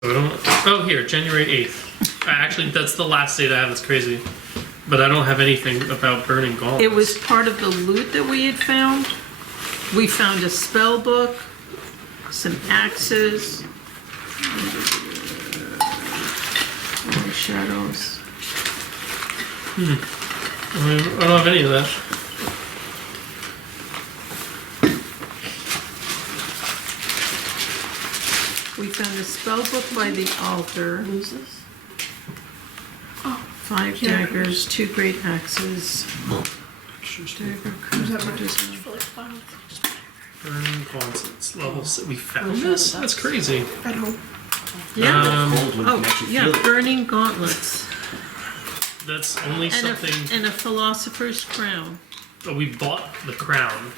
Oh, here, January 8th. Actually, that's the last date I have. It's crazy. But I don't have anything about burning gauntlets. It was part of the loot that we had found. We found a spell book, some axes, shadows. I don't have any of that. We found a spell book by the altar. Who's this? Oh, 5 daggers, 2 great axes. Dagger, Burning gauntlets. Level 6. We found this? That's crazy. At home. Yeah, burning gauntlets. That's only And something... and a philosopher's crown. Oh, we bought the crown.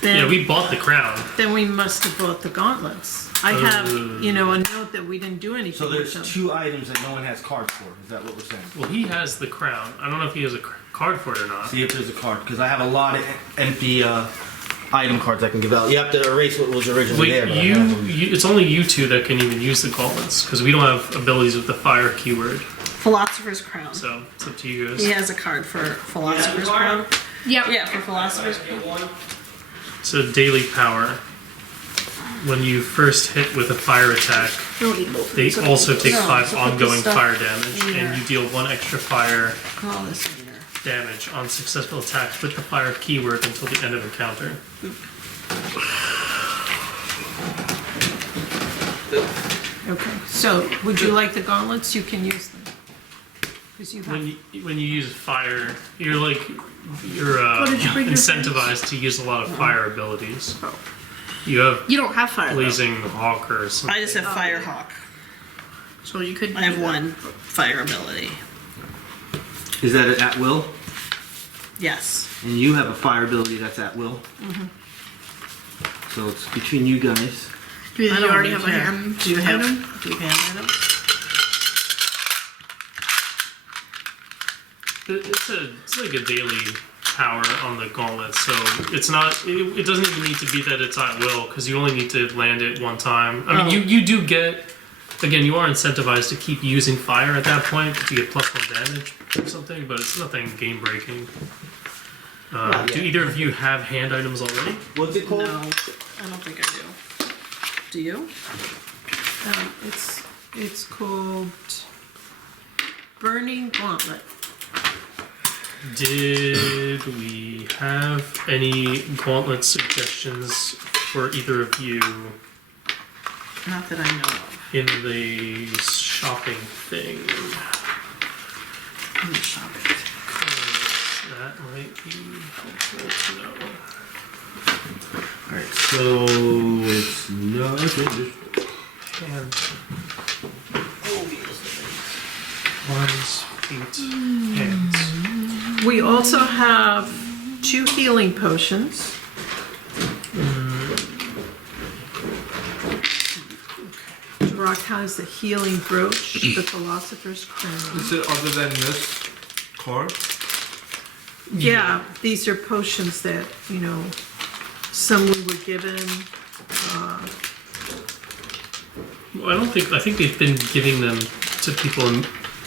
Then, Yeah, we bought the crown. Then we must have bought the gauntlets. I have, a note that we didn't do anything So there's with them. 2 items that no one has cards for. Is that what we're saying? Well, he has the crown. I don't know if he has a card for it or not. See if there's a card, because I have a lot of empty item cards I can give out. You have to erase what was originally there. Wait, but I have them. it's only you two that can even use the gauntlets, because we don't have abilities with the fire keyword. Philosopher's Crown. So, it's up to you guys. He has a card for Philosopher's Crown. Yep. Yeah, for Philosopher's Crown. So, daily power. When you first hit with a fire attack, Don't need both of they these. also take No, 5 so put this ongoing stuff fire damage, in and there. you deal 1 extra fire All this in there. damage on successful attacks with the fire keyword until the end of encounter. Okay, so would you like the gauntlets? You can use them. Because you have. When you use fire, you're did you bring your incentivized to use a lot of fire abilities. Oh. You have You don't have fire. though. Blazing Hawk or something. I just have Firehawk. So you could. I have 1 fire ability. Is that at will? Yes. And you have a fire ability that's at will. So it's between you guys. Do you I don't already really have a care. hand? Do you have item? Do you have items? It's like a daily power on the gauntlet, so it's not. It doesn't even need to be that it's at will, because you only need to land it 1 time. I mean, you do get. Again, you are incentivized to keep using fire at that point to get +1 damage or something, but it's nothing game breaking. Do either of you have hand items already? What's it called? No, I don't think I do. Do you? It's called Burning Gauntlet. Did we have any gauntlet suggestions for either of you Not that I know of. in the shopping thing? In the shopping. That might be helpful to know. Alright, so it's no. Hands. Arms, feet, hands. We also have 2 healing potions. Darrack has the healing brooch, the philosopher's crown. Is it other than this card? Yeah, these are potions that, some we were given. Well, I think they've been giving them to people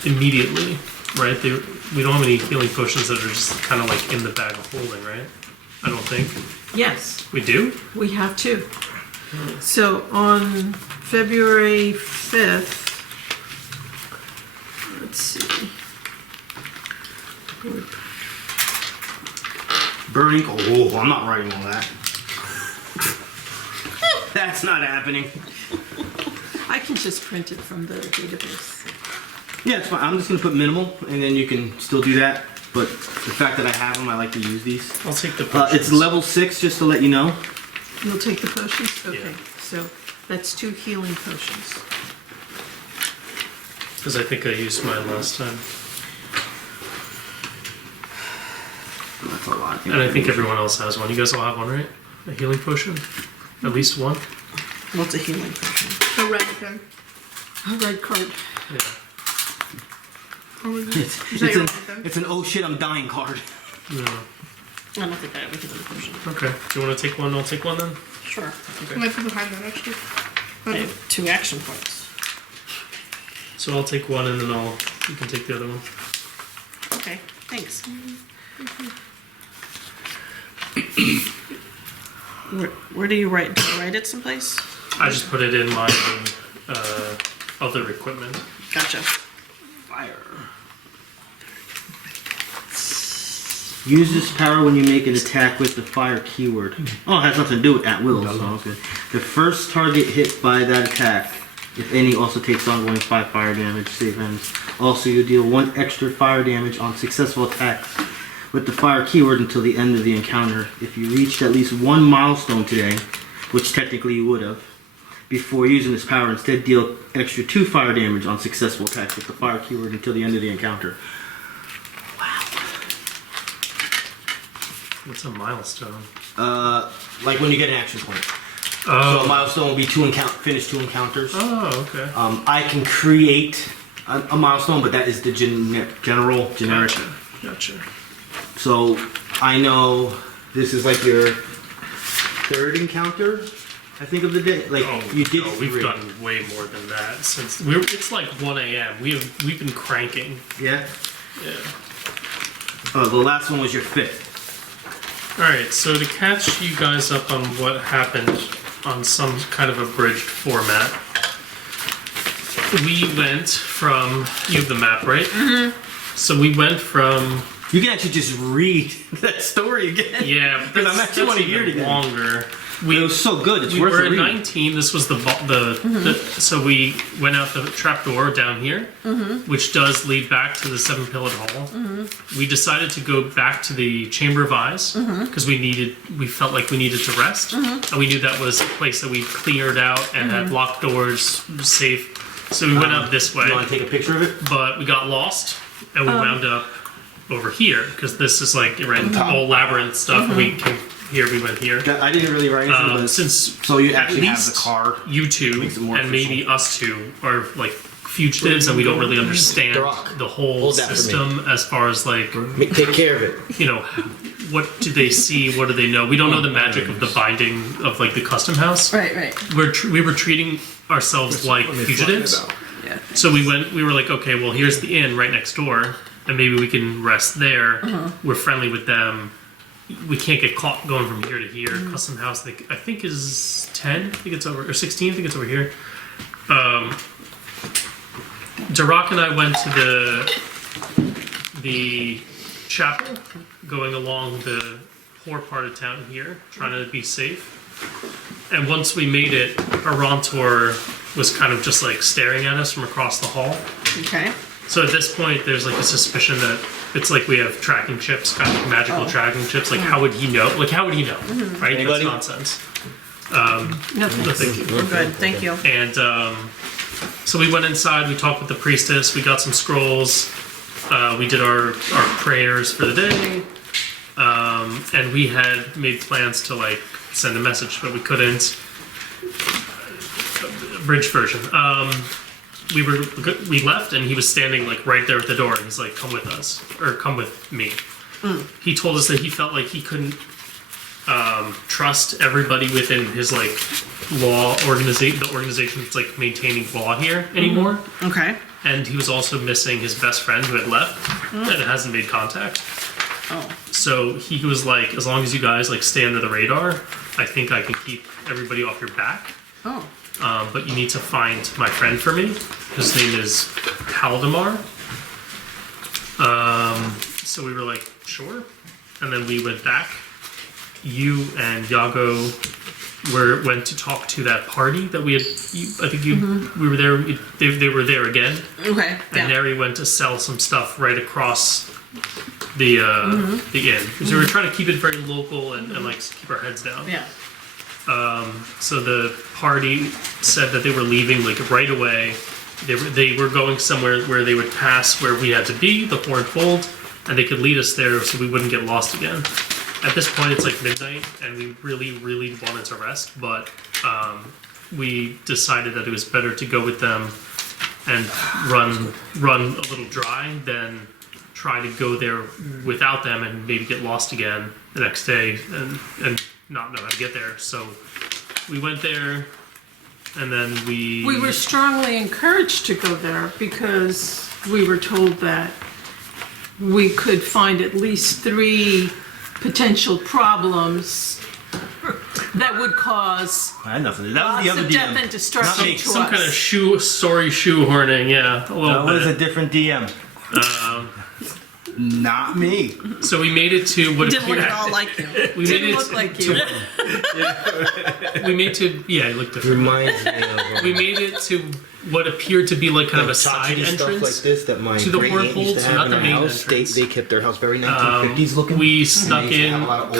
immediately, right? We don't have any healing potions that are just kind of like in the bag of holding, right? I don't think. Yes, We do? we have 2. So on February 5th, let's see. Burning. Oh, I'm not writing all that. That's not happening. I can just print it from the database. Yeah, it's fine. I'm just gonna put minimal, and then you can still do that. But the fact that I have them, I like to use these. I'll take the potions. It's level 6, just to let you know. You'll take the potions? Okay, Yeah. so that's 2 healing potions. Because I think I used mine last time. That's a lot. And I think everyone else has one. You guys all have one, right? A healing potion? At least one? What's a healing potion? A red pen. A red card. Yeah. It's an oh shit I'm dying card. No. I don't think I have a healing potion. Okay. Do you want to take one? I'll take one then. Sure. Am I from behind that actually? I have 2 action points. So I'll take one and then you can take the other one. Okay, thanks. Where do you write? Do you write it someplace? I just put it in my other equipment. Gotcha. Fire. Use this power when you make an attack with the fire keyword. Oh, it has nothing to do with at will, so okay. The first target hit by that attack, if any, also takes ongoing 5 fire damage, save ends. Also, you deal 1 extra fire damage on successful attacks with the fire keyword until the end of the encounter. If you reached at least 1 milestone today, which technically you would have, before using this power, instead deal extra 2 fire damage on successful attacks with the fire keyword until the end of the encounter. What's a milestone? Like when you get an action point. Oh. So a milestone will be finish 2 encounters. Oh, okay. I can create a milestone, but that is the generic. Gotcha. So I know this is like your 3rd encounter, I think, of the day. Like you did. Oh, we've 3. done way more than that since it's like 1 a.m. We've been cranking. Yeah. Yeah. Oh, the last one was your 5th. Alright, so to catch you guys up on what happened on some kind of abridged format, we went from, you have the map, right? Mm-hmm. So we went from... You can actually just read that story again. Yeah, but I'm actually want to hear it again. Longer. It was so good. It's We worth were it at reading. 19. This was so we went out the trapdoor down here, which does lead back to the 7-pillared hall. We decided to go back to the Chamber of Eyes because we felt like we needed to rest, and we knew that was a place that we cleared out and had locked doors, safe. So we went out this way. You want to take a picture of it? But we got lost, and we wound up over here because this is like all labyrinth stuff. We came here, we went here. I didn't really write anything, but Since so you at actually have least the car. you two Makes it more and maybe us two are like fugitives, and we don't really understand Darrack, the whole hold that for me. system as far as like, Take care of it. you know, what do they see? What do they know? We don't know the magic of the binding of like the custom house. Right. We were treating ourselves like fugitives. Yeah. So we were like, okay, well, here's the inn right next door, and maybe we can rest there. We're friendly with them. We can't get caught going from here to here. Custom house, I think is 10. I think it's over, or 16. I think it's over here. Darrack and I went to the chapel, going along the poor part of town here, trying to be safe. And once we made it, Arantor was kind of just like staring at us from across the hall. Okay. So at this point, there's like a suspicion that it's like we have tracking chips, kind of magical tracking chips. Like, how would he know? Like, how would he know? Right? Anybody? That's nonsense. No, No, thank you. we're good. Thank you. And so we went inside. We talked with the priestess. We got some scrolls. We did our prayers for the day. And we had made plans to like send a message, but we couldn't. Abridged version. We left, and he was standing like right there at the door, and he's like, "Come with us, or come with me." He told us that he felt like he couldn't trust everybody within his like law organization, the organization that's like maintaining law here anymore. Okay. And he was also missing his best friend who had left and hasn't made contact. Oh. So he was like, "As long as you guys like stay under the radar, I think I can keep everybody off your back. Oh. But you need to find my friend for me. His name is Haldemar." So we were like, "Sure." And then we went back. You and Yago went to talk to that party that we had. We were there. They were there again. Okay. And Neri went to sell some stuff right across the inn. So we were trying to keep it very local and like keep our heads down. Yeah. So the party said that they were leaving like right away. They were going somewhere where they would pass where we had to be, the Horned Fold, and they could lead us there so we wouldn't get lost again. At this point, it's like midnight, and we really, really wanted to rest, but we decided that it was better to go with them and run a little dry than try to go there without them and maybe get lost again the next day and not know how to get there. So we went there. and then we were strongly encouraged to go there because we were told that we could find at least 3 potential problems that would cause I had nothing. That was lots the other of death DM. and destruction me. to some us. kind of shoehorning, yeah, a little That was a bit. different DM. Not me. So we made it to what Didn't look appeared. at all like you. We made Didn't it look like you. We made to it looked different. Reminds me of We made it to what appeared to be like kind of a side stuff like entrance. this that my to the great aunt used wormholes, to have not in the her main house. entrance. They kept their house very 1950s looking. We snuck in. Kind of.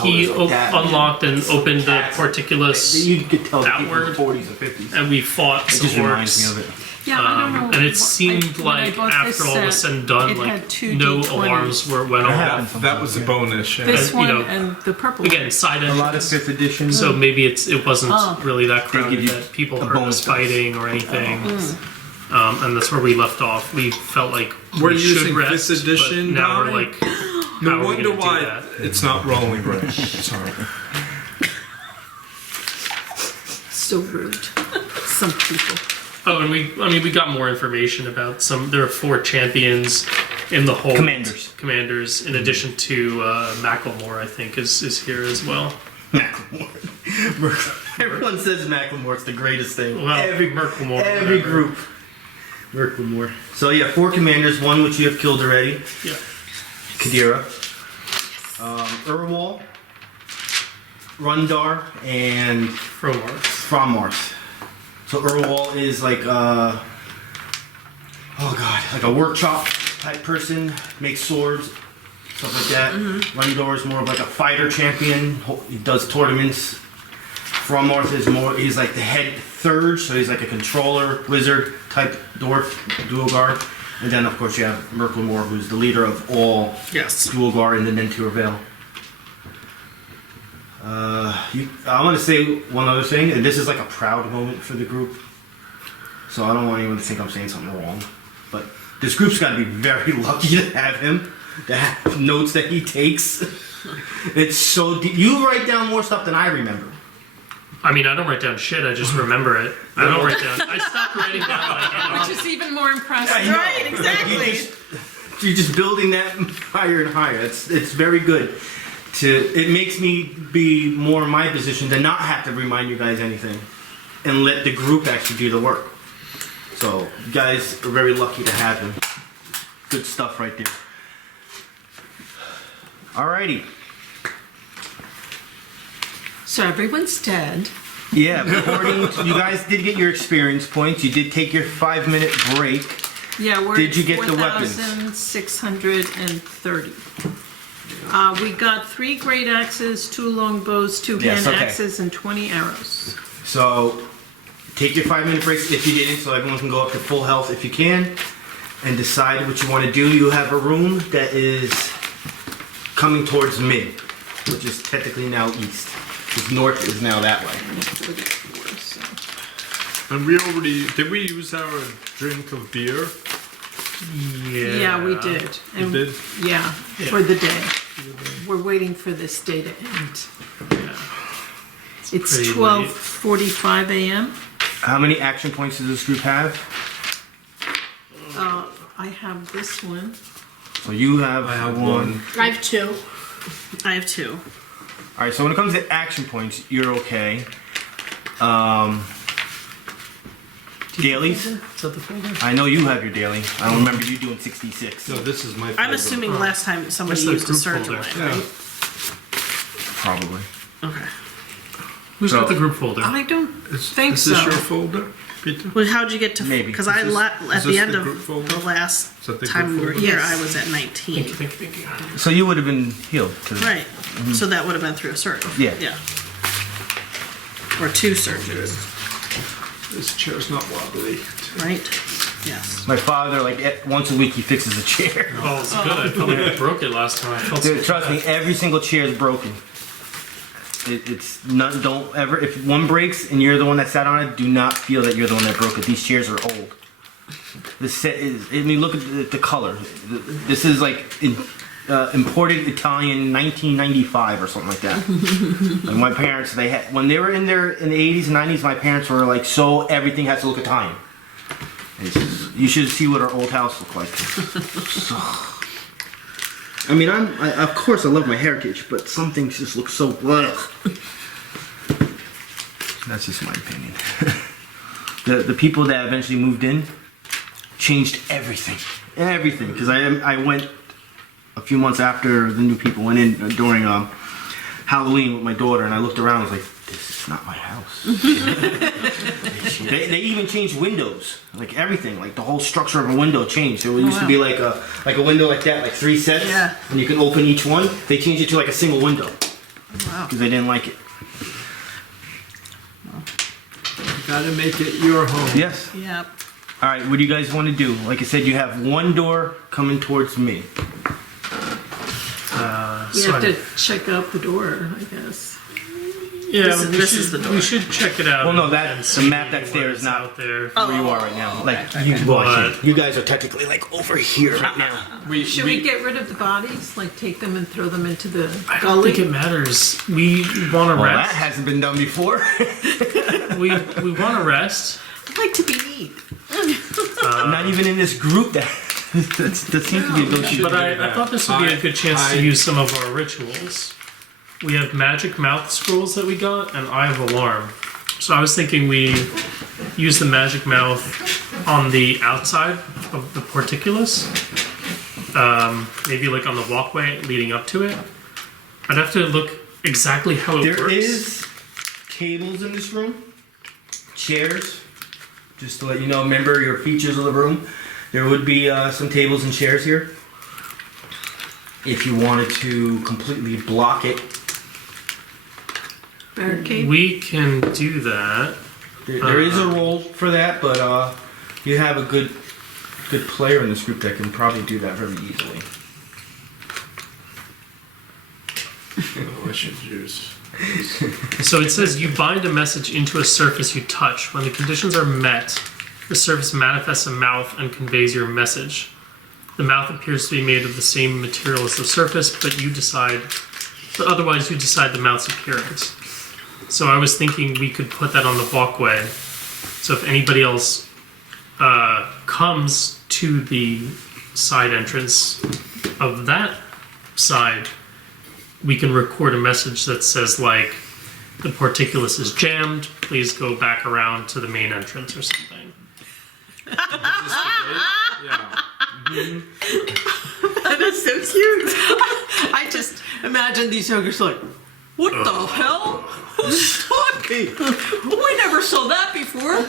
He unlocked and opened the portcullis, You could tell Outward. people in the 40s and 50s. and we fought It some just reminds me orcs. of it. Yeah, I don't know. And it seemed when I like bought this after all was set, said and done, it like had 2 no D20s. alarms went off. That was the bonus. Yeah. This you one know, and the purple Again, one. side A lot of entrance. 5th edition. So maybe it wasn't Oh. really that They give crowded you that people a heard bonus us dice. fighting or anything. And that's where we left off. We felt like We're we should using rest, 5th edition but now we're die? like, No how are we wonder gonna do why that? it's not rolling right. Sorry. So rude. Some people. Oh, and we got more information about there are 4 champions in the whole commanders in addition to Macklemore, I think is here as well. Macklemore. Everyone says Macklemore's the greatest thing. Well, every Merklemore, every whatever. group. Merklemore. So yeah, 4 commanders, 1 which you have killed already. Yeah. Kadira. Urwol. Rundar and Fromarth. So Urwol is like like a workshop type person, makes swords, stuff like that. Rundar is more of like a fighter champion. He does tournaments. Fromarth is he's like the head third, so he's like a controller, wizard type dwarf, Duergar. And then of course you have Merklemore, who's the leader of all Yes. Duergar in the Nentur Vale. I want to say one other thing, and this is like a proud moment for the group. So I don't want anyone to think I'm saying something wrong. But this group's got to be very lucky to have him, to have notes that he takes. It's so deep. You write down more stuff than I remember. I mean, I don't write down shit. I just remember it. I don't write down. I stopped writing down. Which is even more impressive. I know. Right, exactly. You're just building that higher and higher. It's very good. It makes me be more in my position to not have to remind you guys anything and let the group actually do the work. So you guys are very lucky to have him. Good stuff right there. Alrighty. So everyone's dead. Yeah, according to, you guys did get your experience points. You did take your 5-minute break. Yeah, we're Did you at get the weapons? 4,630. We got 3 great axes, 2 long bows, 2 Yes, hand okay. axes, and 20 arrows. So take your 5-minute breaks if you didn't, so everyone can go up to full health if you can, and decide what you want to do. You have a room that is coming towards mid, which is technically now east. Because north is now that way. And we already did we use our drink of beer? Yeah, we did. You did? Yeah, for the day. We're waiting for this day to end. It's pretty 12:45 a.m. How many action points does this group have? I have this one. So you have I have one. one. I have 2. I have 2. Alright, so when it comes to action points, you're okay. Dailies? Is that the folder? I know you have your daily. I don't remember you doing 66. No, this is my. I'm favorite. assuming last time somebody That's the used a group surge folder. line, Yeah. right? Probably. Okay. Who's So- got the group folder? I don't think Is so. this your folder, Peter? Well, how'd you get to? Maybe. Because Is I this- at is the this end the of group folder? the last Is that the time we group were folder? here, Yes. I was at 19. Thank you. So you would have been healed. To the, Right. So that would have been through a surge. Yeah. Yeah. Or 2 surges, This chair's not wobbly. right? Yes. My father, like once a week, he fixes a chair. Oh, it's good. I felt like I broke it last time. I felt so Dude, trust me, every single chair is broken. It's not. Don't ever. If one breaks and you're the one that sat on it, do not feel that you're the one that broke it. These chairs are old. The set is. I mean, look at the color. This is like imported Italian 1995 or something like that. Like my parents, they had when they were in the 80s and 90s. My parents were like, so everything has to look Italian. It's just, you should see what our old house looked like. So, I mean, of course I love my heritage, but some things just look so. Ugh. That's just my opinion. The people that eventually moved in changed everything, because I went a few months after the new people went in during Halloween with my daughter, and I looked around and was like, this is not my house. they even changed windows, like everything, like the whole structure of a window changed. It used to be like a window like that, like 3 sets, Yeah. and you can open each one. They changed it to like a single window Wow. because they didn't like it. Gotta make it your home. Yes. Yep. All right, what do you guys want to do? Like I said, you have one door coming towards me. We So have to check out the door, I guess. yeah, This is the door. We should check it out. Well, no, and the see map that's what there is not out there. where you are right now. Like you, you guys are technically like over here right now. Should we get rid of the bodies? Like take them and throw them into the I don't gully? think it matters. We want to Well, that rest. hasn't been done before. We want to rest. I'd like to be neat. Not even in this group that seems to be a little But I thought this would be a good chance to use some of our rituals. We have magic mouth scrolls that we got, and Eye of Alarm. So I was thinking we use the magic mouth on the outside of the portcullis. Maybe like on the walkway leading up to it. I'd have to look exactly how it There works. is tables in this room, chairs. Just to let you know, remember your features of the room. There would be some tables and chairs here. If you wanted to completely block it, Barricade? We can do that. there is a role for that, but you have a good player in this group that can probably do that very easily. Oh, I should use. So it says you bind a message into a surface you touch. When the conditions are met, the surface manifests a mouth and conveys your message. The mouth appears to be made of the same material as the surface, but otherwise you decide the mouth's appearance. So I was thinking we could put that on the walkway. So if anybody else comes to the side entrance of that side, we can record a message that says like, the portcullis is jammed, please go back around to the main entrance or something. Yeah. That is so cute. I just imagine these ogres like, what the hell? Who's talking? We never saw that before.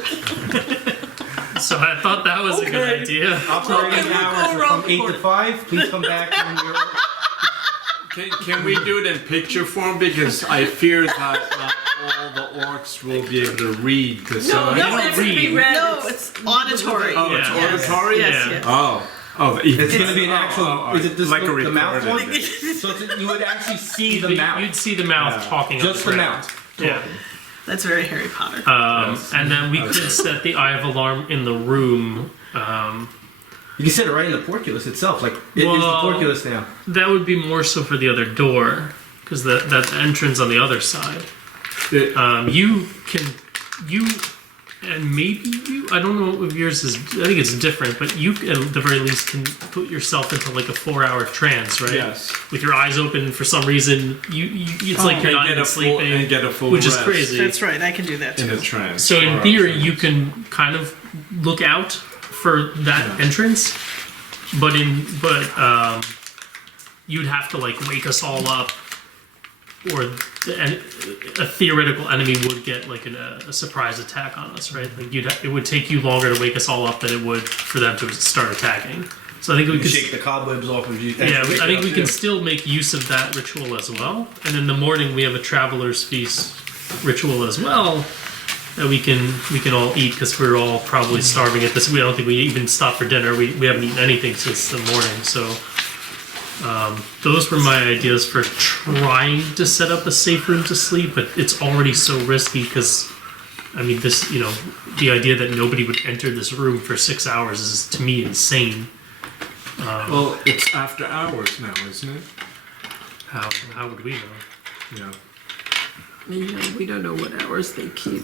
So I thought that was a good idea. Operating Okay, we'll go hours are around from the 8 to corner. 5. Please come back when you're... Can we do it in picture form? Because I fear that not all the orcs will be able to read the sign. no, it's to be read. No, it's auditory. Oh, it's Yeah. auditory? Yes, Yeah. yes. Oh, It's going to be an actual... is it this like a the mouth recorded one? So you would actually see the mouth. You'd see the mouth Yeah. talking. Just on the ground. mouth. Yeah. That's very Harry Potter. And then we could set the Eye of Alarm in the room. You can set it right in the portcullis itself. Like, it is the Well- portcullis now. That would be more so for the other door, because that entrance on the other side. And maybe you, I don't know if yours is, I think it's different, but you at the very least can put yourself into like a 4-hour trance, right? Yes. With your eyes open for some reason, it's like you're not even sleeping, and get a full which is rest crazy. That's right, I can do that in too. a trance. So in Or theory, trance. you can kind of look out for that entrance, but you'd have to like wake us all up, or a theoretical enemy would get like a surprise attack on us, right? Like it would take you longer to wake us all up than it would for them to start attacking. So I think we could Shake the cobwebs off of you. yeah, I think we can still make use of that ritual as well. And in the morning, we have a Traveler's Feast ritual as well that we can all eat because we're all probably starving at this. I don't think we even stopped for dinner. We haven't eaten anything since the morning. So those were my ideas for trying to set up a safe room to sleep. But it's already so risky because, I mean, this the idea that nobody would enter this room for 6 hours is to me insane. Well, it's after hours now, isn't it? How would we know? Yeah. We don't know what hours they keep.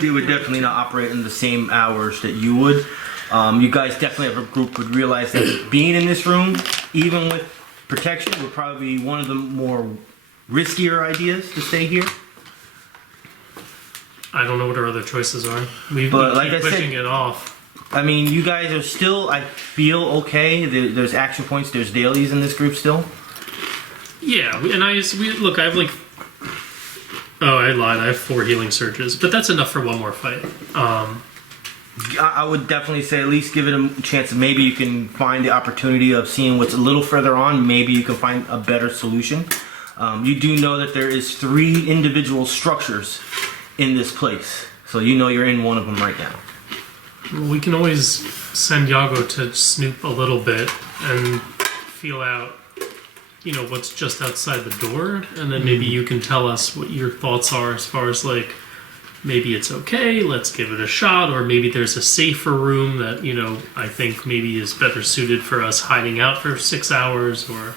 They would definitely not operate in the same hours that you would. You guys definitely as a group would realize that being in this room, even with protection, would probably be one of the more riskier ideas to stay here. I don't know what our other choices are. We But keep like I said- pushing it off. I mean, you guys are still, I feel, okay. There's action points, there's dailies in this group still. Yeah, and I look. I have like. Oh, I lied. I have 4 healing surges, but that's enough for one more fight. I would definitely say at least give it a chance. Maybe you can find the opportunity of seeing what's a little further on. Maybe you can find a better solution. You do know that there is 3 individual structures in this place, so you know you're in one of them right now. We can always send Yago to snoop a little bit and feel out, what's just outside the door, and then maybe you can tell us what your thoughts are as far as like, maybe it's okay, let's give it a shot, or maybe there's a safer room that, I think maybe is better suited for us hiding out for 6 hours, or...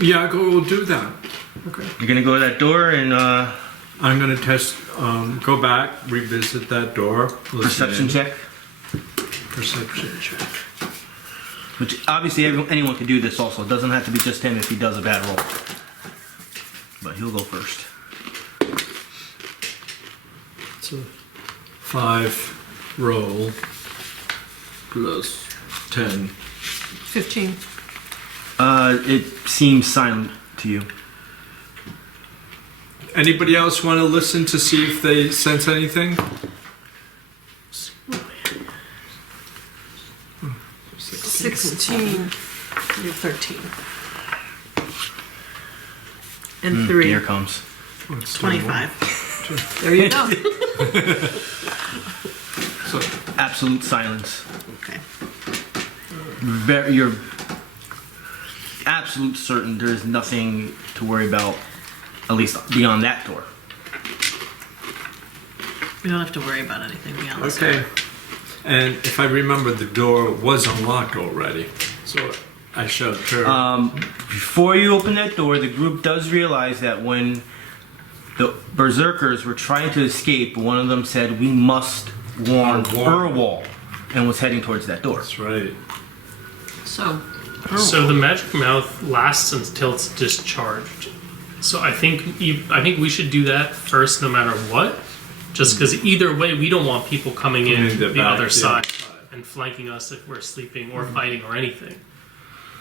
Yago will do that. Okay. You're gonna go to that door and I'm gonna test, go back, revisit that door. listen perception in. check. Perception check. Which obviously anyone can do this also. It doesn't have to be just him if he does a bad roll. But he'll go first. It's a 5 roll plus 10. 15. It seems silent to you. Anybody else want to listen to see if they sense anything? 16. You're 13. And 3. Here comes. 25. There you go. So, Absolute silence. Okay. You're absolute certain there's nothing to worry about, at least beyond that door. We don't have to worry about anything beyond this. okay. And if I remember, the door was unlocked already. So I showed her. Before you open that door, the group does realize that when the berserkers were trying to escape, one of them said, "We must warn Urwol," and was heading towards that door. That's right. So, So the magic mouth lasts until it's discharged. So I think we should do that first, no matter what. Just because either way, we don't want people coming in the other side and flanking us if we're sleeping or fighting or anything.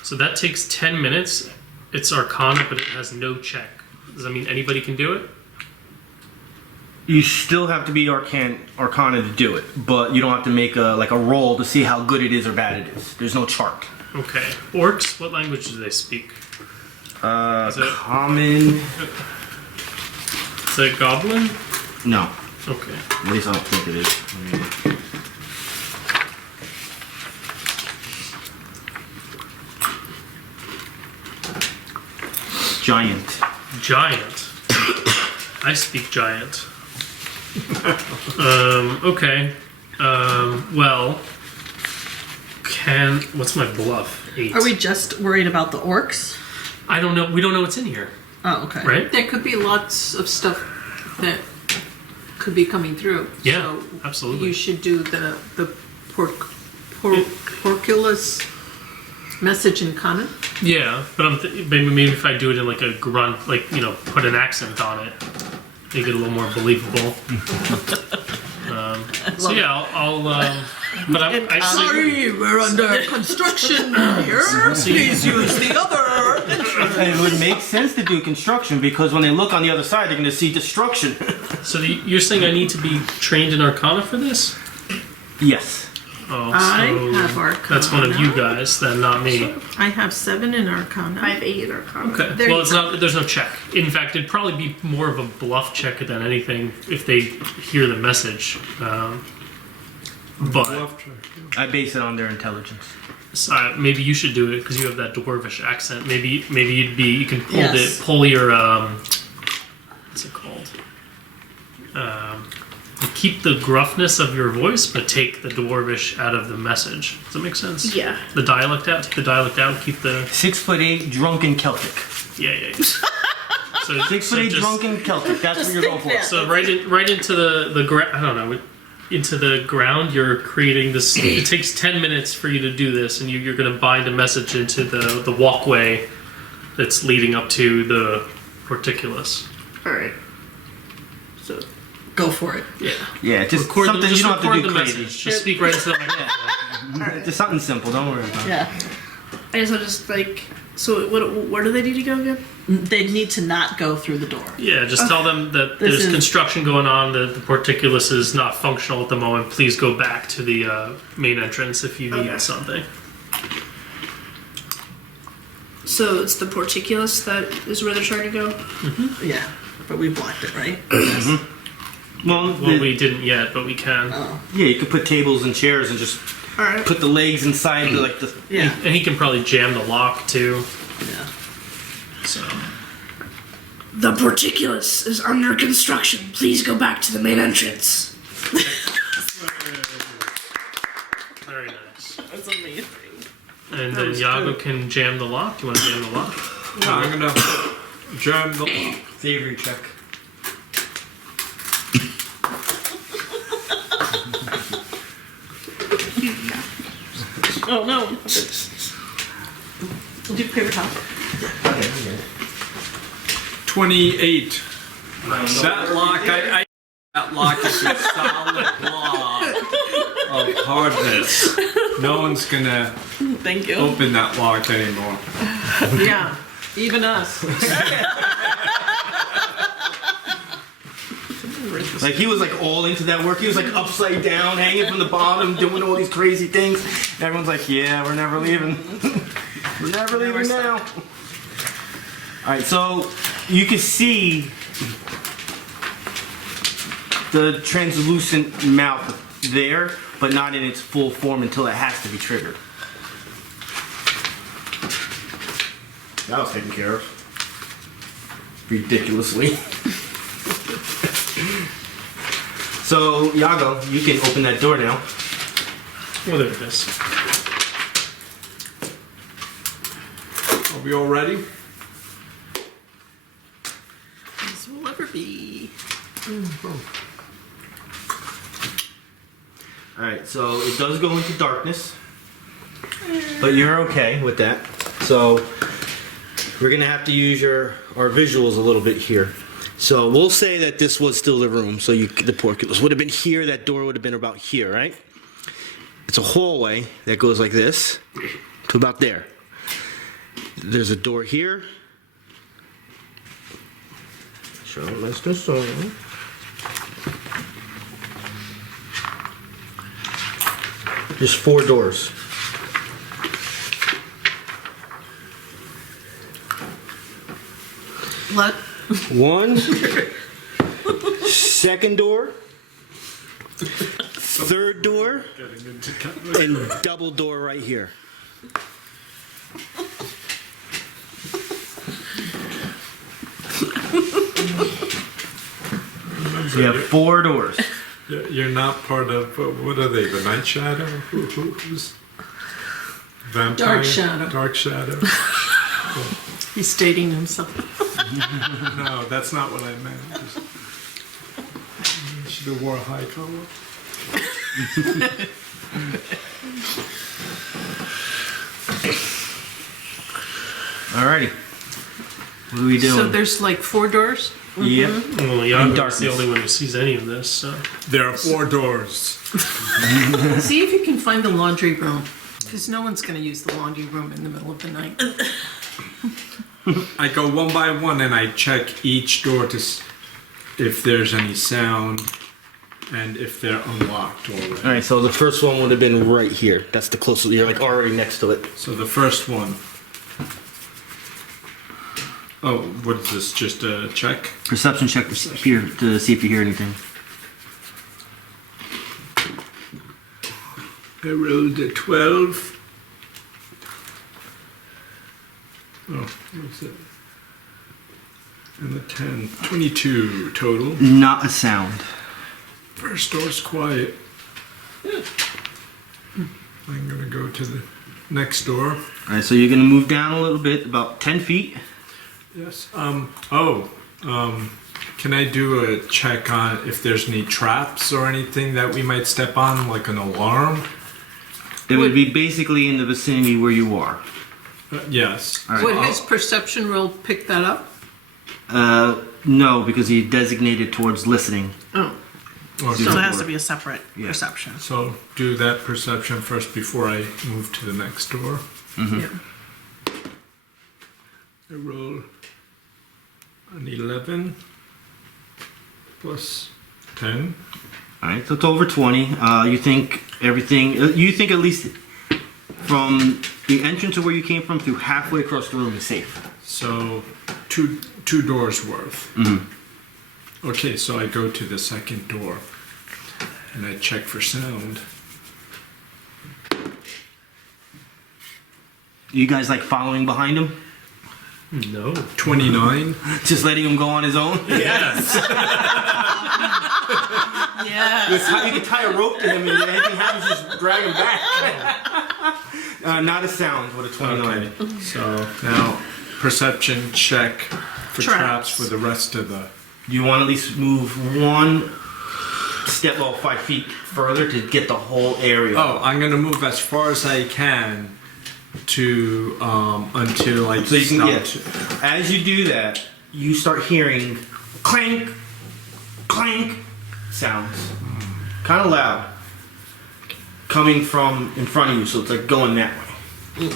So that takes 10 minutes. It's Arcana, but it has no check. Does that mean anybody can do it? You still have to be Arcana to do it, but you don't have to make a roll to see how good it is or bad it is. There's no chart. Okay. Orcs, what language do they speak? Is it- Common. Is it Goblin? No, Okay. at least I don't think it is. Giant. Giant. I speak giant. Okay. Well, what's my bluff? 8. Are we just worried about the orcs? I don't know. We don't know what's in here, Oh, okay. right? there could be lots of stuff that could be coming through. Yeah, So absolutely. you should do the porculus message in common. Yeah, but maybe if I do it in like a grunt, put an accent on it, make it a little more believable. So yeah, I'll but I Sorry, we're under construction here. Please use the other. It would make sense to do construction because when they look on the other side, they're going to see destruction. So you're saying I need to be trained in Arcana for this? Yes. Oh, I so have Arcana. that's one of you guys, then, not me. I have 7 in Arcana. I have 8 or common. Okay. There Well, you it's not. There's no check. In fact, it'd probably be more of a bluff check than anything if they hear the message. But I base it on their intelligence. maybe you should do it because you have that dwarvish accent. Maybe you can Yes. pull your what's it called? keep the gruffness of your voice, but take the dwarvish out of the message. Does that make sense? Yeah. The dialect out. Take the dialect out. Keep the 6'8", drunken Celtic. yeah. So 6'8", drunken Celtic. That's what you're going for. So right into the I don't know, into the ground. You're creating this. It takes 10 minutes for you to do this, and you're going to bind a message into the walkway that's leading up to the porticulus. All right. So Go for it. Yeah, just Record something you don't have to record do the crazy. message. Just speak right into the microphone. Just something simple. Don't worry about it. Yeah. I guess I'll just like. So where do they need to go again? They need to not go through the door. Yeah, just tell them that This there's is- construction going on. The porticulus is not functional at the moment. Please go back to the main entrance if you need Okay. something. So it's the porticulus that is where they're trying to go. Yeah. But we blocked it, right? Well, Well, we didn't yet, but we can. yeah, you could put tables and chairs and just All right. put the legs inside like the. Yeah. And he can probably jam the lock too. Yeah. So The porticulus is under construction. Please go back to the main entrance. very nice. That's amazing. And then Yago can jam the lock. Do you want to jam the lock? I'm gonna jam the lock. Thievery check. Oh no. Do paper towel. 28. That lock, that lock is a solid block of hardness. No one's gonna Thank you. open that lock anymore. Yeah, even us. Like he was like all into that work. He was like upside down, hanging from the bottom, doing all these crazy things. And everyone's like, "Yeah, we're never leaving. We're never leaving now." All right, so you can see the translucent mouth there, but not in its full form until it has to be triggered. That was taken care of. Ridiculously. So, Yago, you can open that door now. Well, there it is. Are we all ready? This will ever be. Alright, so it does go into darkness. But you're okay with that. So, we're going to have to use our visuals a little bit here. So, we'll say that this was still the room. So, the porculus would have been here. That door would have been about here, right? It's a hallway that goes like this to about there. There's a door here. So, let's do so. There's 4 doors. Let, 1, second door, third door, and double door right here. So you have 4 doors. You're not part of, what are they, the Night Shadow? Who's? Vampire? Dark Shadow. Dark Shadow? he's stating himself. No, that's not what I meant. You should have wore a high collar. Alrighty. What are we doing? So there's like 4 doors? Yep. Well, Yago's the darkness. only one who sees any of this. So There are 4 doors. See if you can find the laundry room. Because no one's going to use the laundry room in the middle of the night. I go one by one and I check each door to if there's any sound and if they're unlocked already. Alright, so the first one would have been right here. That's the closest. You're like already next to it. So the first one. Oh, what is this? Just a check? Perception check here to see if you hear anything. I rolled a 12. Oh, what's it? And the 10. 22 total. Not a sound. First door's quiet. I'm gonna go to the next door. All right, so you're gonna move down a little bit, about 10 feet. Yes. Can I do a check on if there's any traps or anything that we might step on, like an alarm? It would be basically in the vicinity where you are. Yes. All right. Would his perception roll pick that up? No, because he designated towards listening. Oh, Okay. So it has to be a separate Yeah. perception. So do that perception first before I move to the next door. yeah. I roll an 11 plus 10. All right, so it's over 20. You think everything? You think at least from the entrance of where you came from through halfway across the room is safe. So two doors worth. Mhm. Okay, so I go to the second door and I check for sound. You guys like following behind him, No. 29. just letting him go on his own. Yes. Yeah. You can tie a rope to him, and if anything happens, just drag him back. Not a sound with a 29. Okay, so now perception check for traps for the rest of the. You want to at least move one step, 5 feet further to get the whole area. Oh, I'm gonna move as far as I can to until I So you can stop. as you do that, you start hearing clank, clank sounds, kind of loud, coming from in front of you. So it's like going that way.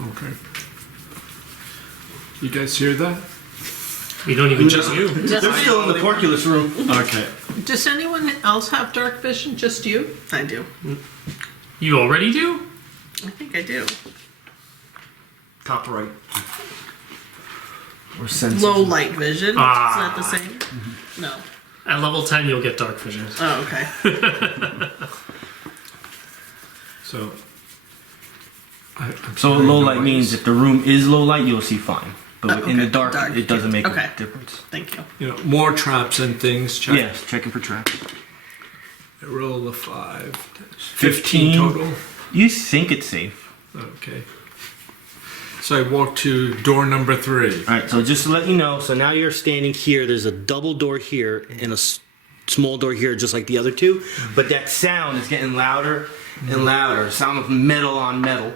Okay. You guys hear that? We don't even Just- know you. They're still in the porculus room. Okay. Does anyone else have dark vision? Just you? I do. You already do? I think I do. Top right. Or Low light vision. Ah. Is that the same? No. At level 10, you'll get dark vision. Oh, okay. So. So low light means if the room is low light, you'll see fine. But Oh, in the okay. dark, Dark, it doesn't make okay. a difference. Thank you. More traps and things. Check. Yes, checking for traps. I roll a 5. 15 total. You think it's safe. Okay. So I walk to door number 3. All right, so just to let you know, so now you're standing here. There's a double door here and a small door here, just like the other two. But that sound is getting louder and louder. Sound of metal on metal.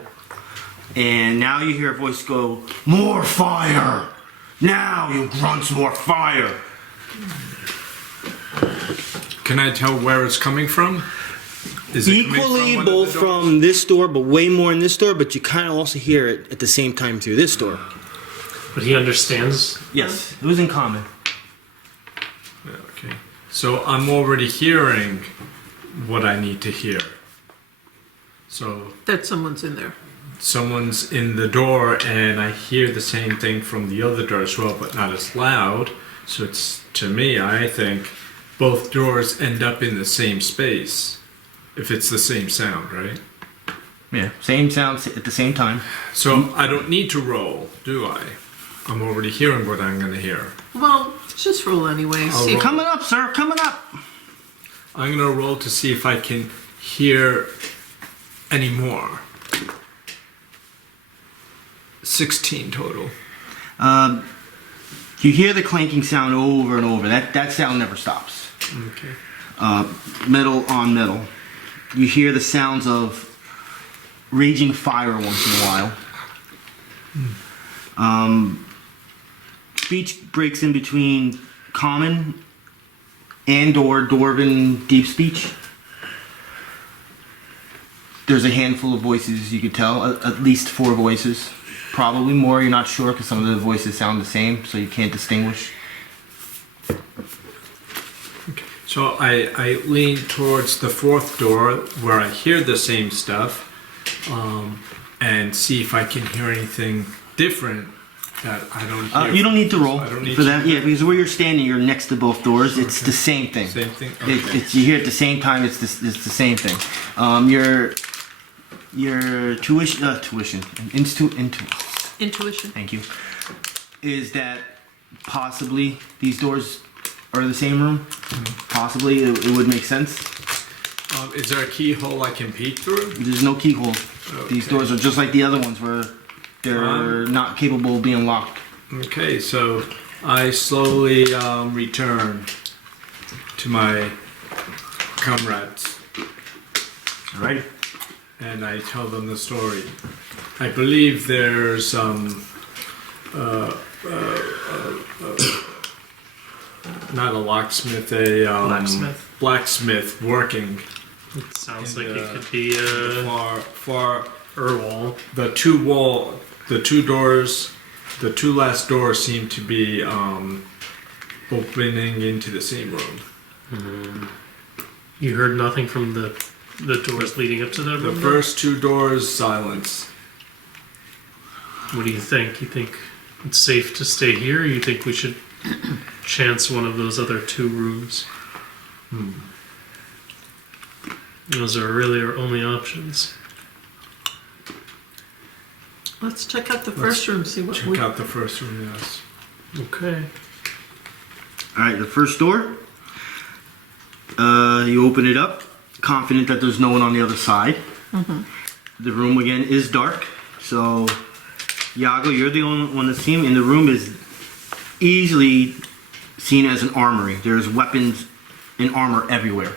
And now you hear a voice go, "More fire! Now, you grunts, more fire!" Can I tell where it's coming from? Is it coming Equally from one of the both doors? from this door, but way more in this door. But you kind of also hear it at the same time through this door. But he understands. Yes, it was in common. Yeah, okay. So I'm already hearing what I need to hear. So That someone's in there. someone's in the door and I hear the same thing from the other door as well, but not as loud. So it's, to me, I think both doors end up in the same space. If it's the same sound, right? Yeah, same sound at the same time. So I don't need to roll, do I? I'm already hearing what I'm going to hear. Well, just roll anyway. I'll See. roll. Coming up, sir, coming up. I'm going to roll to see if I can hear any more. 16 total. You hear the clanking sound over and over. That sound never stops. Okay. Metal on metal. You hear the sounds of raging fire once in a while. Speech breaks in between common and or dwarven deep speech. There's a handful of voices you could tell, at least 4 voices. Probably more, you're not sure, because some of the voices sound the same, so you can't distinguish. So I lean towards the 4th door where I hear the same stuff and see if I can hear anything different that I don't hear. You don't need to roll I don't need for to. that, yeah, because where you're standing, you're next to both doors. It's Okay. the same thing. Same thing? It, Okay. it's you hear it at the same time. It's the same thing. Your intuition. Intuition. Thank you. Is that possibly these doors are the same room. Possibly, it would make sense. Is there a keyhole I can peek through? There's no keyhole. These doors are just like the other ones where they're not capable of being locked. Okay, so I slowly return to my comrades. Alright. And I tell them the story. I believe there's not a locksmith, a blacksmith working. It sounds in like the- it could be far Urwol. the two last doors seem to be opening into the same room. You heard nothing from the doors leading up to that The room? first two doors, silence. What do you think? You think it's safe to stay here, or you think we should chance one of those other two rooms? Those are really our only options. Let's check out the first room, see what Check we... out the first room, yes. Okay. Alright, the first door. You open it up, confident that there's no one on the other side. The room again is dark, so Yago, you're the only one that's seen, and the room is easily seen as an armory. There's weapons and armor everywhere.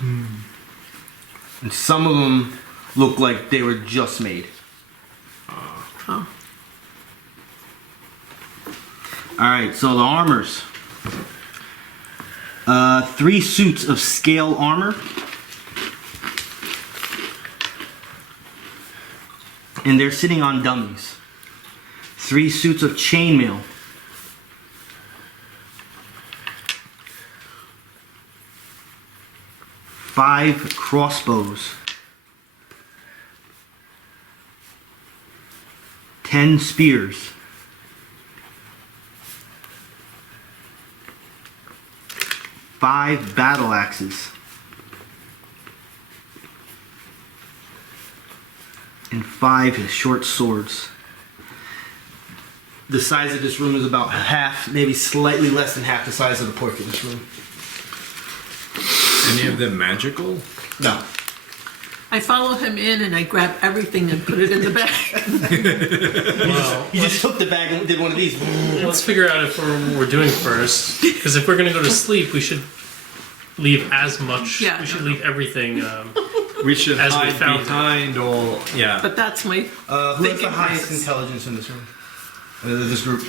And some of them look like they were just made. Oh. Alright, so the armors. 3 suits of scale armor. And they're sitting on dummies. 3 suits of chainmail. 5 crossbows. 10 spears. 5 battle axes. And 5 short swords. The size of this room is about half, maybe slightly less than half the size of the porch of this room. Any of them magical? No. I follow him in and I grab everything and put it in the bag. Well, You just took the bag and did one of these. let's figure out if we're doing first. Because if we're going to go to sleep, we should leave as much. Yeah. We should leave everything. We should As we hide found it. behind all. Yeah. But that's my Who has the thinking highest process. intelligence in this room? This group.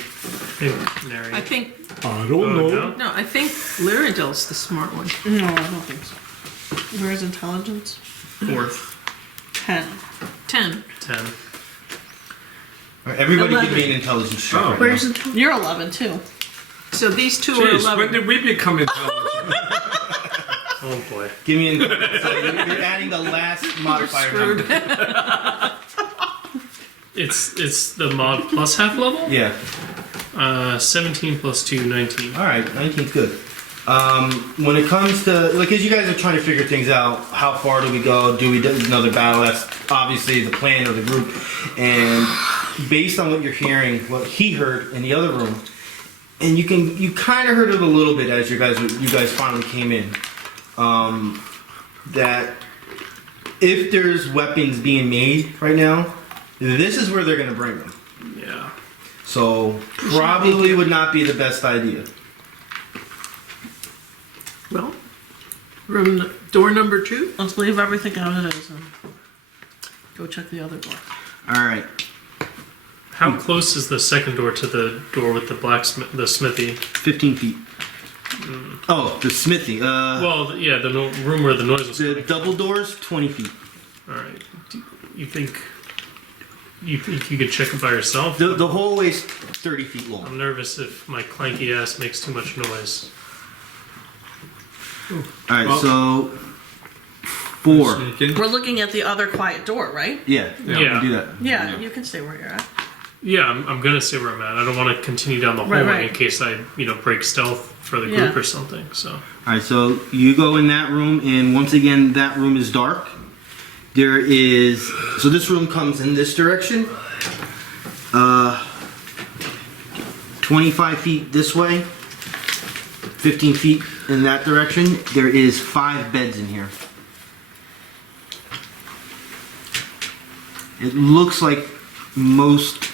Neri. I think, I don't Oh, know. no? no, I think Lyrindel's the smart one. No, I don't think so. Where's intelligence? Fourth. 10. 10. 10. Alright, everybody give 11. me an intelligence check. Oh. right Where's now. intelligence? You're 11 too. So these two are Jeez, 11. when did we become intelligent? Oh boy. Give me an. So you're adding the last modifier screwed. number. It's the mod plus half level? Yeah. 17 plus 2, 19. Alright, 19's good. When it comes to, like, as you guys are trying to figure things out, how far do we go? Do we do another battle? That's obviously the plan of the group. And based on what you're hearing, what he heard in the other room, and you kind of heard it a little bit as you guys finally came in, that if there's weapons being made right now, this is where they're going to bring them. Yeah. So probably would not be the best idea. Well, door number 2. Let's leave everything as it is and go check the other door. All right. How close is the second door to the door with the smithy? 15 feet. Oh, the smithy. Well, yeah, the room where the noise was The coming. double doors, 20 feet. All right. You think you could check it by yourself? The hallway's 30 feet long. I'm nervous if my clanky ass makes too much noise. All right, Well- so 4. Sneaking. We're looking at the other quiet door, right? Yeah, Yeah. do that. Yeah, you can stay where you're at. Yeah, I'm gonna stay where I'm at. I don't want to continue down the Right, hallway right. in case I, break stealth for the Yeah. group or something. So All right, so you go in that room, and once again, that room is dark. There is, so this room comes in this direction. 25 feet this way, 15 feet in that direction, there is 5 beds in here. It looks like most,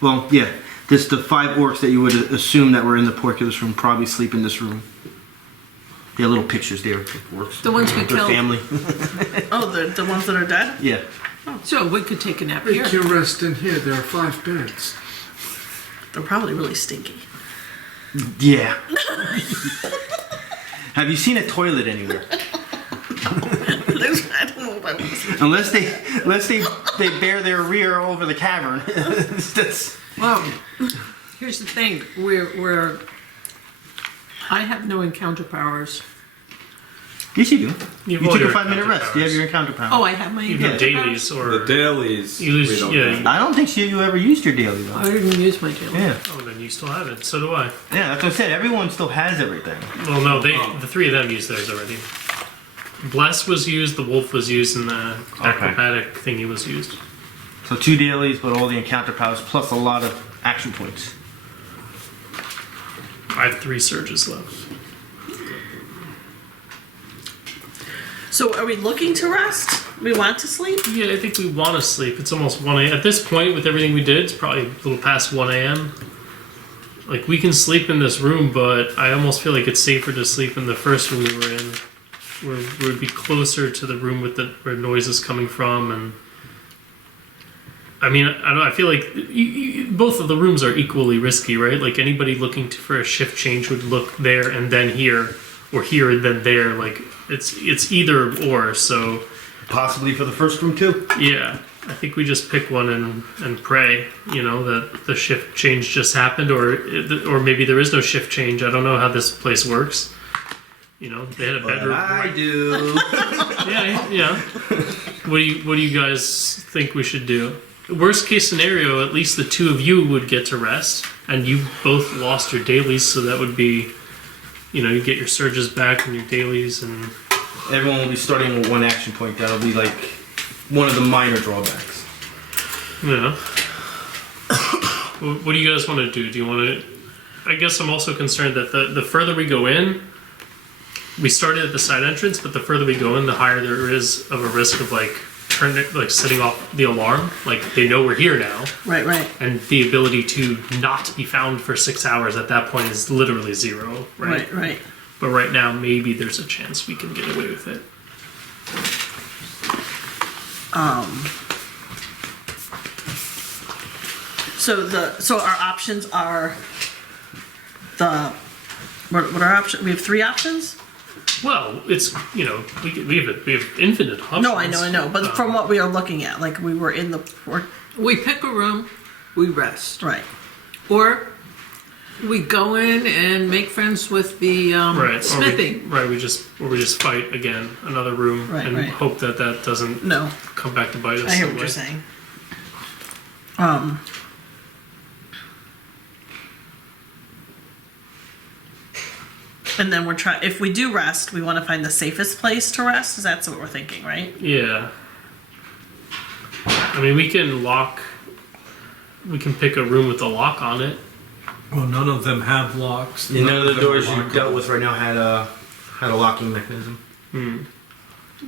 well, yeah, this the 5 orcs that you would assume that were in the porculus room probably sleep in this room. They have little pictures there of orcs. The ones we Their killed. family. Oh, the ones that are dead? Yeah. So we could take a nap They here. can rest in here. There are 5 beds. They're probably really stinky. Yeah. Have you seen a toilet anywhere? I don't know what I was. Unless they bear their rear over the cavern. That's, Well, here's the thing. I have no encounter powers. yes, you do. You've You all took a your 5-minute encounter rest. You have powers. your encounter power. Oh, I have my You encounter have dailies powers? or The dailies. You lose- we don't yeah, know. I don't think you ever used your daily though. I didn't use my daily. Yeah. Oh, then you still have it. So do I. Yeah, that's what I said. Everyone still has everything. Well, no, the 3 of them used theirs already. Bless was used, the wolf was used, and the acrobatic thingy was used. So 2 dailies, but all the encounter powers plus a lot of action points. I have 3 surges left. So are we looking to rest? We want to sleep? Yeah, I think we want to sleep. It's almost 1 a.m. At this point, with everything we did, it's probably a little past 1 a.m. Like, we can sleep in this room, but I almost feel like it's safer to sleep in the first room we were in. Where we'd be closer to the room with where noise is coming from, and I mean, I don't know, I feel like both of the rooms are equally risky, right? Like anybody looking for a shift change would look there and then here, or here and then there. Like it's either or. So Possibly for the first room too. yeah, I think we just pick one and pray, you know, that the shift change just happened, or maybe there is no shift change. I don't know how this place works. You know, they had a bedroom. I do. Yeah. What do you guys think we should do? Worst case scenario, at least the 2 of you would get to rest, and you both lost your dailies, so that would be, you know, you get your surges back and your dailies, and Everyone will be starting with 1 action point. That'll be like one of the minor drawbacks. yeah. What do you guys want to do? Do you want to? I guess I'm also concerned that the further we go in, we started at the side entrance, but the further we go in, the higher there is of a risk of setting off the alarm. Like they know we're here now, Right. and the ability to not be found for 6 hours at that point is literally 0, right? Right. But right now, maybe there's a chance we can get away with it. So our options are what are options? We have 3 options? Well, it's, you know, we have infinite options. No, I know. But from what we are looking at, like we were in the port. We pick a room, we rest. Right. Or we go in and make friends with the right, smithing. we just fight again another room Right, and right. hope that doesn't No, come back to bite us. I hear some what you're way. saying. And then if we do rest, we want to find the safest place to rest. Is that what we're thinking, right? Yeah. I mean, we can pick a room with a lock on it. Well, none of them have locks. None of the them doors are you dealt with right now had a locking mechanism.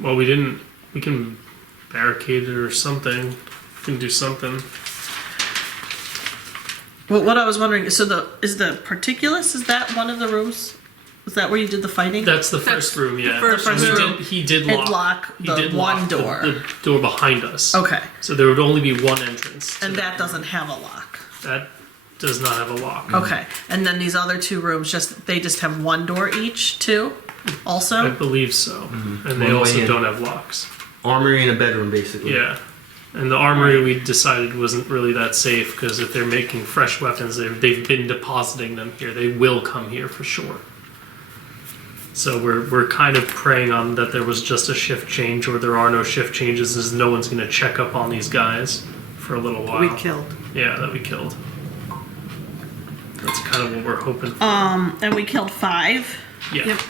Well, we can barricade it or something. We can do something. Well, what I was wondering is, is the Particulus, is that one of the rooms? Is that where you did the fighting? That's the first room, yeah. the first room. He did It lock. lock he the did one lock door. The door behind us. Okay. So there would only be one entrance. to And that doesn't have a lock. That does not have a lock. Okay. And then these other 2 rooms, they just have 1 door each, too? I Also? believe so. And they One also way in. don't have locks. Armory in a bedroom, basically. Yeah. And the armory we decided wasn't really that safe because if they're making fresh weapons, they've been depositing them here. They will come here for sure. So we're kind of preying on that there was just a shift change or there are no shift changes, as no one's going to check up on these guys for a little while. We killed. Yeah, that we killed. That's kind of what we're hoping for. And we killed 5. Yeah. Yep.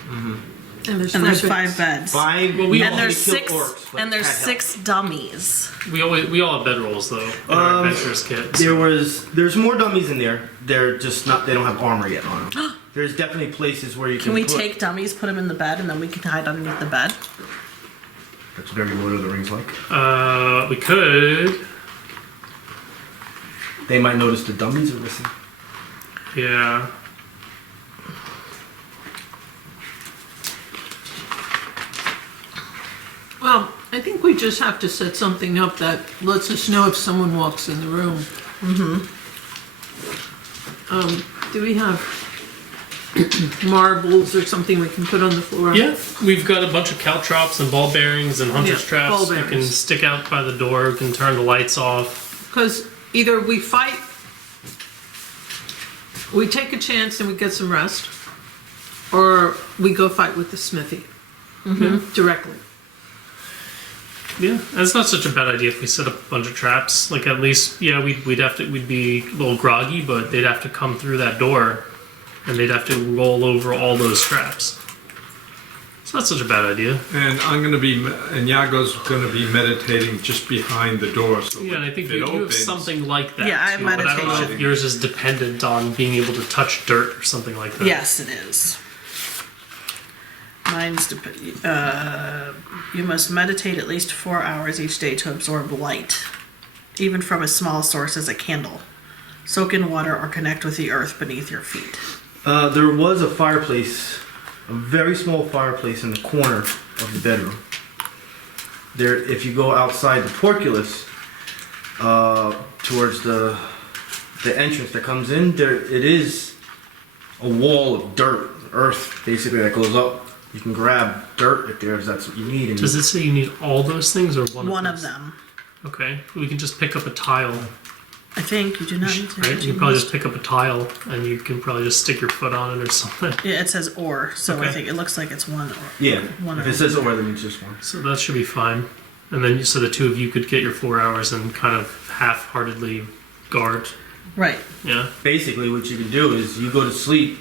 And there's And there's beds. 5 beds. Five. Well, we And all- there's kill 6 orcs, but and there's that helps. 6 dummies. We all have bedrolls though in our adventurers kit. There's more dummies in there. They're just not. They don't have armor yet on them. There's definitely places where you can. Can we put, take dummies, put them in the bed, and then we can hide underneath the bed? That's very Lord of the Rings like. We could. They might notice the dummies are missing. Yeah. Well, I think we just have to set something up that lets us know if someone walks in the room. Mm-hmm. Do we have marbles or something we can put on the floor? Yeah, we've got a bunch of caltrops and ball bearings and hunter's Yeah, traps. ball We can bearings. stick out by the door. We can turn the lights off. Because either we fight, we take a chance and we get some rest, or we go fight with the smithy directly. Yeah, that's not such a bad idea if we set up a bunch of traps. Like at least, yeah, we'd be a little groggy, but they'd have to come through that door, and they'd have to roll over all those traps. It's not such a bad idea. And Yago's gonna be meditating just behind the door. So Yeah, and I think if it you have opens, something like that. Yeah, I have too, but I don't know if meditation. yours is dependent on being able to touch dirt or something like that. Yes, it is. Mine's you must meditate at least 4 hours each day to absorb light, even from as small a source as a candle. Soak in water or connect with the earth beneath your feet. There was a fireplace, a very small fireplace in the corner of the bedroom. There, if you go outside the portcullis, towards the entrance that comes in, there it is a wall of dirt, earth, basically that goes up. You can grab dirt if that's what you need. And Does it say you need all those things or One of those? them. Okay, we can just pick up a tile. I think you do not need to. Right? You can probably just pick up a tile and you can probably just stick your foot on it or something. Yeah, it says or, so I Okay. think it looks like it's one or. yeah, One if or it says over, then it's just one. So that should be fine. And then so the two of you could get your 4 hours and kind of half-heartedly guard. Right. Yeah. Basically, what you can do is you go to sleep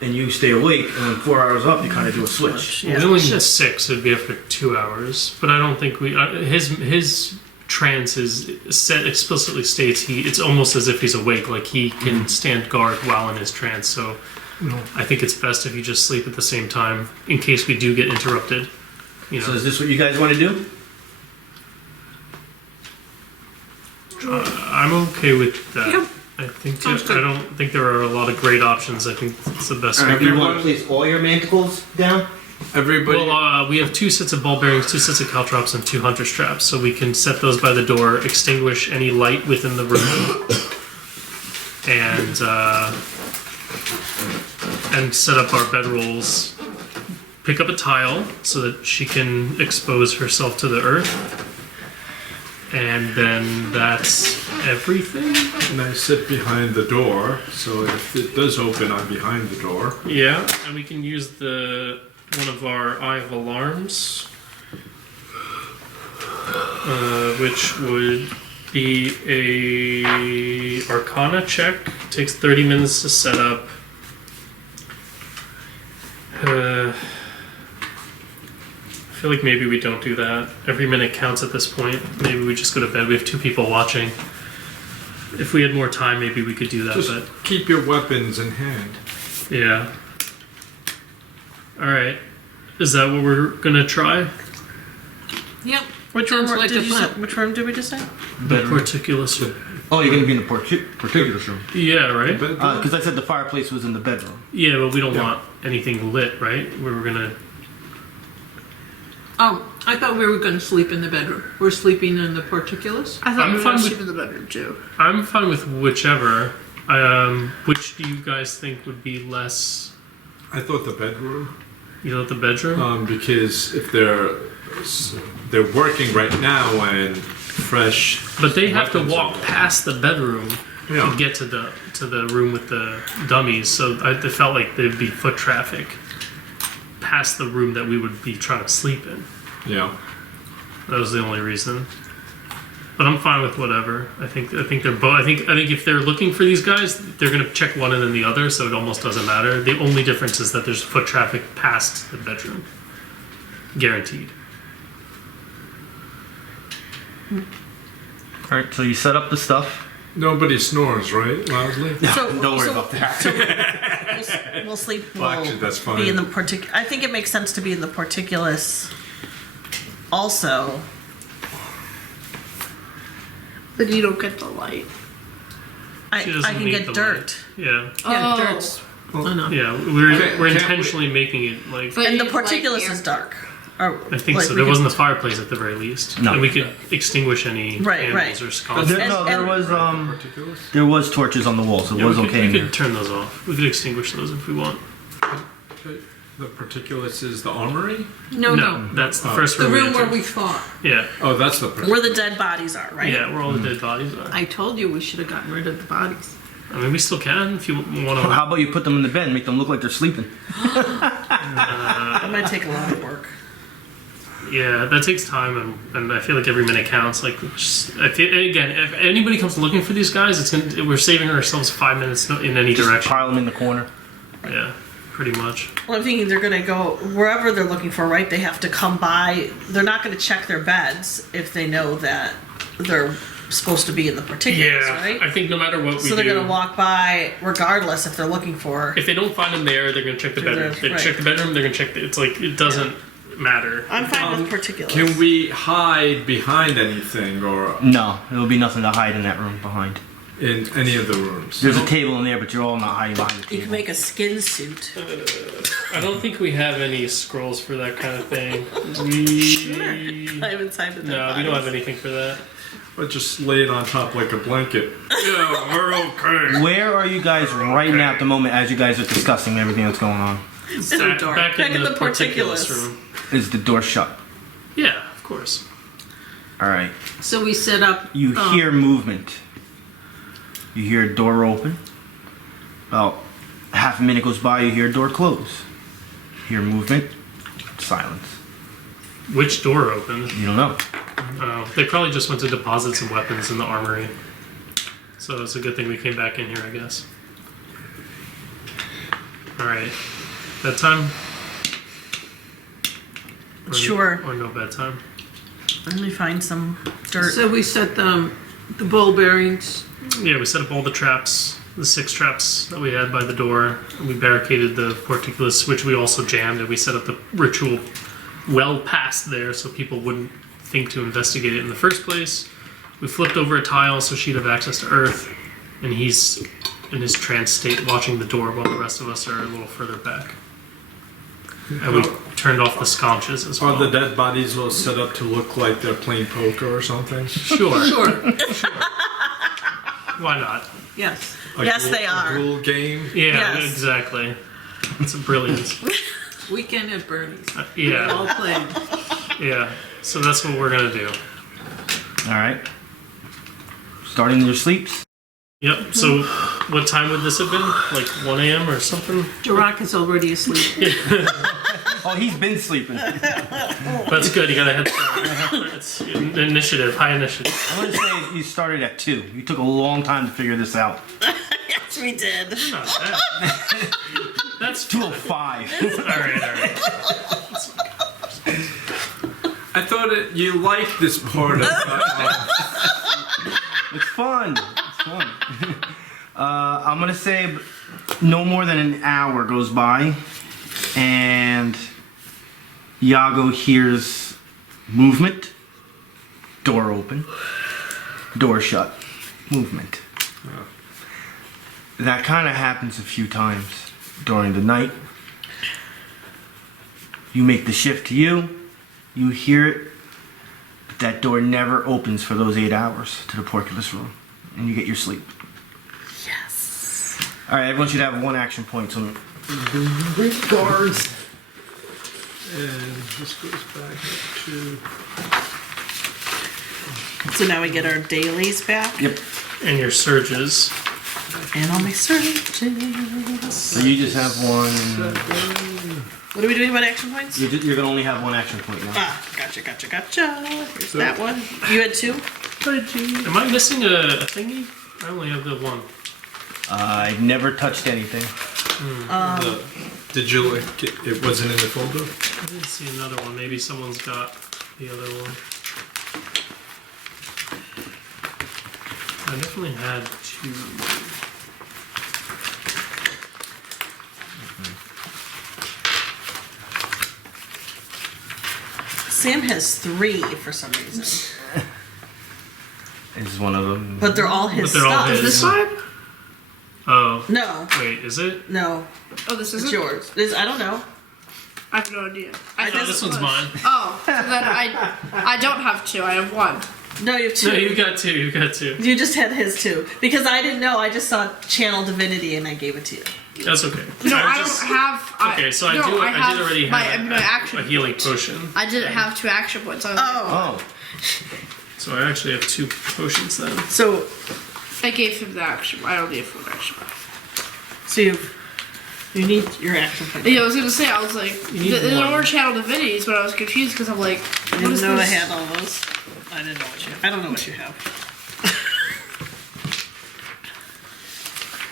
and you stay awake, and when 4 hours up, you kind of do a switch. Well, we only need 6. It'd be after 2 hours. But I don't think we. His trance is set explicitly states it's almost as if he's awake, like he can stand guard while in his trance. So I think it's best if you just sleep at the same time in case we do get interrupted. You know. So is this what you guys want to do? I'm okay with that. Yep. I think Sounds good. I don't think there are a lot of great options. I think it's the best. Alright, way. do you want to place all your manticles down? everybody. Well, we have 2 sets of ball bearings, 2 sets of caltrops, and 2 hunter straps. So we can set those by the door, extinguish any light within the room, and set up our bedrolls. Pick up a tile so that she can expose herself to the earth. And then that's everything. And I sit behind the door, so if it does open, I'm behind the door. Yeah, and we can use one of our Eye of Alarms, which would be a Arcana check. Takes 30 minutes to set up. I feel like maybe we don't do that. Every minute counts at this point. Maybe we just go to bed. We have 2 people watching. If we had more time, maybe we could do that. Just But keep your weapons in hand. yeah. All right. Is that what we're gonna try? Yep. Which room Sounds like did a you say? plan. Which room did we just say? The Porticulus. Oh, you're gonna be in the particulars room. Yeah. Right. But Because I said the fireplace was in the bedroom. Yeah, but we don't want anything lit, right? We were gonna. Oh, I thought we were going to sleep in the bedroom. We're sleeping in the porticulus? I thought I'm we were fine going to with- sleep in the bedroom too. I'm fine with whichever. Which do you guys think would be less? I thought the bedroom, You know, the bedroom. because if they're working right now and fresh. But they have to weapons walk are- past the bedroom Yeah. to get to the room with the dummies. So I felt like there'd be foot traffic past the room that we would be trying to sleep in. Yeah. That was the only reason. But I'm fine with whatever. I think they're both. I think if they're looking for these guys, they're gonna check one and then the other, so it almost doesn't matter. The only difference is that there's foot traffic past the bedroom, guaranteed. All right, so you set up the stuff. Nobody snores, right? Loudly. Don't worry about that. We'll sleep. Well, actually, that's fine. Be in the I think it makes sense to be in the porticulus. Also, But you don't get the light. She I doesn't can need get the dirt. light. Yeah. Yeah, Oh. dirt's. I know. Yeah, we're Can't intentionally making it like. But And the you like porticulus air. is dark. Or, I think like, so. we There could- wasn't a fireplace at the very least. No. And we could extinguish any Right, candles right. or sconces. There, And- no, there and- was Particulars? there was torches on the walls. It Yeah, was we could, okay we in could there. turn those off. We could extinguish those if we want. Okay. The particulars is the armory? No. That's the Oh. first The room. room we where entered. we fought. Yeah. Oh, that's the Where the dead bodies are, right? Yeah, where all the dead bodies are. I told you we should have gotten rid of the bodies. I mean, we still can if you want to. How about you put them in the bed and make them look like they're sleeping? That might take a lot of work. Yeah, that takes time, and I feel like every minute counts. Like, again, if anybody comes looking for these guys, we're saving ourselves 5 minutes in any Just direction. pile them in the corner. Yeah, pretty much. Well, I'm thinking they're going to go wherever they're looking for, right? They have to come by. They're not going to check their beds if they know that they're supposed to be in the particulars, Yeah, right? I think no matter what we So they're do, going to walk by regardless if they're looking for. if they don't find them there, they're going to check the bedroom. If they Right. check the bedroom, they're going to check. It's like it doesn't matter. I'm fine with particulars. Can we hide behind anything or No, there will be nothing to hide in that room behind. in any of the rooms? There's a table in there, but you're all not hiding behind the You can table. make a skin suit. I don't think we have any scrolls for that kind of thing. Climb inside the dead No, we don't have bodies. anything for that. Or just lay it on top like a blanket? Yeah, we're okay. Where are you guys right now at the moment as you guys are discussing everything that's going on? In the door. Back in the particulars. room. Is the door shut? Yeah, of course. All right. So we set up. You hear movement. You hear a door open. About half a minute goes by, you hear a door close. Hear movement. Silence. Which door opened? You don't know. They probably just went to deposit some weapons in the armory. So it's a good thing we came back in here, I guess. Alright. Bedtime? Sure. Or no bedtime? Let me find some dirt. So we set the ball bearings. Yeah, we set up all the traps, the 6 traps that we had by the door. And we barricaded the porticulus, which we also jammed, and we set up the ritual well past there so people wouldn't think to investigate it in the first place. We flipped over a tile so she'd have access to Earth, and he's in his trance state watching the door while the rest of us are a little further back. And we turned off the sconces as well. Are the dead bodies all set up to look like they're playing poker or something? Sure. Sure. Why not? Yes. Yes, they are. A rule game? Yeah, Yes. exactly. It's a brilliant. Weekend at Bernie's. Yeah, All played. yeah. So that's what we're gonna do. All right. Starting your sleeps. Yep. So, what time would this have been? Like 1 a.m. or something? Darrack is already asleep. Oh, he's been sleeping. That's good. You got a head start. It's initiative, high initiative. I'm gonna say you started at 2. You took a long time to figure this out. Yes, we did. Not bad. That's 2:05. all right. I thought you liked this part of It's fun. It's fun. I'm gonna say no more than an hour goes by, and Yago hears movement. Door open. Door shut. Movement. That kind of happens a few times during the night. You make the shift to you. You hear it. But that door never opens for those 8 hours to the porculus room. And you get your sleep. Yes. Alright, everyone should have 1 action point. So guards. And this goes back to... So now we get our dailies back. Yep. And your surges. And all my surges. So you just have 1. What are we doing about action points? You're gonna only have 1 action point now. Ah, gotcha. Here's that one. You had 2? Am I missing a thingy? I only have the one. I never touched anything. Did you like it wasn't in the folder? I didn't see another one. Maybe someone's got the other one. I definitely had 2. Sam has 3 for some reason, This is one of them. but they're all his But they're all stuff. his. This one? Oh, No, wait, is it? no, Oh, this it's is yours. I don't know. I have no idea. I Oh, just- this one's mine. Oh, so then I don't have 2. I have 1. No, you have 2. No, you got 2. You got 2. You just had his too. Because I didn't know. I just saw Channel Divinity and I gave it to you. That's okay. No, I just- don't have. Okay, so I no, do. I did already my, have my action a healing points. potion. I didn't have 2 action points. I was Oh, Oh. So I actually have 2 potions then. so I gave him the action. I don't need 4 action. you need your action point. Yeah, I was gonna say. I was like, need there one. were channel divinities, but I was confused because I'm like, I what didn't is know I this? had all those. I didn't know what you. I don't know what you have.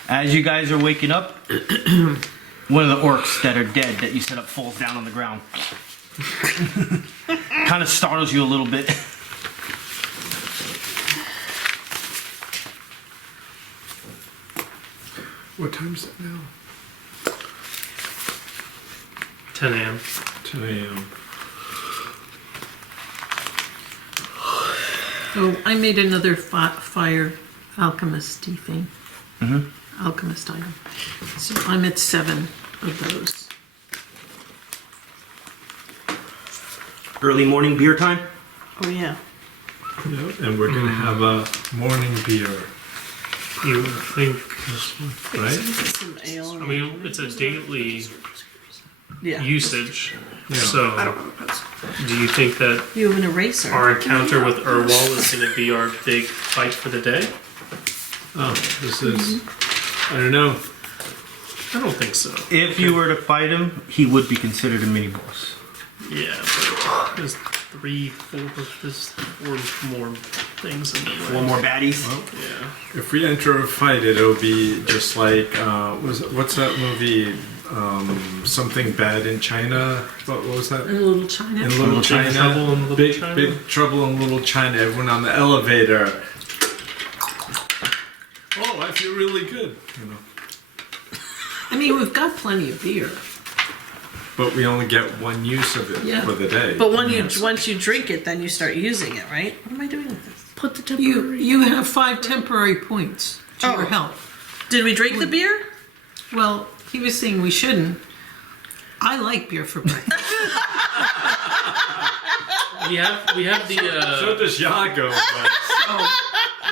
As you guys are waking up, one of the orcs that are dead that you set up falls down on the ground. Kind of startles you a little bit. What time is it now? 10 a.m. 10 a.m. So I made another fire alchemist thing. Alchemist item. So I'm at 7 of those. Early morning beer time. Oh yeah. Yep, and we're gonna have a morning beer, You think? right? Some ale. I mean, it's a daily Yeah. usage. Yeah. So, I don't have a pencil. do you think that You have an eraser. our encounter with Urwol is going to be our big fight for the day? Oh, this is. I don't know. I don't think so. If you were to fight him, he would be considered a mini boss. Yeah, but there's 4 more things in the way. 4 more baddies. Yeah. If we enter a fight, it'll be just like what's that movie? Something bad in China. What was that? In Little China. In Little Big China. Trouble in Little Big, China? Big Trouble in Little China. Everyone on the elevator. Oh, I feel really good. You know. I mean, we've got plenty of beer. But we only get 1 use of it Yeah. for the day. But once you drink it, then you start using it, right? What am I doing with this? Put the temporary. You have 5 temporary points to your Oh. health. Did we drink the beer? Well, he was saying we shouldn't. I like beer for breakfast. We have the So does Yago. But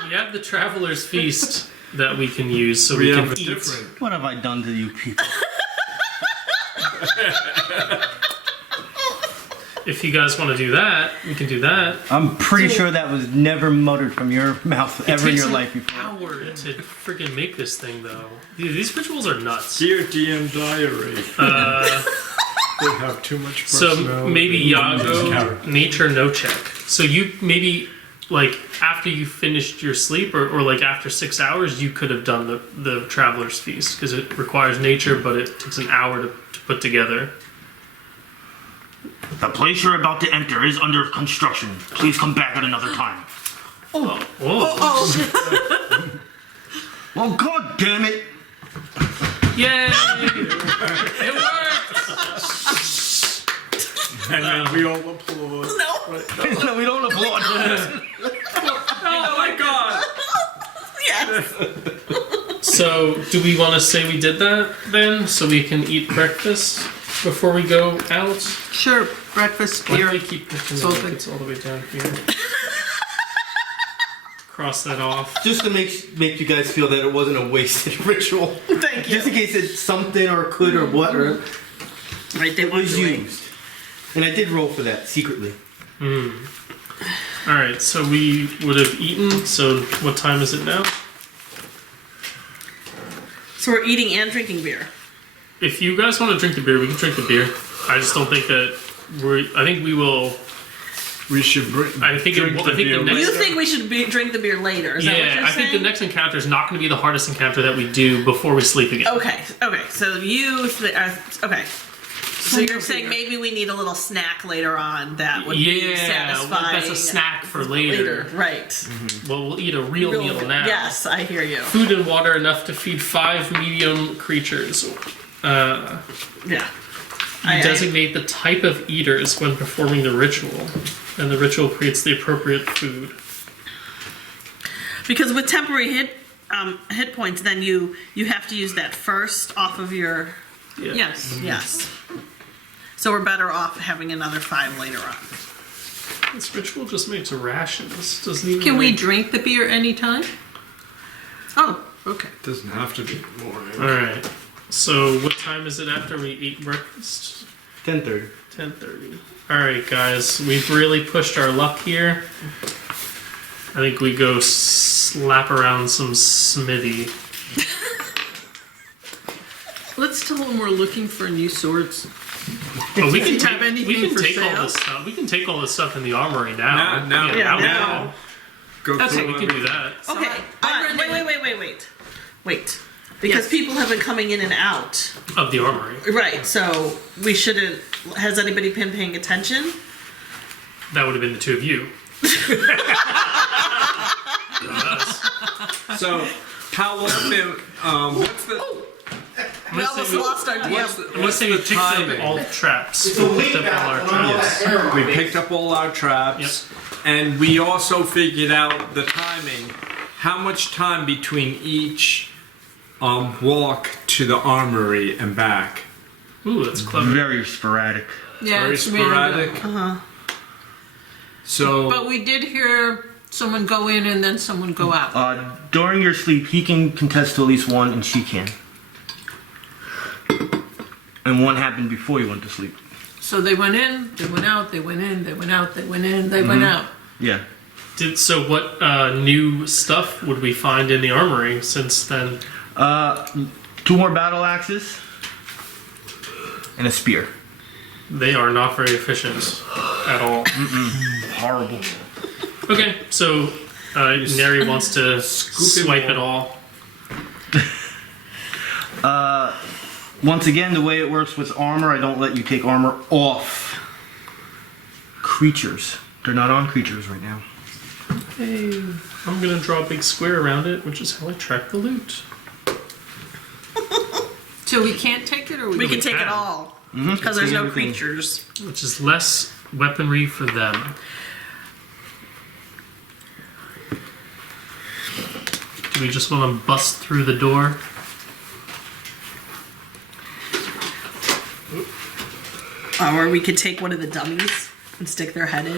we have the Traveler's Feast that we can use, so we we have can a eat. different. What have I done to you people? If you guys want to do that, we can do that. I'm pretty sure that was never muttered from your mouth ever in takes your an life before. hour to freaking make this thing, though. These rituals are nuts. Dear DM Diary. They have too much So personality. maybe Yago, Character. nature no check. So you maybe like after you finished your sleep, or like after 6 hours, you could have done the Traveler's Feast because it requires nature, but it takes an hour to put together. The place you're about to enter is under construction. Please come back at another time. Oh, Well, god damn it! yay! It worked. And then we all applaud. No, we don't applaud. Oh my god! Yes. So do we want to say we did that then, so we can eat breakfast before we go out? Sure, breakfast, Why do beer. we keep pushing So it? good. It's all the way down here. Cross that off. Just to make you guys feel that it wasn't a wasted ritual. Thank you. Just in case it's something or could or what or Right, they it was used. And I did roll for that secretly. Alright, so we would have eaten, so what time is it now? So we're eating and drinking beer. If you guys want to drink the beer, we can drink the beer. I just don't think that I think we will We should I think drink the beer the next. You think we should drink the beer later? Is that what Yeah, you're I think the saying? next encounter is not going to be the hardest encounter that we do before we sleep again. Okay. So okay. So you're saying maybe we need a little snack later on that would be Yeah, satisfying. well, that's a snack for later. Right. Well, we'll eat a real meal now. Yes, I hear you. Food and water enough to feed 5 medium creatures. Yeah. You designate the type of eaters when performing the ritual, and the ritual creates the appropriate food. Because with temporary hit points, then you have to use that first off of your. Yeah. Yes. So we're better off having another 5 later on. This ritual just makes rations. Doesn't even. Can we make- drink the beer anytime? Oh, okay. Doesn't have to be morning. All right. So what time is it after we eat breakfast? 10:30. 10:30. All right, guys. We've really pushed our luck here. I think we go slap around some smithy. Let's tell them we're looking for new swords. But we Do can you take, have anything we can for take all sale? this stuff. We can take all this stuff in the armory now. Now. Yeah, we now. Go can. through We can do that. Okay. I Wait. Because Yes. people have been coming in and out. Of the armory. Right. So we shouldn't. Has anybody been paying attention? That would have been the two of you. Not us. So, how often? What's the? I'm We gonna almost say we- lost our I'm DM. gonna say we picked timing? up all the traps. We picked up all our traps. We picked up all our traps, and we also figured out the timing. How much time between each walk to the armory and back? Ooh, that's clever. Very sporadic. Yeah, Very it's really good. sporadic. So But we did hear someone go in and then someone go out. During your sleep, he can contest to at least one, and she can. And one happened before you went to sleep. So they went in, they went out, they went in, they went out, they went in, they went out. Yeah. So what new stuff would we find in the armory since then? 2 more battle axes and a spear. They are not very efficient at all. Horrible. Okay, so Neri wants to Scoop it swipe it all. all. Once again, the way it works with armor, I don't let you take armor off creatures. They're not on creatures right now. Hey, I'm gonna draw a big square around it, which is how I track the loot. So we can't take it, or We can take it can. all because there's no Everything. creatures. Which is less weaponry for them. Do we just want to bust through the door? Or we could take one of the dummies and stick their head in.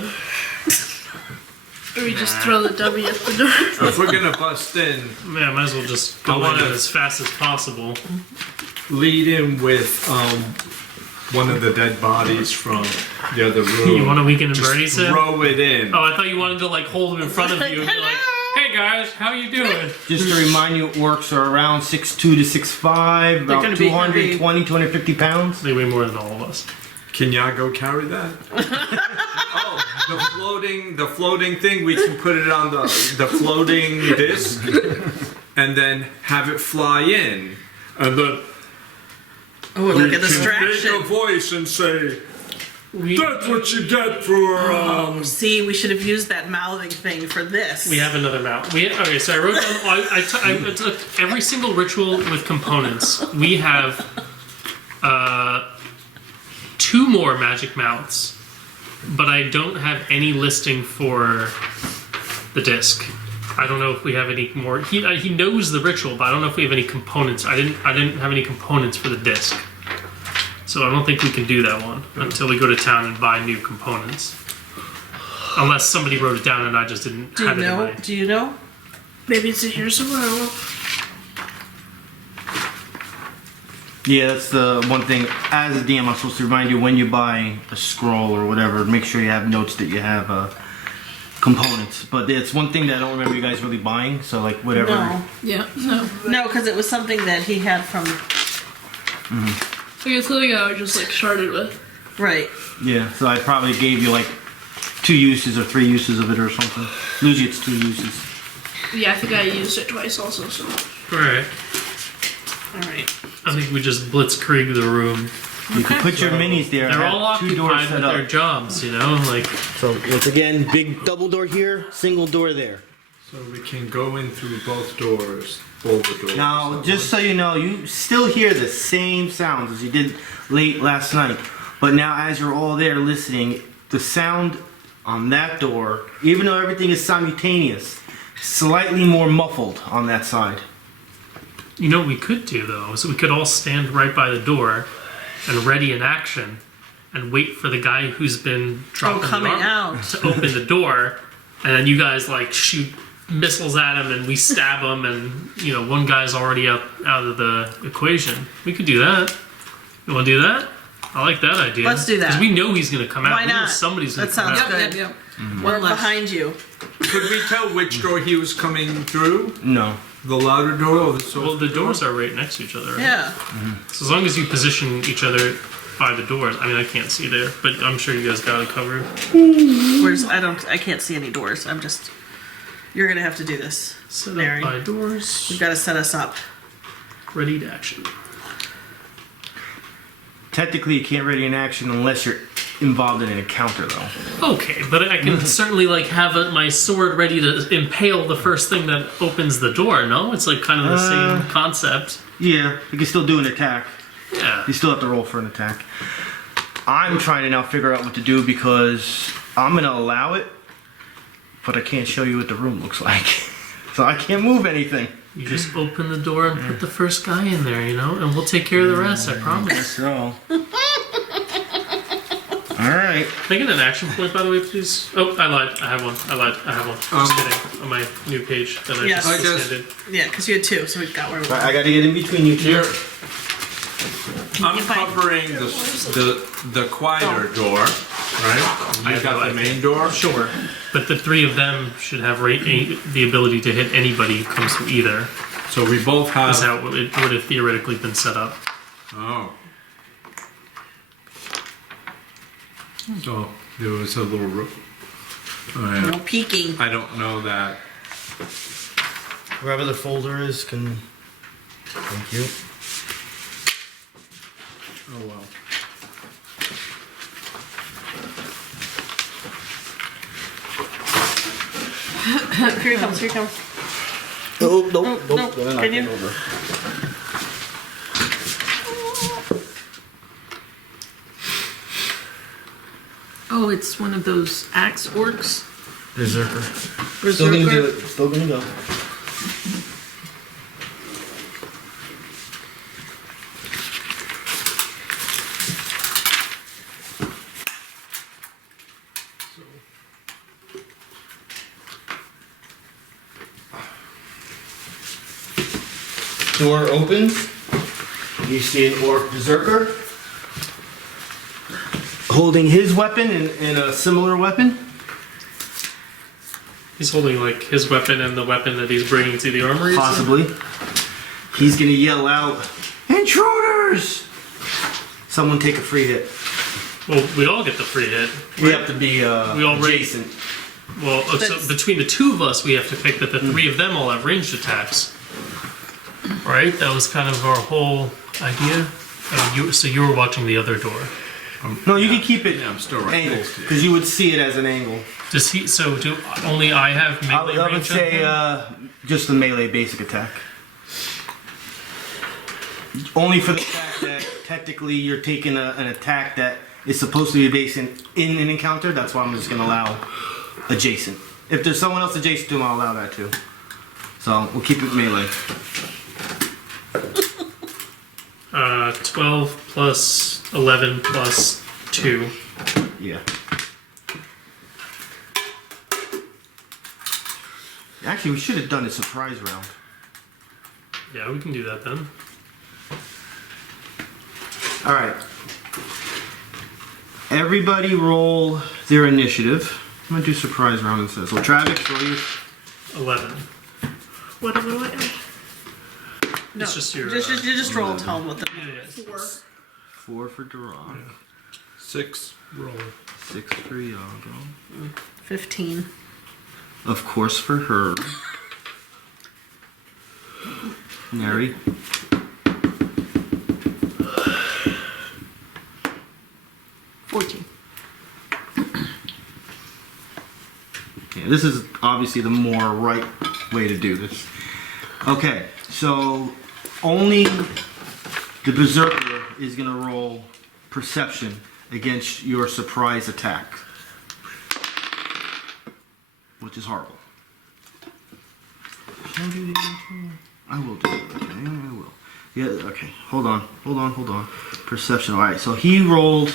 Or we just throw the dummy at the door. if we're gonna bust in, Yeah, might as well just go I in wanna- as fast as possible. lead in with one of the dead bodies from the other room. You want to weaken and Just Birdie said? throw it in. Oh, I thought you wanted to like hold him in front of you and be like, "Hey guys, how you doing?" Just to remind you, orcs are around 6'2" to 6'5", They're about gonna be 220, 250 pounds. They weigh more than all of us. Can Yago carry that? Oh, the floating thing. We can put it on the floating disc, and then have it fly in, and then Oh, like a we can make a distraction. voice and say, We "That's what you get for." See, we should have used that mouthing thing for this. have another mount. Okay, so I wrote down. I took every single ritual with components. We have 2 more magic mounts, but I don't have any listing for the disc. I don't know if we have any more. He knows the ritual, but I don't know if we have any components. I didn't have any components for the disc, so I don't think we can do that one until we go to town and buy new components. Unless somebody wrote it down and I just didn't Do you have it in know? my. Do you know? Maybe it's in here somewhere. I don't know. Yeah, that's the one thing. As a DM, I'm supposed to remind you when you buy a scroll or whatever, make sure you have notes that you have components. But it's one thing that I don't remember you guys really buying, so like whatever. No. Yeah, no. No, because it was something that he had from. Like it's something I just like started with. Right. Yeah, so I probably gave you like 2 uses or 3 uses of it or something. Usually it's 2 uses. Yeah, I think I used it twice also, so. Alright. Alright. I think we just blitzkrieg the room. You can put your minis there. They're have all 2 doors occupied set with up. their jobs, you know? Like, So once again, big double door here, single door there. So we can go in through both doors, both the doors. Now, just so you know, you still hear the same sounds as you did late last night. But now as you're all there listening, the sound on that door, even though everything is simultaneous, slightly more muffled on that side. you know what we could do, though? So we could all stand right by the door and ready in action and wait for the guy who's been dropping coming the armor out. to open the door. And then you guys, like, shoot missiles at him and we stab him and, you know, one guy's already out of the equation. We could do that. You want to do that? I like that idea. Let's do that. Because we know he's going to come out. Why We know not? somebody's going That to come sounds out. good. Yep. We're One left. behind you. Could we tell which door he was coming through? No. The louder door or the Well, softer the doors are right next to each other. Right? Yeah. So as long as you position each other by the doors, I mean, I can't see there, but I'm sure you guys got it covered. I can't see any doors. You're gonna have to do this. Set Neri. up by doors, You've got to set us up. ready to action. Technically, you can't ready in action unless you're involved in an encounter, though. Okay, but I can certainly like have my sword ready to impale the first thing that opens the door. No, it's like kind of the same concept. Yeah, you can still do an attack. Yeah. You still have to roll for an attack. I'm trying to now figure out what to do because I'm going to allow it, but I can't show you what the room looks like. So I can't move anything. You just open the door and put the first guy in there, you know, and we'll take care of the rest. I promise. So. Alright. Can I get an action point, by the way, please? Oh, I lied. I have one. I have one. Just kidding. On my new page that I Yes. just ended. Yeah, because you had 2, so we've got where we I got to get in between you two. Here, I'm You find- covering the quieter door, right? I You have got no the idea. main door. Sure, but the 3 of them should have the ability to hit anybody who comes through either. So we both That's have. how it would have theoretically been set up. Oh. Oh, there was a little. Oh, yeah. No peeking. I don't know that. Wherever the folder is can. Thank you. Oh well. Here he comes. Here he comes. Oh, nope, Oh, nope. nope. Gonna knock Can it you? over. Oh, it's one of those axe orcs. Berserker. Still gonna do it. Still gonna go. Door opens. You see an orc berserker holding his weapon and a similar weapon. He's holding like his weapon and the weapon that he's bringing to the armory. Possibly. He's gonna yell out, "Intruders!" Someone take a free hit. Well, we all get the free hit. We have to be We all raise- adjacent. Well, so That's- between the 2 of us, we have to pick that the 3 of them all have ranged attacks. Right? That was kind of our whole idea. So you were watching the other door. No, you can keep it Yeah, I'm still right angled next to you. because you would see it as an angle. Does he? So do only I have melee I would range? say on him? just the melee basic attack. Only for the fact that technically you're taking an attack that is supposed to be based in an encounter. That's why I'm just gonna allow adjacent. If there's someone else adjacent to him, I'll allow that too. So we'll keep it melee. 12 plus 11 plus 2. Yeah. Actually, we should have done a surprise round. Yeah, we can do that then. All right. Everybody roll their initiative. I'm gonna do surprise round instead. So Travex, roll yours. 11. What am I? No, It's just your, just roll and tell him what the. Yeah, yeah. 4. 4 for Darrack. 6. Roll. 6 for Yago. 15. Of course for her. Neri. Yeah, this is obviously the more right way to do this. Okay, so only the Berserker is going to roll Perception against your surprise attack, which is horrible. Shall I do the I will do it. Okay, I will. Yeah, okay. Hold on. Perception. Alright, so he rolled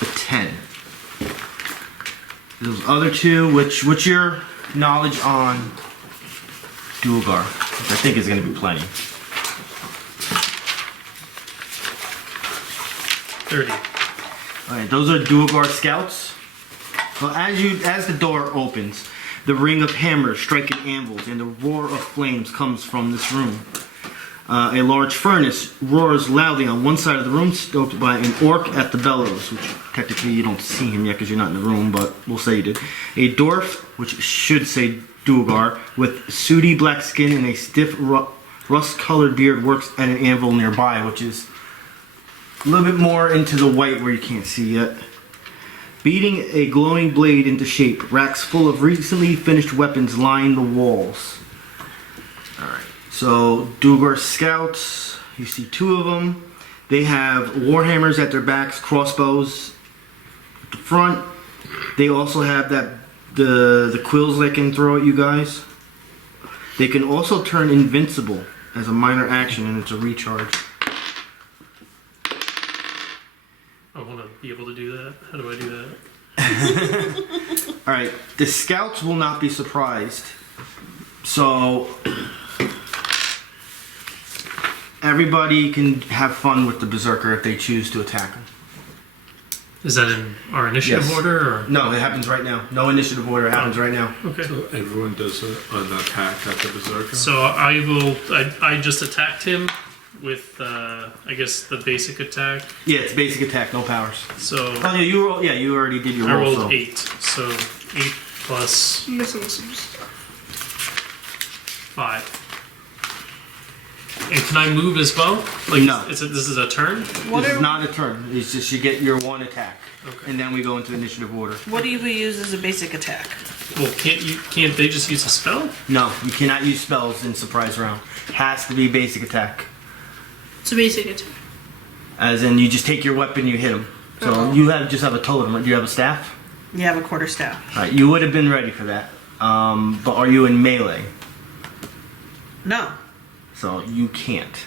a 10. Those other two, what's your knowledge on Duergar? Which I think is going to be plenty. 30. Alright, those are Duergar scouts. Well, as the door opens, the ring of hammers striking anvils and the roar of flames comes from this room. A large furnace roars loudly on one side of the room, stoked by an orc at the bellows, which technically you don't see him yet because you're not in the room, but we'll say you did. A dwarf, which should say Duergar, with sooty black skin and a stiff rust-colored beard works at an anvil nearby, which is a little bit more into the white where you can't see yet. Beating a glowing blade into shape, racks full of recently finished weapons line the walls. Alright, so Duergar scouts, you see two of them. They have warhammers at their backs, crossbows at the front. They also have the quills they can throw at you guys. They can also turn invincible as a minor action, and it's a recharge. I want to be able to do that. How do I do that? Alright, the scouts will not be surprised. So, everybody can have fun with the Berserker if they choose to attack him. Is that in our initiative Yes. order? Or? No, it happens right now. No initiative order, it happens right now. Okay. So everyone does an attack at the Berserker? So I just attacked him with, I guess, the basic attack. Yeah, it's basic attack, no powers. So Oh, yeah, you already did your I roll. rolled so. 8. So 8 plus Missing some stuff. 5. And can I move as well? Like, No. this is a turn? This is not a turn. It's just you get your one attack. Okay. And then we go into initiative order. What do you use as a basic attack? Well, can't they just use a spell? No, you cannot use spells in surprise round. Has to be basic attack. It's a basic attack. As in, you just take your weapon, you hit him. So you just have a totem. Do you have a staff? You have a quarterstaff. Alright, you would have been ready for that. But are you in melee? No. So you can't.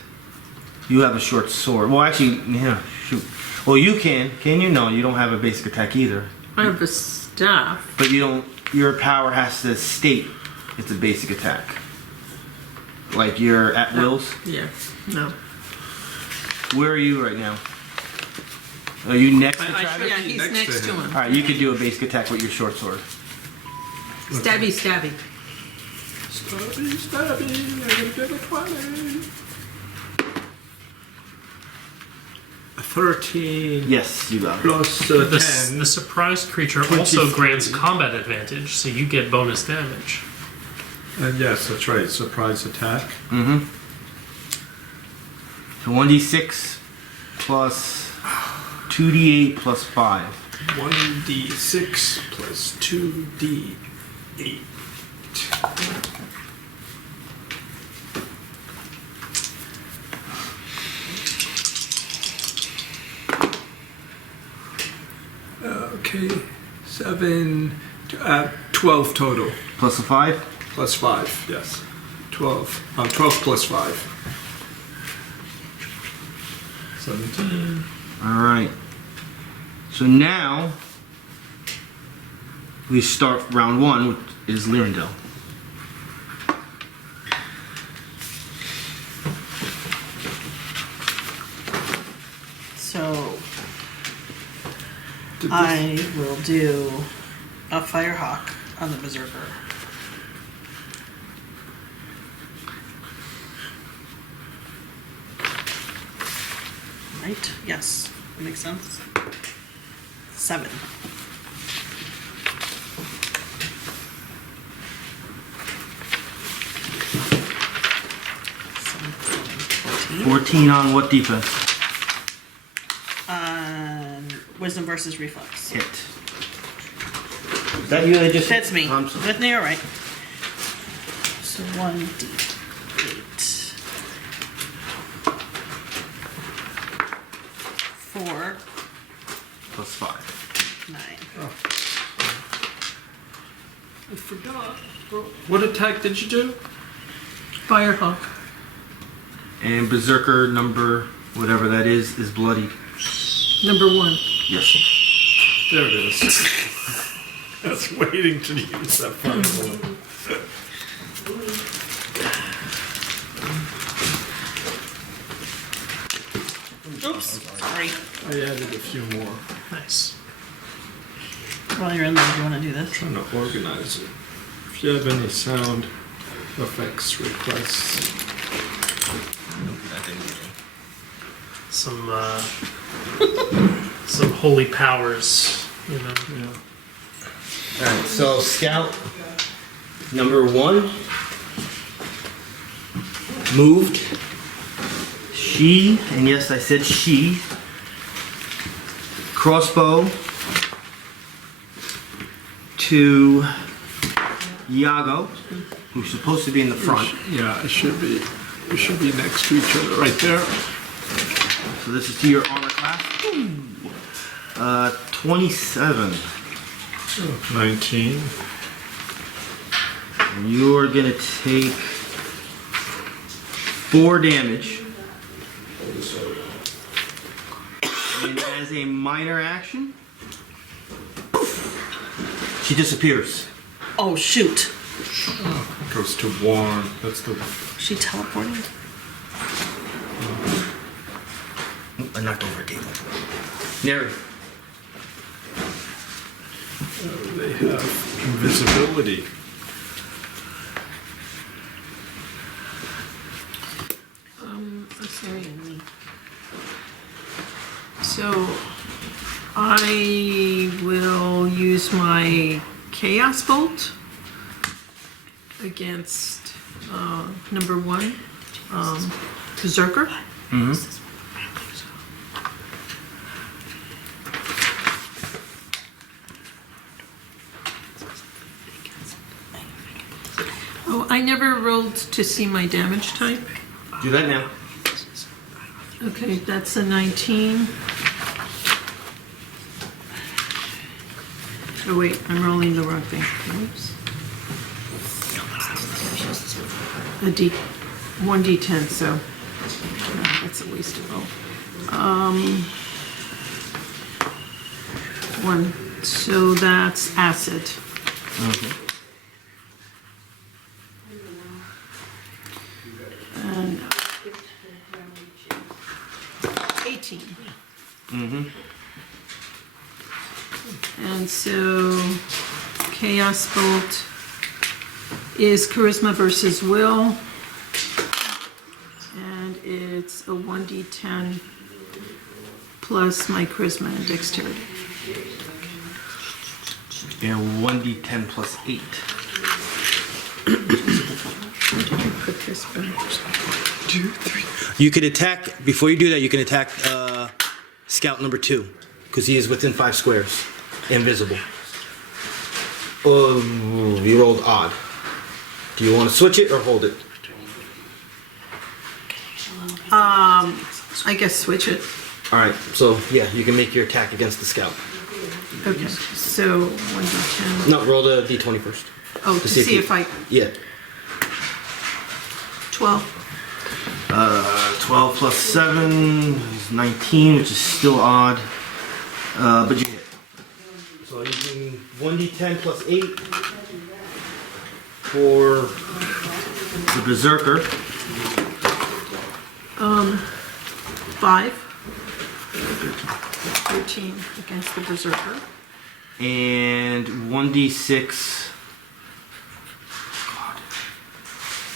You have a short sword. Well, actually, yeah, shoot. Well, you can. Can you? No, you don't have a basic attack either. I have a staff. But you don't. Your power has to state it's a basic attack. Like you're at wills. Yeah. No. Where are you right now? Are you next to I Travis? Yeah, he's Next next to to him. him. Alright, you could do a basic attack with your short sword. Stabby, stabby. Stabby, I get a 20. 13 Yes, you got it. plus The 10. surprised creature also grants combat advantage, so you get bonus damage. And yes, that's right. Surprise attack. Mm-hmm. So 1d6 plus 2d8 plus 5. 1d6 plus 2d8. Okay, 12 total. Plus a 5? Plus 5, yes. 12. 12 plus 5. 17. Alright. So now we start round 1, which is Lyrindel. So I will do a Firehawk on the Berserker. right? Yes, that makes sense. 7. 14 on what defense? Wisdom versus reflex. Hit. Is that you that just That's me. I'm sorry. That's me, all right. So 1d8. 4, Plus 5. 9. I forgot. What attack did you do? Firehawk. And Berserker number, whatever that is bloody. Number 1. Yes. There it is. I was waiting to use that final one. Oops, sorry. I added a few more. Nice. While you're in there, do you want to do this? Trying to organize it. If you have any sound effects requests. Some some holy powers, you know. Yeah. Alright, so Scout number 1 moved. She, and yes I said she, crossbow to Yago, who's supposed to be in the front. Yeah, it should be. We should be next to each other right there. So this is to your armor class. 27. 19. And you're gonna take 4 damage. And as a minor action, she disappears. Oh, shoot. Goes to warm. That's the. She teleported? I knocked over a table. Neri. They have invisibility. Okay. So I will use my Chaos Bolt against number 1, Berserker. Oh, I never rolled to see my damage type. Do that now. Okay, that's a 19. Oh wait, I'm rolling the wrong thing. Oops. A D, 1d10, so no, that's a waste of roll. 1, so that's acid. Okay. And 18. And so Chaos Bolt is Charisma versus Will. And it's a 1d10 plus my Charisma and Dexterity. And 1d10 plus 8. Put this back. 2, 3. You could attack, before you do that, you can attack Scout number 2. Because he is within 5 squares. Invisible. You rolled odd. Do you want to switch it or hold it? I guess switch it. Alright, so yeah, you can make your attack against the Scout. Okay, so 1d10. No, roll the d20 first. Oh, to see if I. Yeah. 12. 12 plus 7 is 19, which is still odd. But you hit. So you can 1d10 plus 8 for the Berserker. 5. 13 against the Berserker. And 1d6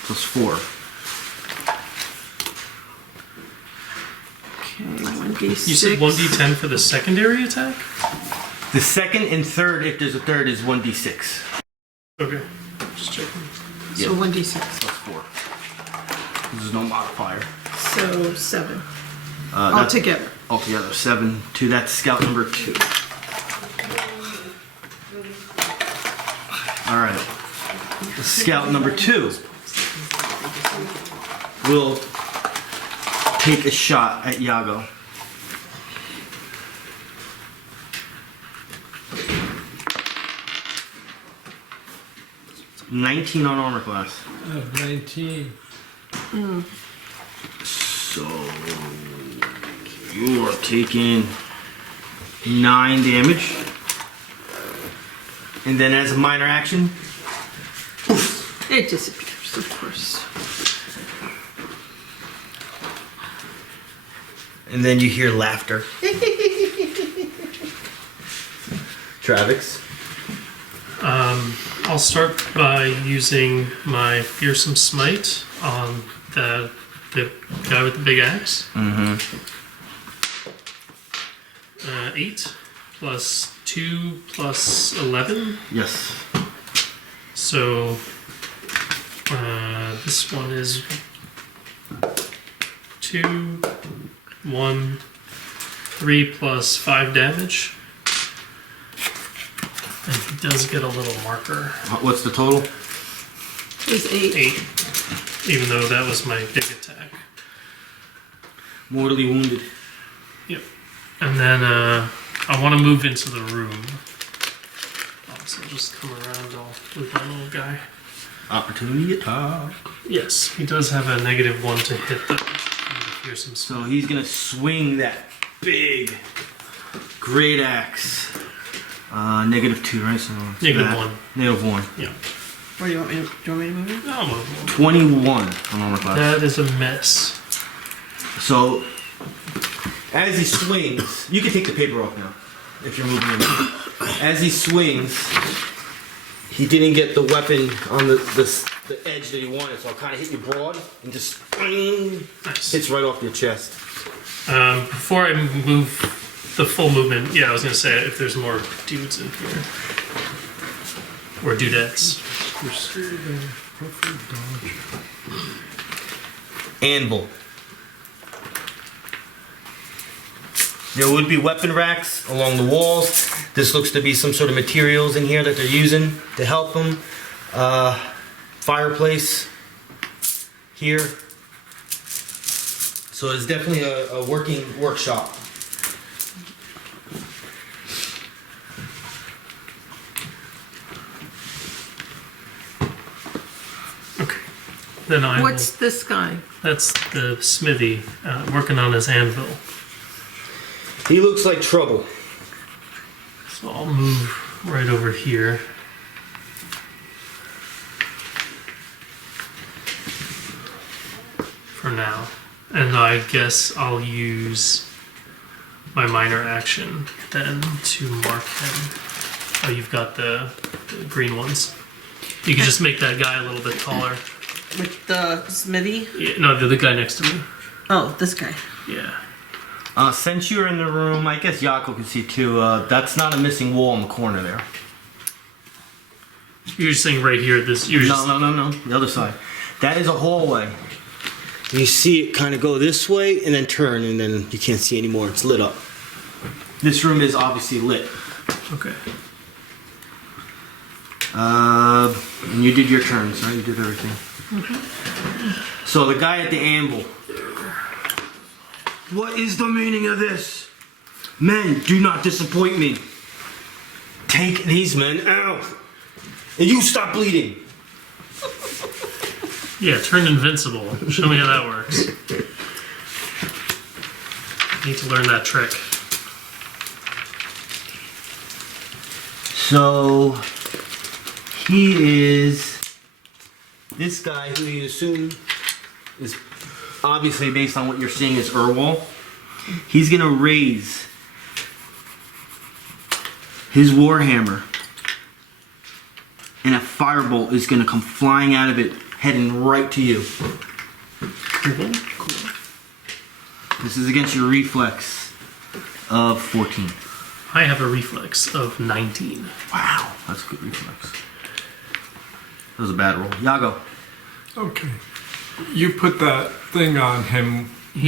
plus 4. Okay, 1d6. You said 1d10 for the secondary attack? The second and third, if there's a third, is 1d6. Okay. Just checking. So 1d6. Plus 4. There's no modifier. So 7. That's Altogether. altogether 7. 2. That's scout number 2. All right. Scout number 2 will take a shot at Yago. $19 on armor class. 19. So you are taking 9 damage. And then as a minor action, It disappears, of course. and then you hear laughter. Travex. I'll start by using my Fearsome Smite on the guy with the big axe. 8 plus 2 plus 11. Yes. So this one is 2, 1, 3 plus 5 damage. And he does get a little marker. What's the total? It was 8. 8. Even though that was my big attack. Mortally wounded. Yep. And then I want to move into the room. So I'll just come around with my little guy. Opportunity attack. Yes, he does have a -1 to hit the Fearsome Smite. So he's gonna swing that big great axe. -2, right? So it's -1. -1. Yeah. Where do you want me to move it? No, well, 21 on armor class. that is a mess. So as he swings, you can take the paper off now if you're moving him. As he swings, he didn't get the weapon on the edge that he wanted, so I'll kind of hit you broad and just Nice. hits right off your chest. Before I move the full movement, yeah, I was going to say if there's more dudes in here. Or dudettes. Anvil. There would be weapon racks along the walls. This looks to be some sort of materials in here that they're using to help them. Fireplace here. So it's definitely a working workshop. Okay. Then I What's this guy? That's the smithy working on his anvil. He looks like trouble. So I'll move right over here. For now. And I guess I'll use my minor action then to mark him. Oh, you've got the green ones. You can just make that guy a little bit taller. With the smithy? Yeah, no, the guy next to me. Oh, this guy. Yeah. Since you're in the room, I guess Yago can see too. That's not a missing wall in the corner there. You're just saying right here, this. You're just, No. The other side. That is a hallway. You see it kind of go this way and then turn, and then you can't see anymore. It's lit up. This room is obviously lit. Okay. And you did your turns, right? You did everything. So the guy at the anvil. What is the meaning of this? Men, do not disappoint me. Take these men out. And you stop bleeding. Yeah, turn invincible. Show me how that works. Need to learn that trick. So he is this guy who you assume is obviously based on what you're seeing is Urwol. He's gonna raise his warhammer, and a firebolt is gonna come flying out of it, heading right to you. Cool. This is against your reflex of 14. I have a reflex of 19. Wow, that's a good reflex. That was a bad roll. Yago. Okay. You put that thing on him. He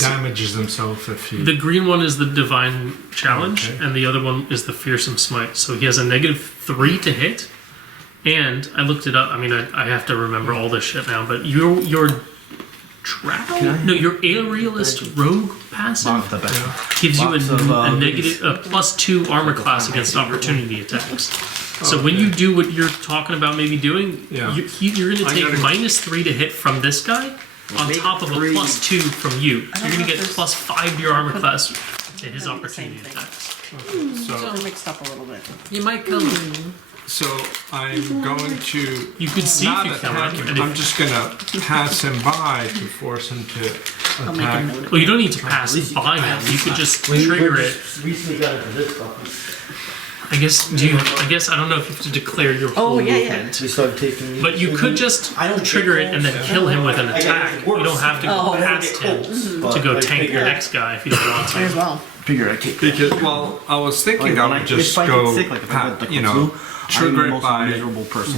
damages himself if he. The green one is the Divine Challenge, Okay. and the other one is the Fearsome Smite. So he has a -3 to hit. And I looked it up. I mean, I have to remember all this shit now. But your Drow? No, your Aerialist Rogue passive gives you a negative, a +2 armor class against opportunity attacks. So when you do what you're talking about maybe doing, Yeah. you're going to take -3 to hit from this guy on top of a +2 from you. So you're going to get +5 to your armor class to his opportunity attacks. So, They're mixed up a little bit. You might come in. so I'm going to You could see not if you can. attack him. And I'm if, just gonna pass him by to force him to I'll make a attack. note. well, you don't need to pass by him. You could just trigger it. Recently got into this stuff. I guess I don't know if you have to declare your whole yeah, yeah. movement. We started taking. But you could just trigger it and then kill him with an attack. You don't have to go past him to go tank your next guy if you don't want May as to. well. Figure I take. Because, well, I was thinking I would just go, trigger it by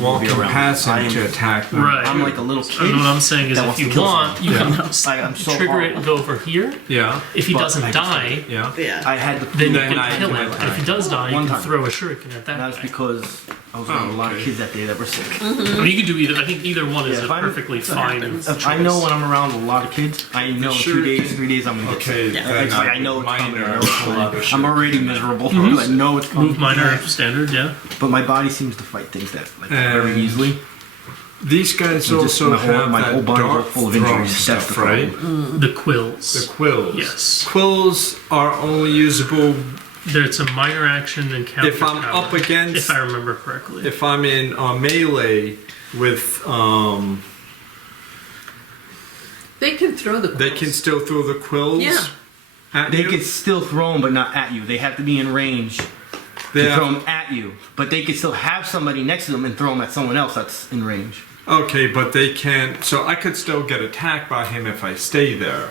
walking past him to attack them. Right. I'm like a little kid. And what I'm saying is, that if wants you to kill want, you can I'm so trigger hard. it and go over here. Yeah, If he But doesn't I just- die, yeah. Yeah. I had to. then you Then I can kill can him. attack. And if he does die, you One can time. throw a shuriken at that That was guy. because I was around a lot of kids that day that were sick. Well, you could do either. I think either one is Yeah, a if I'm- perfectly fine happens. choice. I know when I'm around a lot of kids, I know in 2 days, 3 days I'm gonna get Okay, sick. then It's like I know it's coming. minor I know it's pull out coming. a I'm already miserable. I know it's coming. Move minor standard, yeah. But my body seems to fight things that like And very easily. These guys Just also my whole- have my whole that body dark full of throne injuries. That's stuff, the right? problem. The quills. The quills. Yes. Quills are only usable It's a minor action and counter if I'm power, up against. if I remember correctly. If I'm in melee with, They can throw the they can quills. still throw the quills. Yeah. At They you? could still throw them, but not at you. They have to be in range They to have- throw them at you. But they could still have somebody next to them and throw them at someone else that's in range. Okay, but they can't. So I could still get attacked by him if I stay there.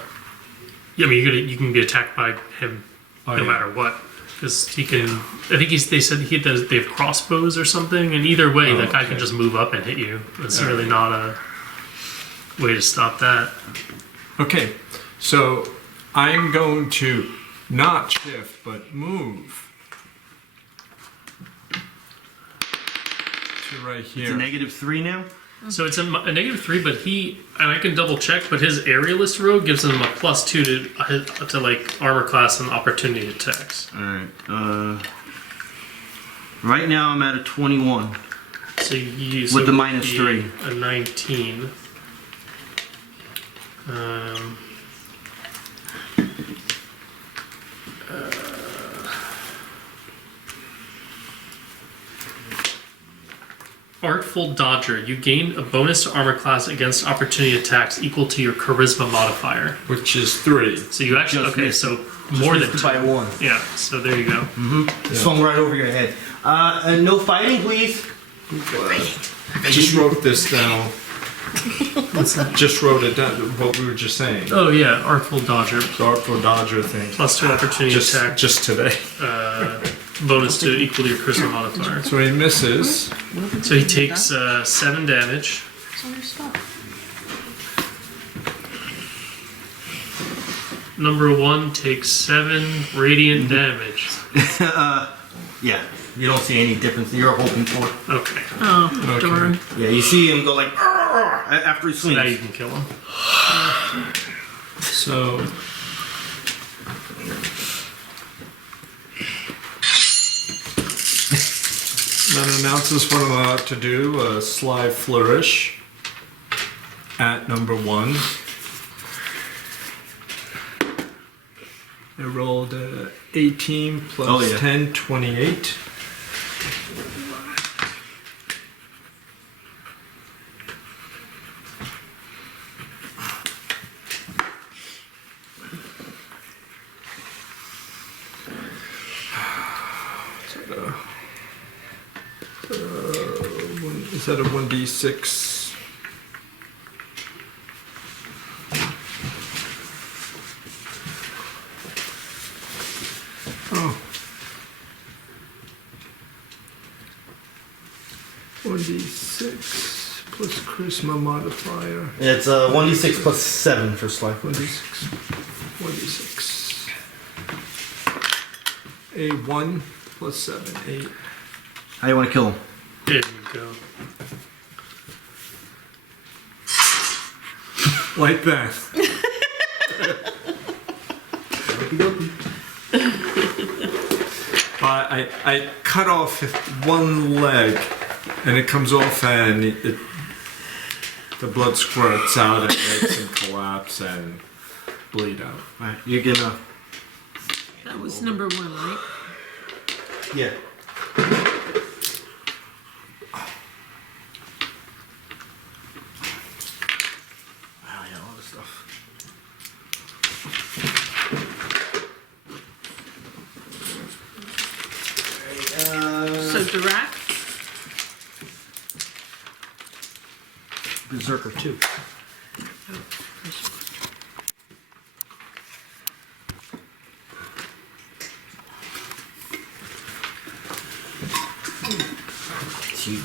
Yeah, I mean, you can get attacked by him Oh, no yeah. matter what. Because he can. I think they said they have crossbows or something, and either way, that guy can just move up and hit you. It's really not a way to stop that. Okay, so I'm going to not shift, but move to right It's a here. -3 now. So it's a -3, but and I can double check, but his Aerialist rogue gives him a +2 to like armor class and opportunity attacks. All right. Right now I'm at a 21. So you use With the it would -3. be a 19. Artful Dodger. You gain a bonus to armor class against opportunity attacks equal to your charisma modifier. Which is 3. So you actually Just missed so more than Missed by 2. 1. Yeah. So there you go. Swung right over your head. No fighting, please. I just wrote this down. Just wrote it down. What we were just saying. Oh yeah, Artful Dodger. The Artful Dodger thing. +2 opportunity attack. Just today. Bonus to equal to your charisma modifier. So he misses. So he takes 7 damage. It's on your stuff. Number 1 takes 7 radiant damage. Yeah. You don't see any difference. You're hoping for it. Okay. Oh, darn. Yeah. You see him go like "Arr!" after he So now you swings. can kill him. So Then announces what I'm about to do, a sly flourish at number 1. I rolled 18 plus Oh, yeah. 10, 28. Is that a 1d6? 1d6 plus charisma modifier. It's 1d6 plus 7 for slide. 1d6. 1d6. A 1 plus 7. 8. How you want to kill him? There you go. Like that. But I cut off one leg, and it comes off, and the blood squirts out, and makes him collapse and bleed out. Alright, you're gonna. That was number 1, right? Yeah. Wow, yeah, all this stuff. So Darrack, Berserker 2.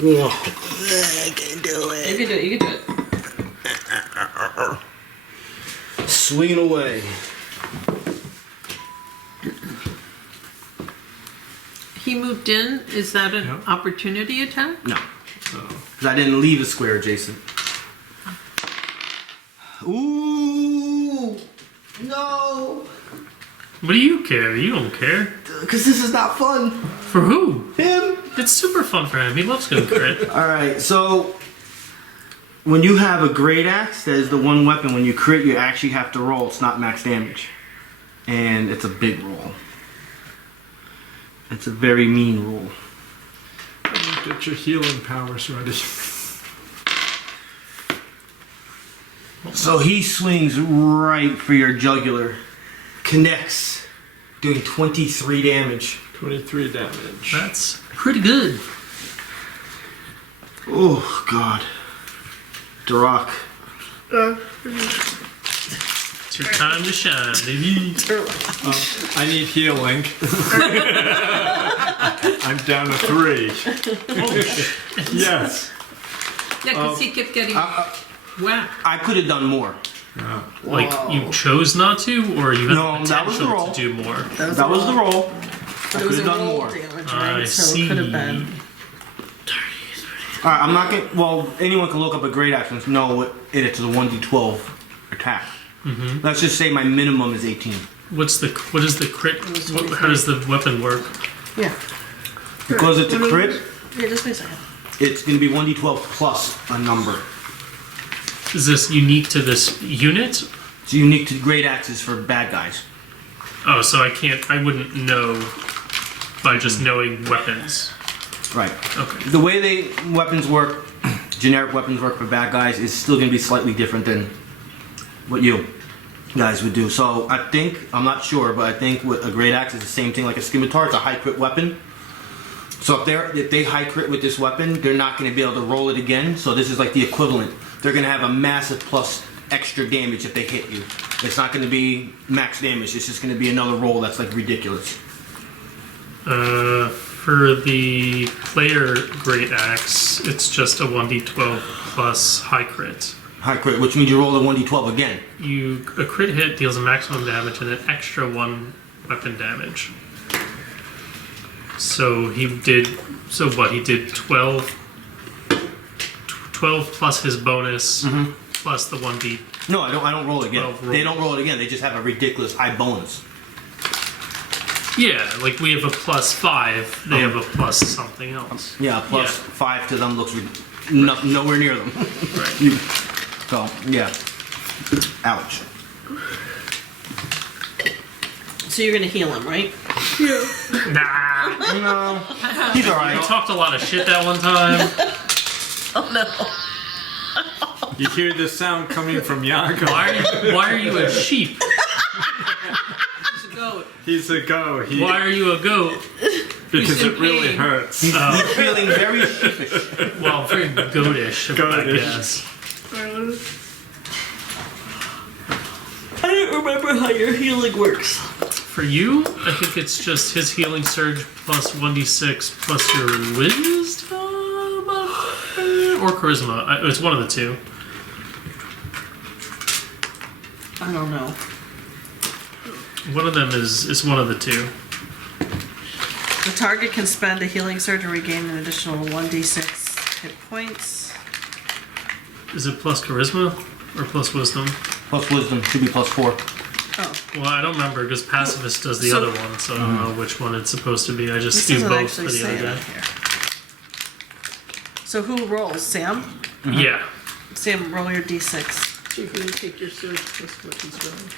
I can do it. You can do it. You can do it. Swinging away. he moved in. Is that an Yeah. opportunity attack? No. Because I didn't leave a square adjacent. Ooh! No! What do you care? You don't care. Because this is not fun. For who? Him! It's super fun for him. He loves going crit. Alright, so when you have a great axe, that is the one weapon. When you crit, you actually have to roll. It's not max damage. And it's a big roll. It's a very mean roll. Get your healing powers ready. So he swings right for your jugular. Connects, doing 23 damage. 23 damage. That's pretty good. Oh, God. Darrack. It's your time to shine, baby. I need healing. I'm down to 3. Yes. Yeah, because he kept getting whacked. I could have done more. Like, you chose not to, or you had No, the that was the potential roll. to do more? That was the roll. But I it was could've a done roll more. damage, I right? So see. it could have been. Alright, I'm not gonna. Well, anyone can look up a great axe and know it's a 1d12 attack. Mm-hmm. Let's just say my minimum is 18. What is the crit? How does the weapon work? Yeah. Because it's a crit, Yeah, just wait a second. it's gonna be 1d12 plus a number. Is this unique to this unit? It's unique to great axes for bad guys. Oh, so I wouldn't know by just knowing weapons. Right. Okay. The way weapons work, generic weapons work for bad guys, is still going to be slightly different than what you guys would do. So I think, I'm not sure, but I think with a great axe is the same thing like a scimitar. It's a high crit weapon. So if they high crit with this weapon, they're not going to be able to roll it again. So this is like the equivalent. They're going to have a massive plus extra damage if they hit you. It's not going to be max damage. It's just going to be another roll that's like ridiculous. For the player great axe, it's just a 1d12 plus high crit. High crit, which means you roll a 1d12 again. A crit hit deals a maximum damage and an extra 1 weapon damage. So he did. So what? He did 12 plus his bonus plus the 1d. No, I don't roll it again. 12 roll. They don't roll it again. They just have a ridiculous high bonus. Yeah, like we have a plus 5. They have a plus something else. Yeah, plus Yeah. 5 to them looks nowhere near them. Right. So, yeah. Ouch. So you're gonna heal him, right? Nah. No. He's I alright. talked a lot of shit that one time. Oh no. You hear the sound coming from Yago. Why are you a sheep? He's a goat. He's a go. Why are you a goat? Because He's in it really pain. hurts. He's feeling very sheepish. Well, very goatish, I Goatish. guess. I don't remember how your healing works. For you, I think it's just his healing surge plus 1d6 plus your wisdom. or charisma. It's one of the two. I don't know. One of them is one of the two. The target can spend a healing surge and regain an additional 1d6 hit points. Is it plus charisma or plus wisdom? Plus wisdom should be +4. Oh, Well, I don't remember because pacifist does the So- other one, so I don't know which one it's supposed to be. I just this do doesn't both actually for the say other it on guy. here. So who rolls? Sam? Yeah. Sam, roll your d6. So if you take your surge plus what he's rolling.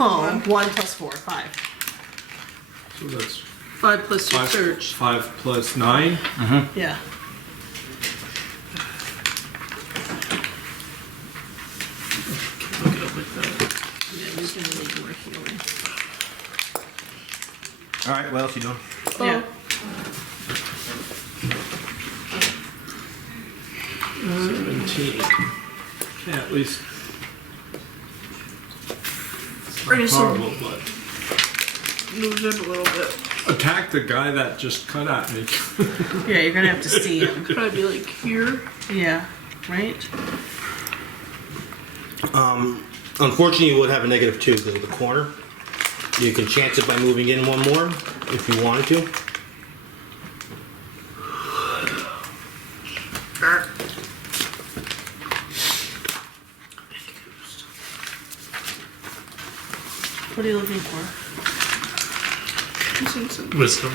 Oh, 1 plus 4, 5. So that's 5 plus your surge. 5 plus 9. Yeah. Look it up like that. Yeah, you're gonna need more healing. All right, what else you doing? Yeah. 17. Yeah, at least. Bring some Horrible, but moves in a little bit. attack the guy that just cut at me. Yeah, you're gonna have to see him. Probably like here. Yeah, right? Unfortunately, you would have a -2 because of the corner. You can chance it by moving in one more if you wanted to. What are you looking for? Wisdom.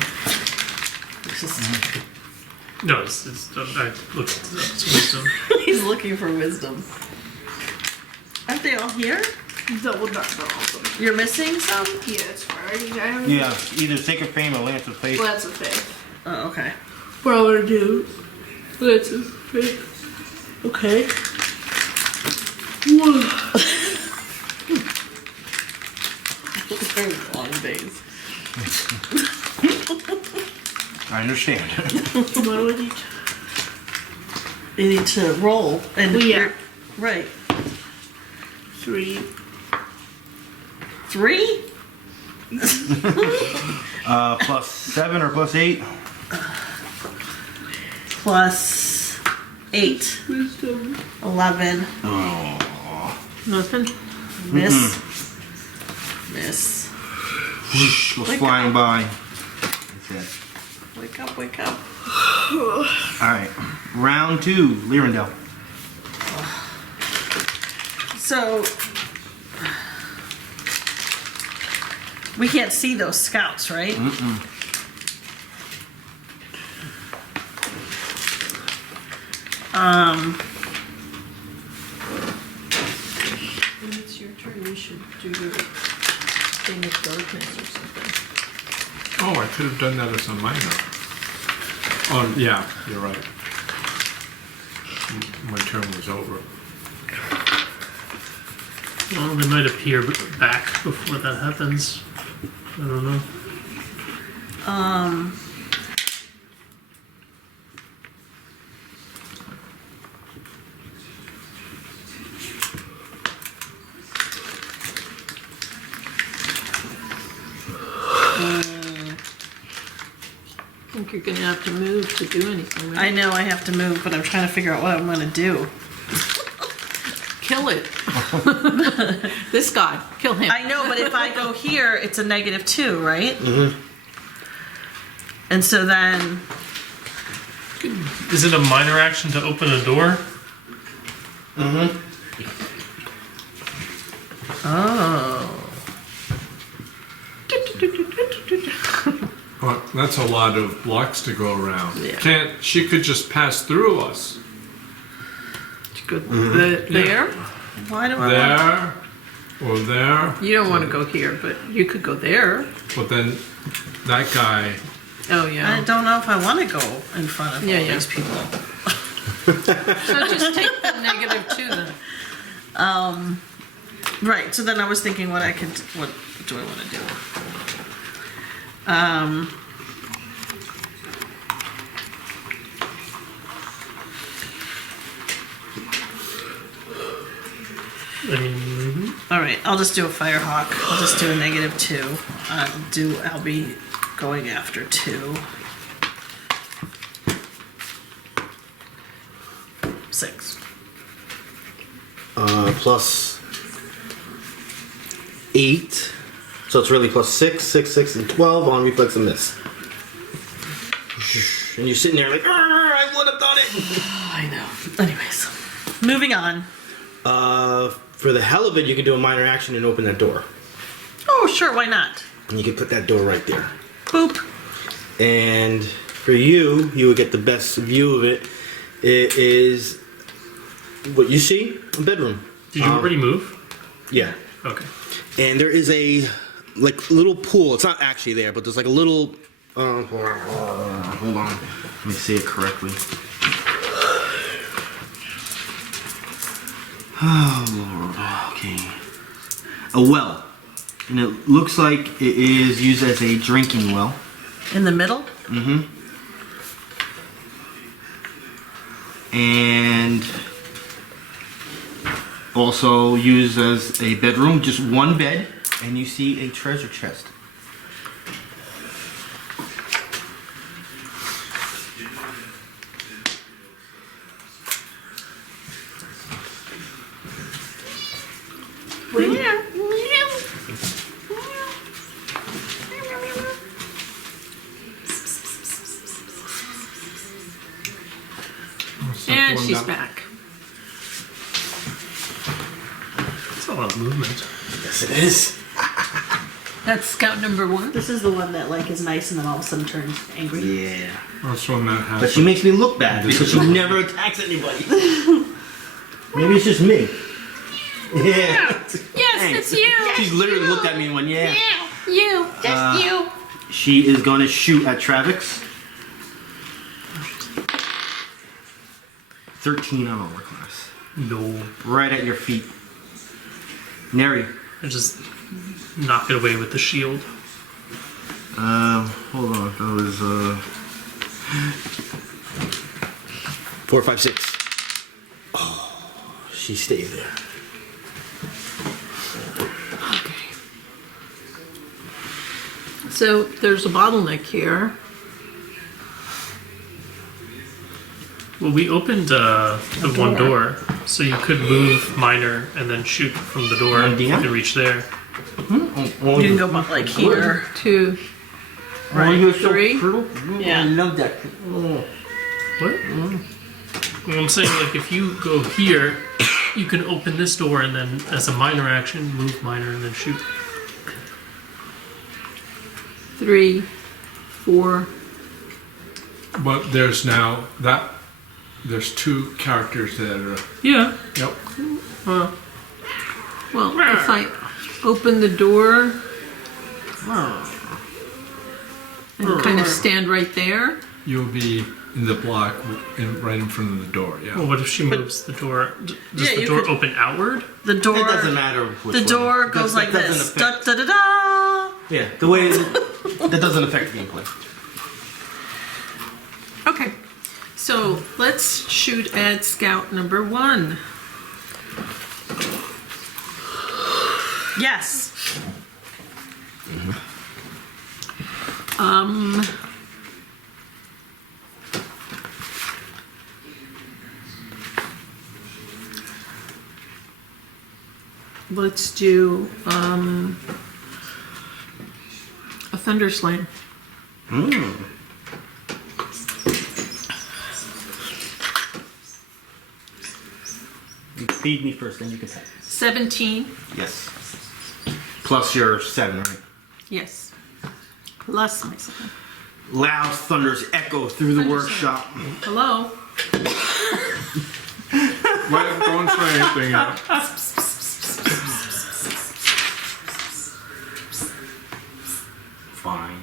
No, it's I looked it up. It's wisdom. He's looking for wisdom. Aren't they all here? That would not go awesome. You're missing some? Yeah, it's fine. I don't Yeah, either Sacred Fame or Lance of Faith. Well, that's a faith. Oh, okay. What I'm gonna do. That's a faith. Okay. Whoa. Very long days. I understand. What do I need? You need to roll. And Well, yeah. you're- Right. 3. 3? +7 or +8? Plus 8. Wisdom. 11. Nothing? Miss. Miss. Whoosh, goes Wake flying up. by. That's it. Wake up, wake up. All right, round 2, Lyrindel. So, we can't see those scouts, right? When it's your turn, you should do your thing of darkness or something. Oh, I could have done that as a minor. Oh, yeah, you're right. My turn was over. Well, they might appear back before that happens. I don't know. I think you're gonna have to move to do anything, I right? know I have to move, but I'm trying to figure out what I'm going to do. Kill it. This guy, kill him. I know, but if I go here, it's a -2, right? Mm-hmm. And so then, Is it a minor action to open a door? Well, that's a lot of blocks to go around. Yeah. She could just pass through us. Go there. why do I want There, or there. You don't want to go here, but you could go there. But then that guy, Oh I yeah. don't know if I want to go in front of Yeah, all yeah. these people. So just take the -2 then. Right, so then I was thinking what do I want to do? I mean, Alright, I'll just do a Firehawk. I'll just do a -2. I'll be going after 2. plus 8. So it's really plus 6, 6, 6, and 12 on reflex and miss. And you're sitting there like, I would have done it. I know. Anyways, moving on. For the hell of it, you can do a minor action and open that door. Oh, sure, why not? And you can put that door right there. Boop. And for you, you will get the best view of it. It is what you see, a bedroom. Did you already move? Yeah. Okay. And there is a like little pool. It's not actually there, but there's like a little. Hold on. Let me say it correctly. Oh Lord. Okay. A well, and it looks like it is used as a drinking well. In the middle? Mm-hmm. And also used as a bedroom, just one bed, and you see a treasure chest. And she's back. That's a lot of movement. Yes, it is. That's scout number 1. This is the one that like is nice and then all of a sudden turns angry. Yeah. That's one that has. But she makes me look bad because she never attacks anybody. Maybe it's just me. Yeah. Yes, it's you. She's literally looked at me and went, yeah. You. Just you. She is going to shoot at Travex. 13 on armor class. No. Right at your feet. Neri. I just knock it away with the shield. Hold on. That was, 4, 5, 6. Oh, she stayed there. Okay. So there's a bottleneck here. Well, we opened the one door, so you could move minor and then shoot from the door. And You DM? can reach there. You can go about like here. 2. Right. You're so 3. fertile. Yeah. I love that. What? Well, I'm saying, like, if you go here, you can open this door and then, as a minor action, move minor and then shoot. 3, 4. But there's now that. There's 2 characters that are. Yeah. Yep. Well, if I open the door and kind of stand right there. You'll be in the block right in front of the door. Yeah. Well, what if she moves the door? Does Yeah, the you door could- open outward? The door. It doesn't matter which The way. door Because goes like that doesn't this. affect- Da da da da. Yeah, the way that doesn't affect gameplay. Okay. So let's shoot at scout number 1. Yes. Let's do a thunder slam. You feed me first, then you can pet. 17. Yes. Plus your 7, right? Yes. Plus my 7. Loud thunders echo through the workshop. Hello. Why don't say anything? Fine.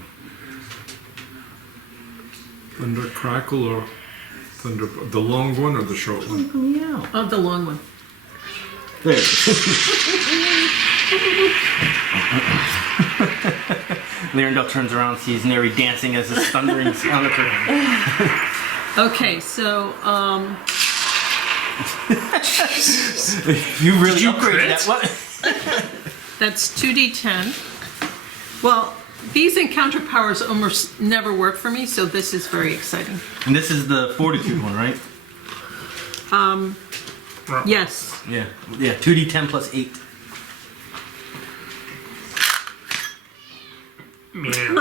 Thunder crackle or thunder? The long one or the short one? Yeah. Oh, the long one. There. Lyrindel turns around, sees Neri dancing as his thundering sound occurs. Okay, so You really you upgraded crit? that. What? that's 2d10. Well, these encounter powers almost never work for me, so this is very exciting. And this is the fortitude one, right? Yes. Yeah. Yeah. 2d10 plus 8. Meow.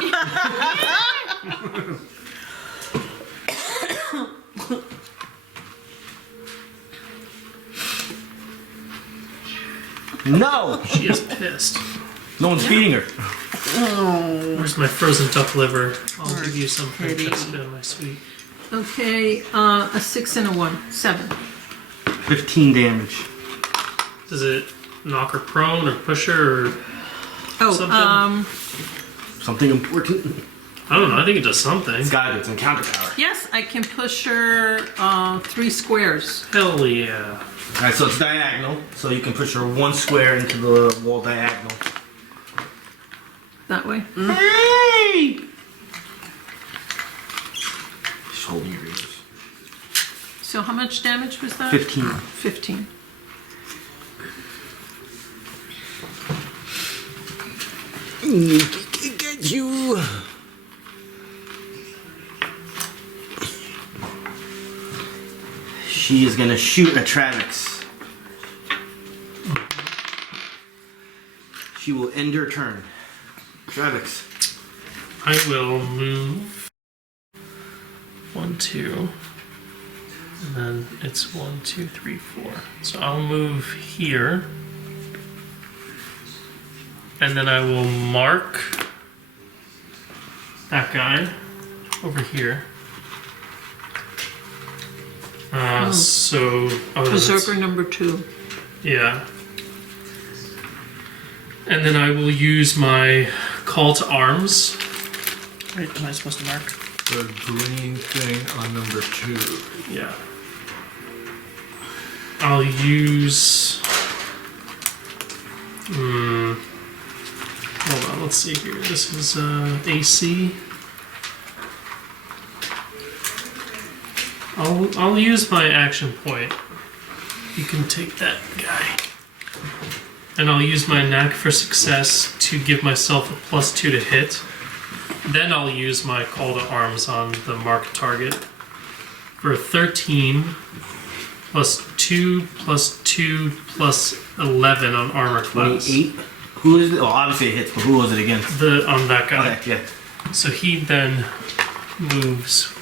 No. She is pissed. No one's feeding her. Where's my frozen duck liver? I'll give you some for Kitty. Jessica, my sweet. Okay, a 6 and a 1. 7. 15 damage. Does it knock her prone or push her or Oh, something? Something important. I don't know. I think it does something. It's got it. It's encounter power. yes, I can push her 3 squares. Hell yeah. Alright, so it's diagonal. So you can push her 1 square into the wall diagonal. That way. Hey! Just holding your ears. So how much damage was that? 15. 15. Get you. She is gonna shoot at Travex. She will end her turn. Travex. I will move 1, 2, and then it's 1, 2, 3, 4. So I'll move here, and then I will mark that guy over here. So Berserker number 2. yeah. And then I will use my call to arms. Wait, am I supposed to mark? The green thing on number 2. Yeah. I'll use. Hold on, let's see here. This is AC. I'll use my action point. You can take that guy. And I'll use my knack for success to give myself a +2 to hit. Then I'll use my call to arms on the marked target for 13 +2 +2 +11 on armor class. 28. Who is it? Oh, obviously it hits, but who was it against? On that guy. Okay, yeah. So he then moves.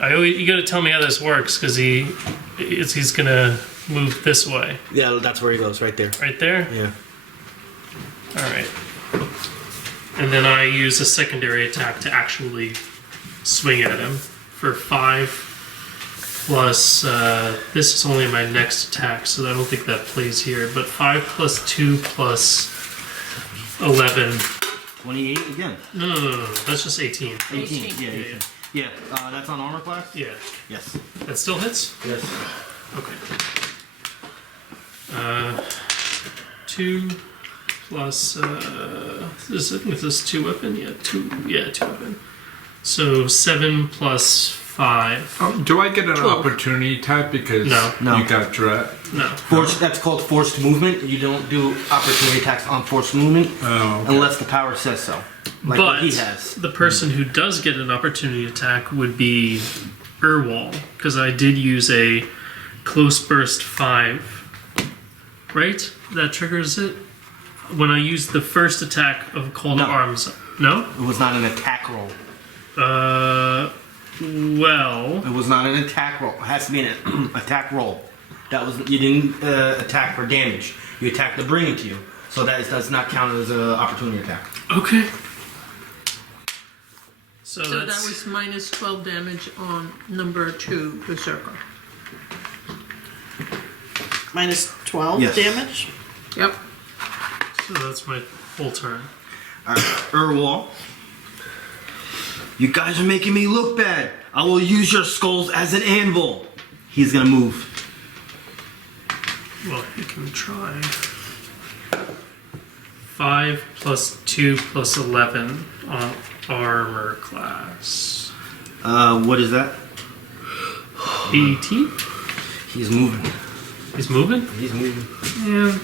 You got to tell me how this works because he's gonna move this way. Yeah, that's where he goes, right there. Right there. Yeah. All right. And then I use a secondary attack to actually swing at him for 5 plus. This is only my next attack, so I don't think that plays here. But 5 + 2 + 11. 28 again. No. That's just 18. 18. 18. Yeah, Yeah, 18. Yeah, that's on armor class? Yeah. Yes. That still hits. Yes. Okay. 2 plus. Is this 2 weapon? Yeah, 2. Yeah, 2 weapon. So 7 plus 5. Do I get an 12. opportunity type because No. you got Dread? No. That's called forced movement. You don't do opportunity attacks on forced movement Oh, okay. unless the power says so. Like But what he has. the person who does get an opportunity attack would be Urwol, because I did use a close burst 5. Right? That triggers it? When I used the first attack of Call to No. Arms. No? It was not an attack roll. Well. It was not an attack roll. It has to be an attack roll. That was you didn't attack for damage. You attacked to bring it to you. So that does not count as an opportunity attack. Okay. So that that's. was minus 12 damage on number 2 Berserker. Minus 12 Yes. damage? Yep. So that's my whole turn. Alright, Urwol. You guys are making me look bad. I will use your skulls as an anvil. He's gonna move. Well, you can try. 5 plus 2 plus 11 on armor class. What is that? 18? He's moving. He's moving? He's moving. Yeah.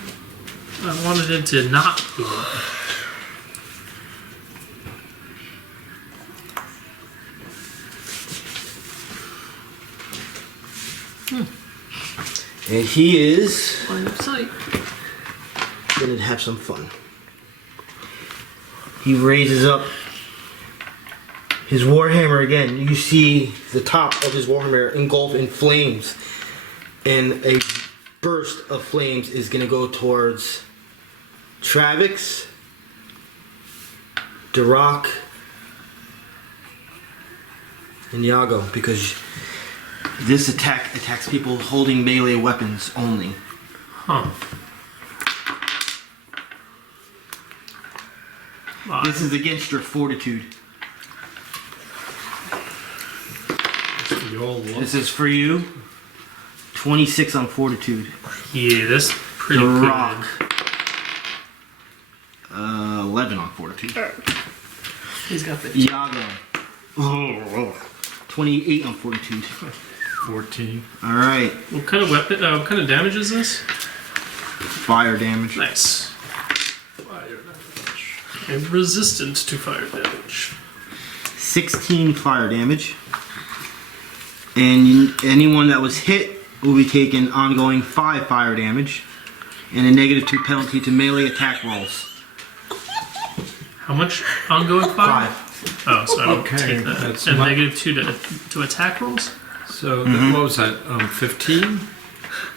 I wanted him to not move. And he is Line of sight. gonna have some fun. He raises up his warhammer again. You see the top of his warhammer engulfed in flames, and a burst of flames is gonna go towards Travex, Darrack, and Yago, because this attack attacks people holding melee weapons only. Huh. Wow. This is against your fortitude. We all love This is for you. 26 on fortitude. Yeah, that's pretty Darrack. good. 11 on fortitude. He's got 15. Yago. Oh, 28 on fortitude. 14. All right. What kind of weapon? What kind of damage is this? Fire damage. Nice. Fire damage. And resistant to fire damage. 16 fire damage. And anyone that was hit will be taking ongoing 5 fire damage and a -2 penalty to melee attack rolls. How much ongoing fire? 5. Oh, so I don't Okay, take that. that's And not- -2 to attack rolls? So, what was that? 15?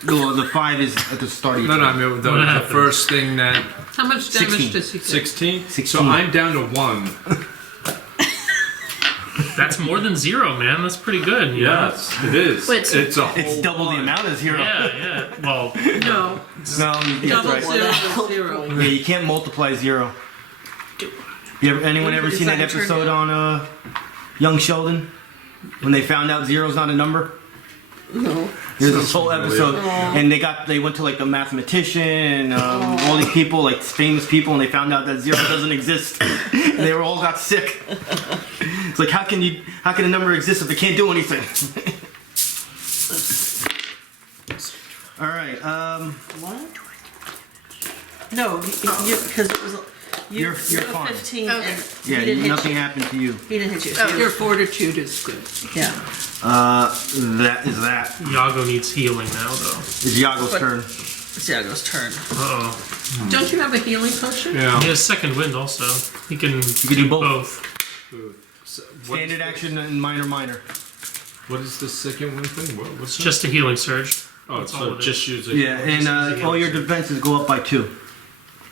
Well, the 5 is at the start of No, your no, I mean, the happened? first thing that. How much damage 16. does he take? 16? 16. So I'm down to 1. That's more than 0, man. That's pretty good. you know? Yes, it is. Wait, so- it's a whole It's double the lot. amount of 0. Yeah, yeah. Well, No, No, that's double right. 0 is 0. Yeah, you can't multiply 0. Anyone ever Is seen that that your episode turn on Young Sheldon? When they found out 0's not a number? No. There's this whole episode, and they went to like a mathematician and all these people, like famous people, and they found out that 0 doesn't exist. And they all got sick. It's like how can a number exist if it can't do anything? All right. What? No, because it was. You're you have fine. 15 Okay. and Yeah, he didn't nothing hit you. happened to you. He didn't hit you. Oh, So your fortitude is good. yeah. That is that. Yago needs healing now, though. It's Yago's But- turn. It's Yago's turn. Uh-oh. Don't you have a healing potion? Yeah. He has second wind also. He can do both. So what Standard is action and minor. What is the second one thing? What's that? Just a healing surge. Oh, That's all so it is. just use it. Yeah, and all your defenses go up by 2.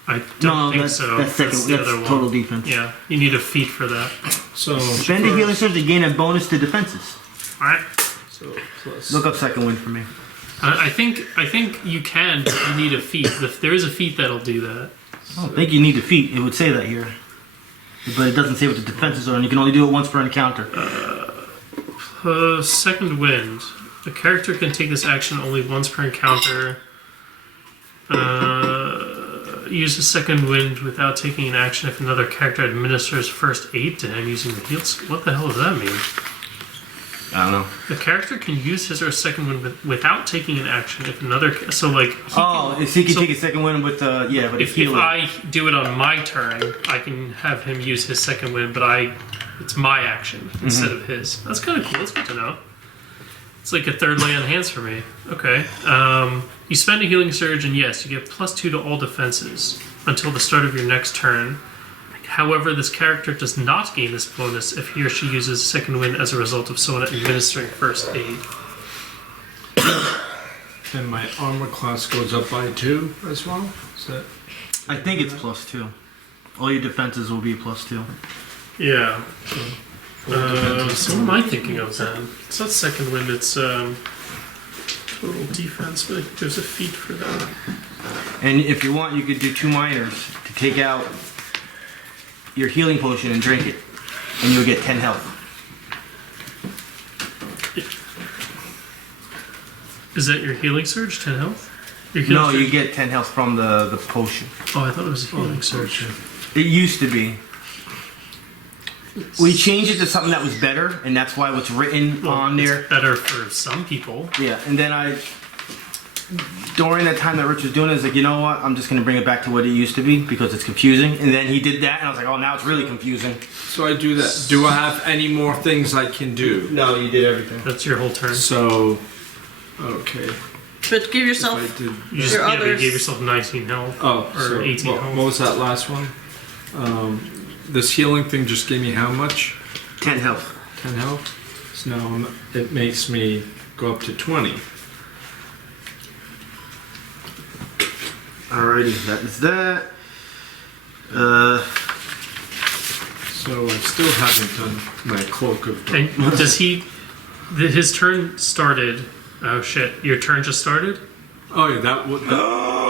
I don't think that's, so. that's second. the That's other one. total defense. Yeah, you need a feat for that. So Spend the healing surge to gain a bonus to defenses. Alright. So plus. Look up second wind for me. I think you can, but you need a feat. If there is a feat that'll do that. I don't think you need defeat. It would say that here. But it doesn't say what the defenses are, and you can only do it once per encounter. Second wind. The character can take this action only once per encounter. Use the second wind without taking an action if another character administers first aid to him using the heal skill. What the hell does that mean? I don't know. The character can use his or her second wind without taking an action if another. So like. He can take a second wind with but If I do it on my turn, I can have him use his second wind, but it's my action instead of his. That's kind of cool. That's good to know. It's like a third lay on hands for me. Okay. You spend a healing surge, and yes, you get +2 to all defenses until the start of your next turn. However, this character does not gain this bonus if he or she uses second wind as a result of someone administering first aid. And my armor class goes up by 2 as well. Is that? I think it's +2. All your defenses will be +2. Yeah. So what am I thinking of then? It's not second wind, it's total defense, but I think there's a feat for that. And if you want, you could do 2 minors to take out your healing potion and drink it, and you'll get 10 health. Is that your healing surge? 10 health? Your healing No, surge? you get 10 health from the potion. Oh, I thought it was a healing surge. It used to be. We changed it to something that was better, and that's why what's written on It's there. better for some people. Yeah, and then during that time that Rich was doing it, I was like, you know what? I'm just going to bring it back to what it used to be because it's confusing. And then he did that, and I was like, oh, now it's really confusing. So I do that. Do I have any more things I can do? No, you did everything. That's your whole turn. So, okay. But give yourself. I did. You just Your yeah, but you others- gave yourself 19 health. Oh, Or so 18 what, health. what was that last one? This healing thing just gave me how much? 10 health. 10 health? So now it makes me go up to 20. Alrighty, that is that. So I still haven't done my cloak of And does he? His turn started. Oh shit! Your turn just started. Oh yeah, that would.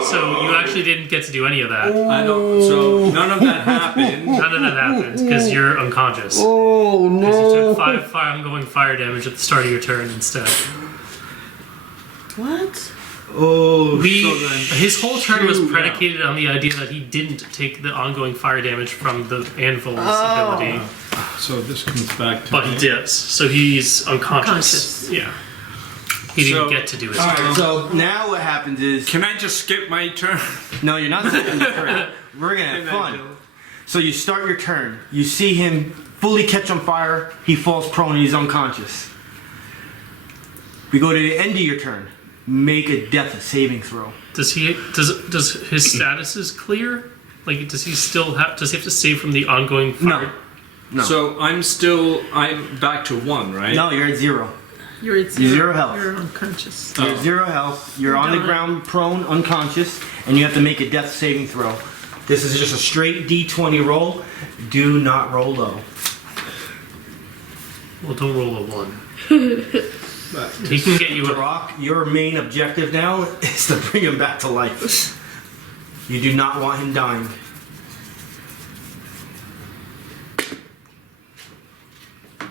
So you actually didn't get to do any of that. I don't. So none of that happened. None of that happened because you're unconscious. Oh Because you took 5 ongoing fire damage at the start of your turn instead. What? Oh, His whole turn was Shoot, predicated on the idea that he didn't take the ongoing fire damage from the anvil's ability, So this comes back to. but he me. did. So he's Unconscious. unconscious. Yeah, he didn't So- get to do his Alright, turn. So now what happens is, Can I just skip my turn? no, you're not skipping your turn. We're gonna have Can I fun. do- So you start your turn. You see him fully catch on fire. He falls prone and he's unconscious. We go to the end of your turn. Make a death saving throw. Does he? Does his status is clear? Like, does he still have? Does he have to save from the ongoing fire? No. So I'm back to 1, right? No, you're at 0. You're at Zero health. You're unconscious. You're at 0 health. You're on the done. ground, prone, unconscious, and you have to make a death saving throw. This is just a straight D20 roll. Do not roll low. Well, don't roll a 1. He can get you a Darrack, your main objective now is to bring him back to life. You do not want him dying.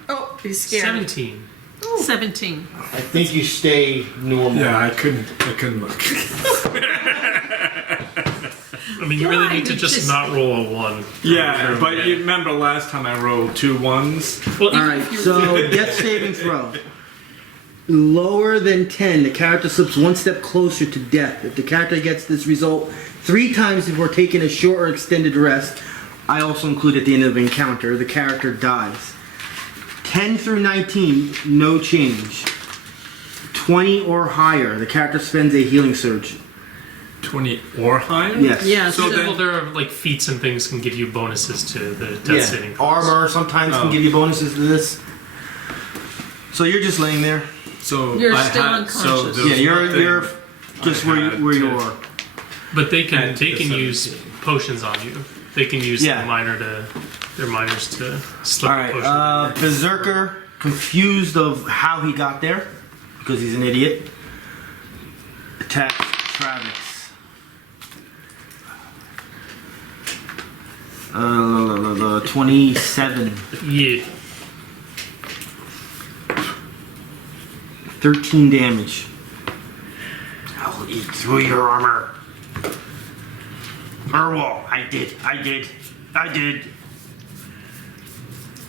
Oh, he's scared. 17. 17. I think you stay normal. Yeah, I couldn't look. I mean, you really Why need to did just this- not roll a 1. Yeah, but you remember last time I rolled 2 1s? Well, even Alright, if you so death saving throw. Lower than 10, the character slips one step closer to death. If the character gets this result 3 times before taking a short or extended rest, I also include at the end of the encounter, the character dies. 10 through 19, no change. 20 or higher, the character spends a healing surge. 20 or higher? Yes. Yeah, So so then- well, there are like feats and things can give you bonuses to the death Yeah. saving throws. Armor sometimes can Oh. give you bonuses to this. So you're just laying there. So You're I still had, unconscious. So Yeah, there's nothing you're just I where had you to- are. But they can And the use 17. potions on you. They can use Yeah. their minors to slip All a right, potion. Berserker, confused of how he got there, because he's an idiot, attacks Travex. 27, Yeah. 13 damage. I will eat through your armor. Urwol, I did.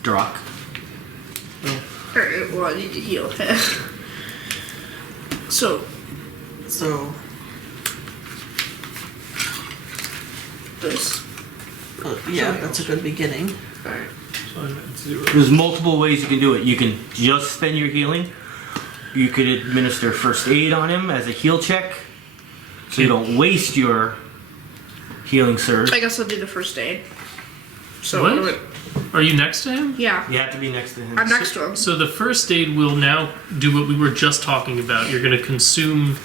Darrack. Alright, well, I need to heal. So, So, this. yeah, that's a good beginning. Alright. So I'm at 0. There's multiple ways you can do it. You can just spend your healing. You could administer first aid on him as a heal check, so you don't waste your healing surge. I guess I'll do the first aid. So, What? I'm gonna- Are you next to him? yeah, You have to be next to him. I'm next to him. So the first aid will now do what we were just talking about. You're going to consume.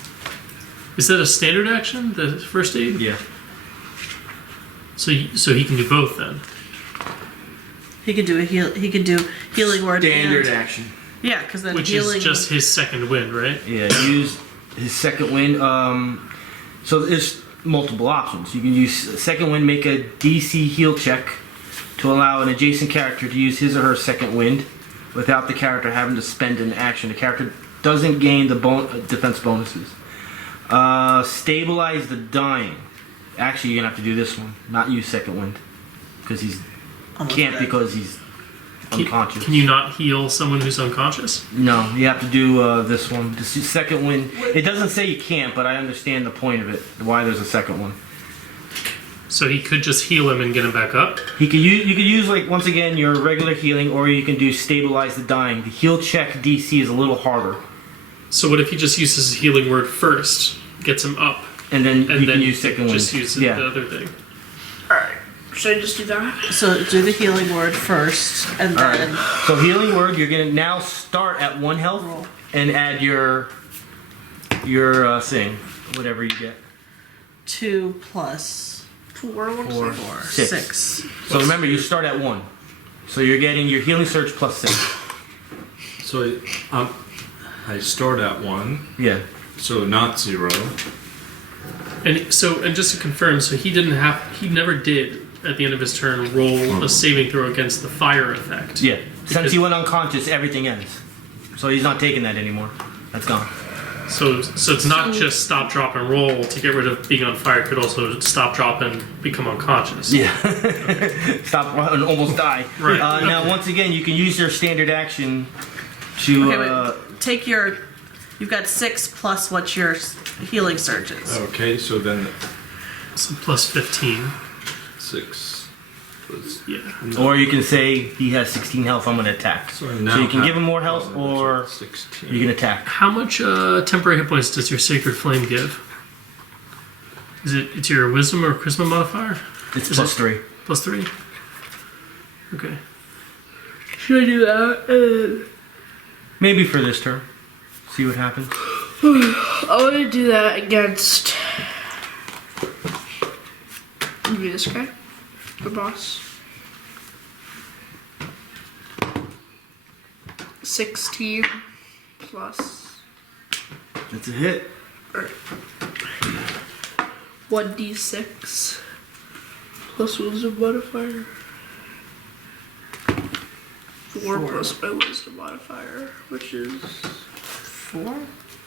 Is that a standard action? The first aid. Yeah. So he can do both then. He could do He could do healing word. Standard and, action. Yeah, because then Which healing. is just his second wind, right? Yeah. Use his second wind. So there's multiple options. You can use second wind, make a DC heal check to allow an adjacent character to use his or her second wind without the character having to spend an action. The character doesn't gain the defense bonuses. Stabilize the dying. Actually, you're gonna have to do this one, not use second wind, because he's almost can't dead. because he's unconscious. Can you not heal someone who's unconscious? No, you have to do this one. The second wind. It doesn't say you can't, but I understand the point of it. Why there's a second one. So he could just heal him and get him back up. You could use like once again your regular healing, or you can do stabilize the dying. The heal check DC is a little harder. So what if he just uses his healing word first, gets him up, And then and you then can use second wind. just use yeah. the other thing? Alright. Should I just do that? So do the healing word first, and All then right. So healing word, you're gonna now start at 1 health and add your thing, whatever you get. 2 plus 4, 1, 4, 6. 6. So remember, you start at 1. So you're getting your healing surge plus 6. So I start at 1, Yeah. so not 0. And just to confirm, so he never did at the end of his turn roll a saving throw against the fire effect. Yeah. Since he went unconscious, everything ends. So he's not taking that anymore. That's gone. So it's not just stop, drop, and roll to get rid of being on fire. It could also stop, drop, and become unconscious. Yeah. Stop and almost die. Right. Now, once again, you can use your standard action to. Okay, wait. Take your. You've got 6 plus what your healing surge is. Okay, so then So plus 15. 6 plus. Yeah. Or you can say he has 16 health. I'm going to attack. So, So you can give him more health, or 16. you can attack. How much temporary hit points does your Sacred Flame give? It's your Wisdom or Charisma modifier? It's Is plus it- 3. Plus 3? Okay. Should I do that? Maybe for this turn. See what happens. I want to do that against. Maybe this guy, the boss. 16 plus It's a hit. 1d6 plus wisdom modifier. 4 plus my wisdom modifier, which is 4?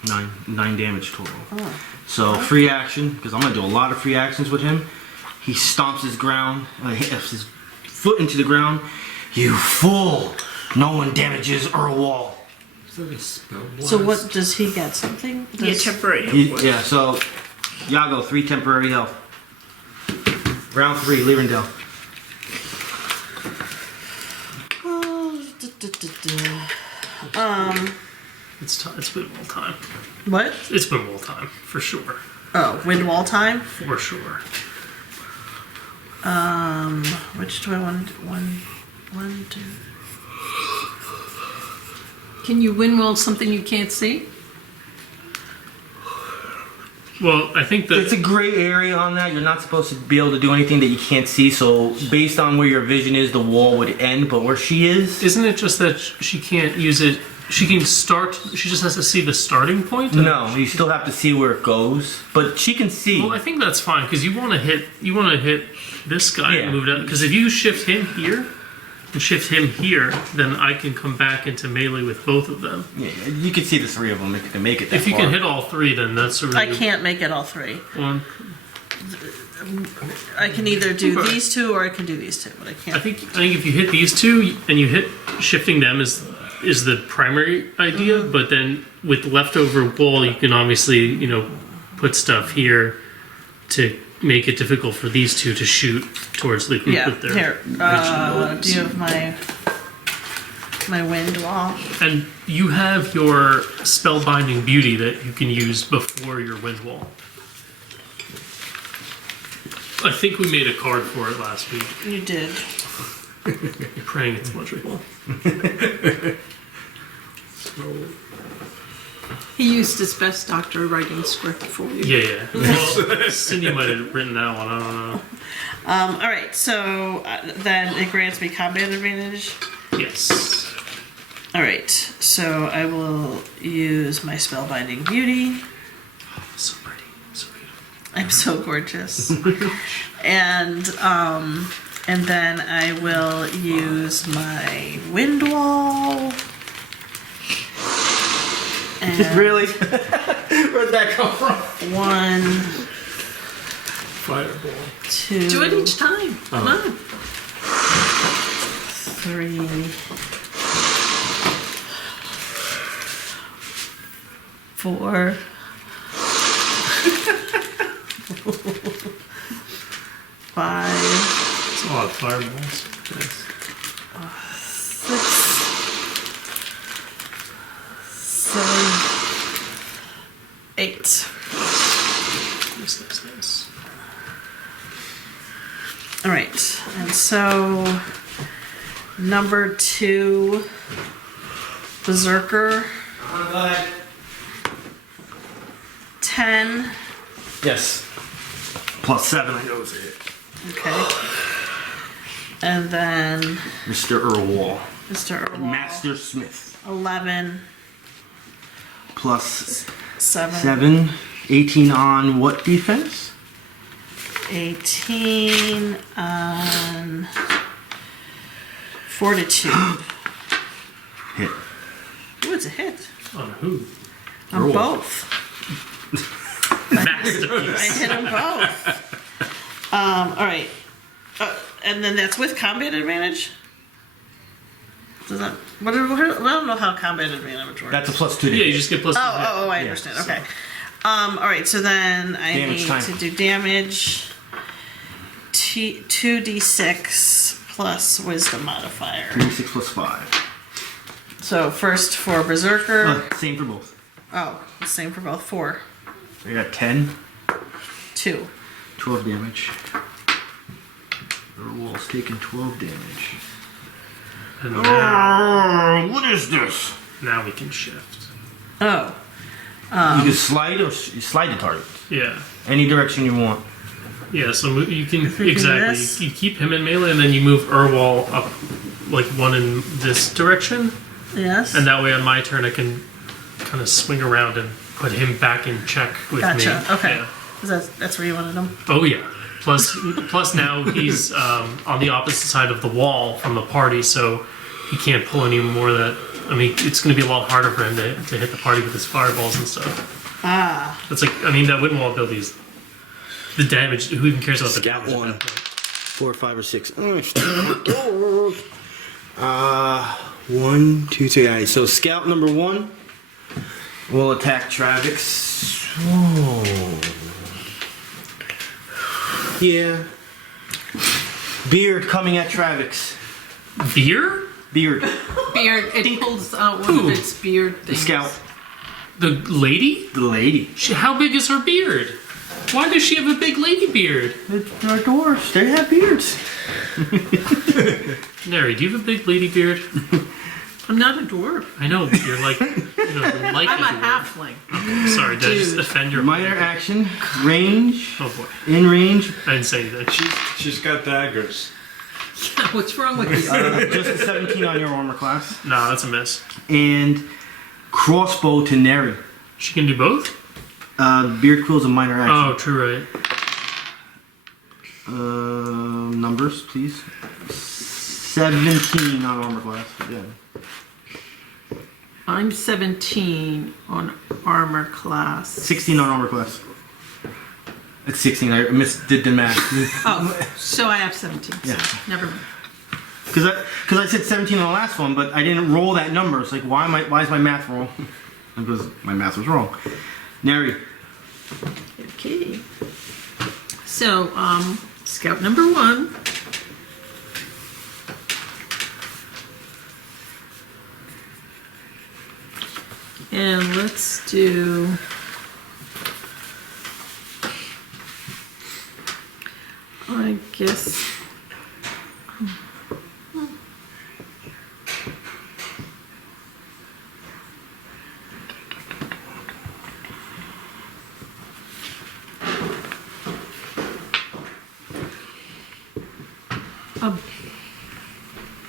9 damage total. Oh. So free action, because I'm gonna do a lot of free actions with him. He stomps his ground, hits his foot into the ground. You fool! No one damages Urwol. Is that a spell? So what does he get? Something? yeah, temporary hit points. Yeah. So Yago, 3 temporary health. Round 3, Lyrindel. It's been wall time. What? It's been wall time, for sure. Oh, wind wall time. For sure. Which do I want? One, 2. Can you win well something you can't see? Well, I think It's a that gray area on that. You're not supposed to be able to do anything that you can't see. So based on where your vision is, the wall would end. But where she is, isn't it just that she can't use it? She can start. She just has to see the starting point. no, you still have to see where it goes. But she can see. Well, I think that's fine because you want to hit. You want to hit this guy Yeah. and move it. Because if you shift him here and shift him here, then I can come back into melee with both of them. Yeah, you can see the 3 of them if you can make it that If you far. can hit all 3, then that's a really I can't make it all 3. one. I can either do Okay. these 2 or I can do these 2, but I can't. I think if you hit these 2 and you hit shifting them is the primary idea, but then with leftover wall you can obviously put stuff here to make it difficult for these 2 to shoot towards the group Yeah. with their Here. ranged Do you have my wind wall? And you have your spellbinding beauty that you can use before your wind wall. I think we made a card for it last week. You did. Praying it's legible. He used his best doctor writing script for you. Yeah. Well, Cindy might have written that one. I don't know. All right. So then it grants me combat advantage. Yes. All right. So I will use my spellbinding beauty. So pretty. So beautiful. I'm so gorgeous. And then I will use my wind wall. And Really? Where'd that come from? 1, Fireball. 2, Do it each time. Come on. 3, 4, 5, It's a lot of fireballs. Yes. 6, 7, And so, number 2, Berserker, 10. Yes. +7, I know it's it. Okay. And then Mr. Urwol. Mr. Urwol, Master Smith. 11, +7. 7, 18 on what defense? 18 on Fortitude. Hit. Ooh, it's a hit. On who? On Urwol. both. I hit them both. Alright. And then that's with combat advantage? Does that, I don't know how combat advantage works. That's a +2 to Yeah, you hit. just get plus. I Yeah, understand. so- Okay. Alright, so then I Damage need time. to do damage. 2d6 plus wisdom modifier. 3d6 +5. So first for Berserker. Same for both. Oh, the same for both. 4. I got 10. 2. 12 damage. Urwol's taking 12 damage. And now, What is this? now we can shift. Oh. You can slide or slide the target. Yeah. Any direction you want. Yeah, so you can you do exactly. this- You keep him in melee, and then you move Urwol up, like one in this direction, Yes. and that way on my turn I can kind of swing around and put him back in check with me. Gotcha. Okay. Yeah. That's where you wanted them. Oh yeah. Plus now he's on the opposite side of the wall from the party, so he can't pull any more of that. I mean, it's going to be a lot harder for him to hit the party with his fireballs and stuff. Ah. That's like, I mean, that wooden wall abilities. The damage. Who even cares about the Scout damage? at one. that point? 4, 5, or 6. 1, 2, 3. Alright, so scout number 1 will attack Travex. Oh. Yeah. Beard coming at Travex. Beer? Beard. Beard, it pulls out one Who? of its beard The things. scout. The lady? The lady. How big is her beard? Why does she have a big lady beard? They're dwarves. They have beards. Neri, do you have a big lady beard? I'm not a dwarf. I know, but you're like, like I'm a dwarf. halfling. Sorry, did I just Dude. offend your Minor action. Range. Oh boy, In range. I didn't say anything. She's got daggers. What's wrong with you? Just a 17 on your armor class. Nah, that's a miss. And crossbow to Neri. She can do both? Beard Quill's a minor action. Oh, true, right. Numbers, please. 17 on armor class. Yeah. I'm 17 on armor class. 16 on armor class. It's 16. I did the math. Oh, so I have 17. So Yeah. never mind. Because I said 17 on the last one, but I didn't roll that number. It's like, why is my math wrong? Because my math was wrong. Neri. Okay. So, scout number 1. And let's do. I guess.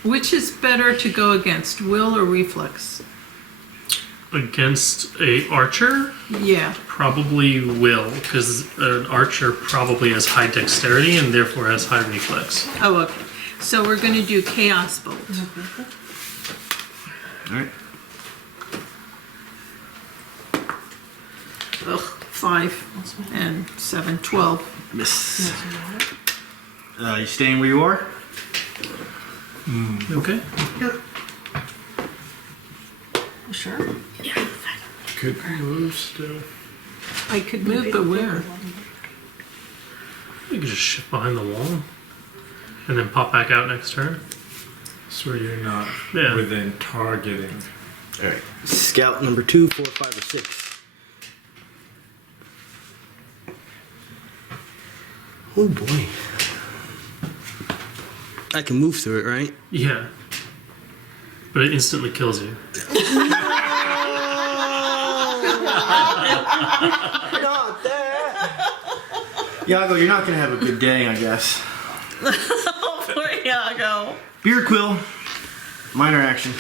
Which is better to go against, will or reflex? Against a archer, Yeah. probably will, because an archer probably has high dexterity and therefore has high reflex. Oh, okay. So we're going to do Chaos Bolt. Alright. Ugh, 5 and 7, 12. Miss. You staying where you are? Okay. Sure. Could move still. I could move, but where? You can just shift behind the wall and then pop back out next turn. So you're not Yeah. within targeting. Alright. Scout number 2, 4, 5, or 6. Oh boy. I can move through it, right? Yeah. But it instantly kills you. Not that. Yago, you're not gonna have a good day, I guess. Oh, poor Yago. Beard Quill, minor action.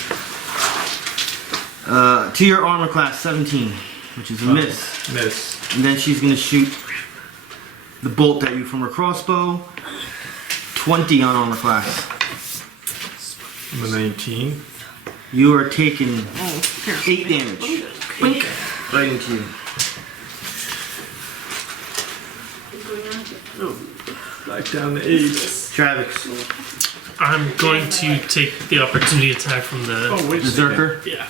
To your armor class 17, which is a miss. Miss. And then she's gonna shoot the bolt at you from her crossbow. 20 on armor class. I'm a 19. You are taking Oh, here. 8 damage. Right into you. Back down to 8. Travex. I'm going to take the opportunity attack from the Oh, wait. Berserker. yeah,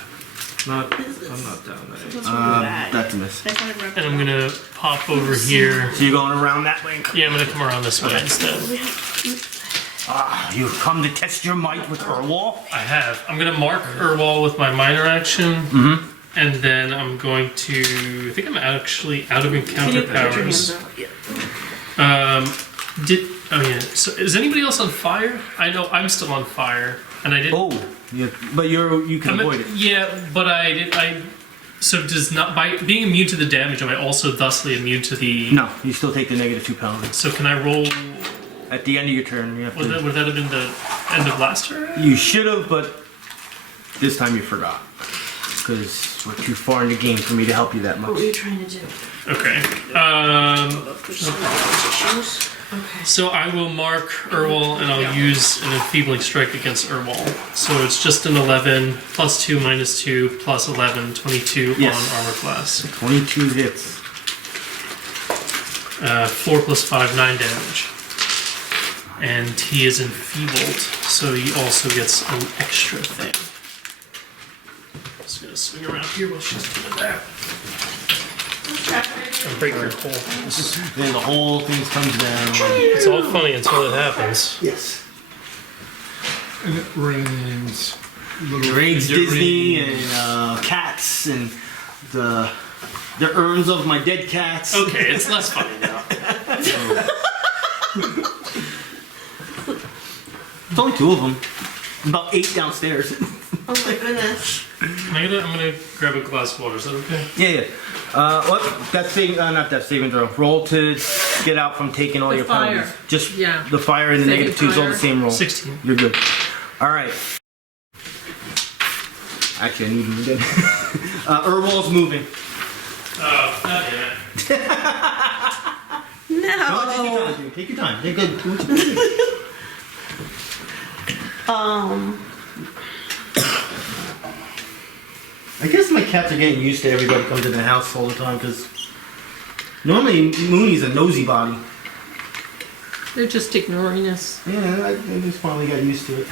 I'm not down to 8. That's a miss. and I'm gonna pop over here. So you're going around that way. Yeah, I'm gonna come around this way instead. You've come to test your might with Urwol. I have. I'm gonna mark Urwol with my minor action, and then I'm going to. I think I'm actually out of encounter powers. Oh yeah. So is anybody else on fire? I know I'm still on fire, and I did. Oh, yeah, but you can avoid it. Yeah, but I did. So does not by being immune to the damage, am I also thusly immune to the? No, you still take the -2 penalty. So can I roll? At the end of your turn, you have to. Would that have been the end of last turn? You should have, but this time you forgot. Because we're too far in the game for me to help you that What much. were you trying to do? Okay. So I will mark Urwol and I'll use an enfeebling strike against Urwol. So it's just an 11 plus 2 minus 2 plus 11, 22 Yes. on armor class. 22 hits. 4 plus 5, 9 damage. And he is enfeebled, so he also gets an extra thing. Just gonna swing around here while she's doing that. And break your pole. Then the whole thing comes down. It's all funny until it happens. Yes. And it rains. It rains Disney and cats and the urns of my dead cats. Okay, it's less funny now. It's only 2 of them. About 8 downstairs. Oh my goodness. I'm gonna grab a glass of water. Is that okay? Yeah. What? That's saving. Not that saving throw. Roll to get out from taking all The your fire. penalties. Just Yeah. the fire and the Saving -2 is all the fire. same roll. 16. You're good. All right. Actually, I need him again. Urwol's moving. Oh, not yet. No. Take your time. They're good. I guess my cats are getting used to everybody coming to the house all the time because normally Mooney's a nosy body. They're just ignoring us. Yeah, I just finally got used to it.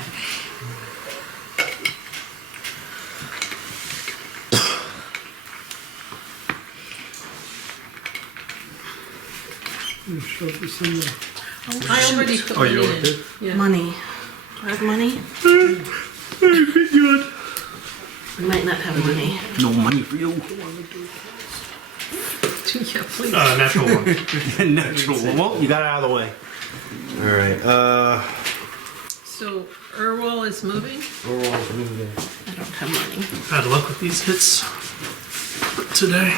I already put Oh, it you in. already did? Yeah. Money. Do I have money? I might not have money. No money for you. Yeah, please. Natural 1. Natural. Well, you got it out of the way. All right. So Urwol is moving? Urwol's moving. I don't have money. Bad luck with these hits today.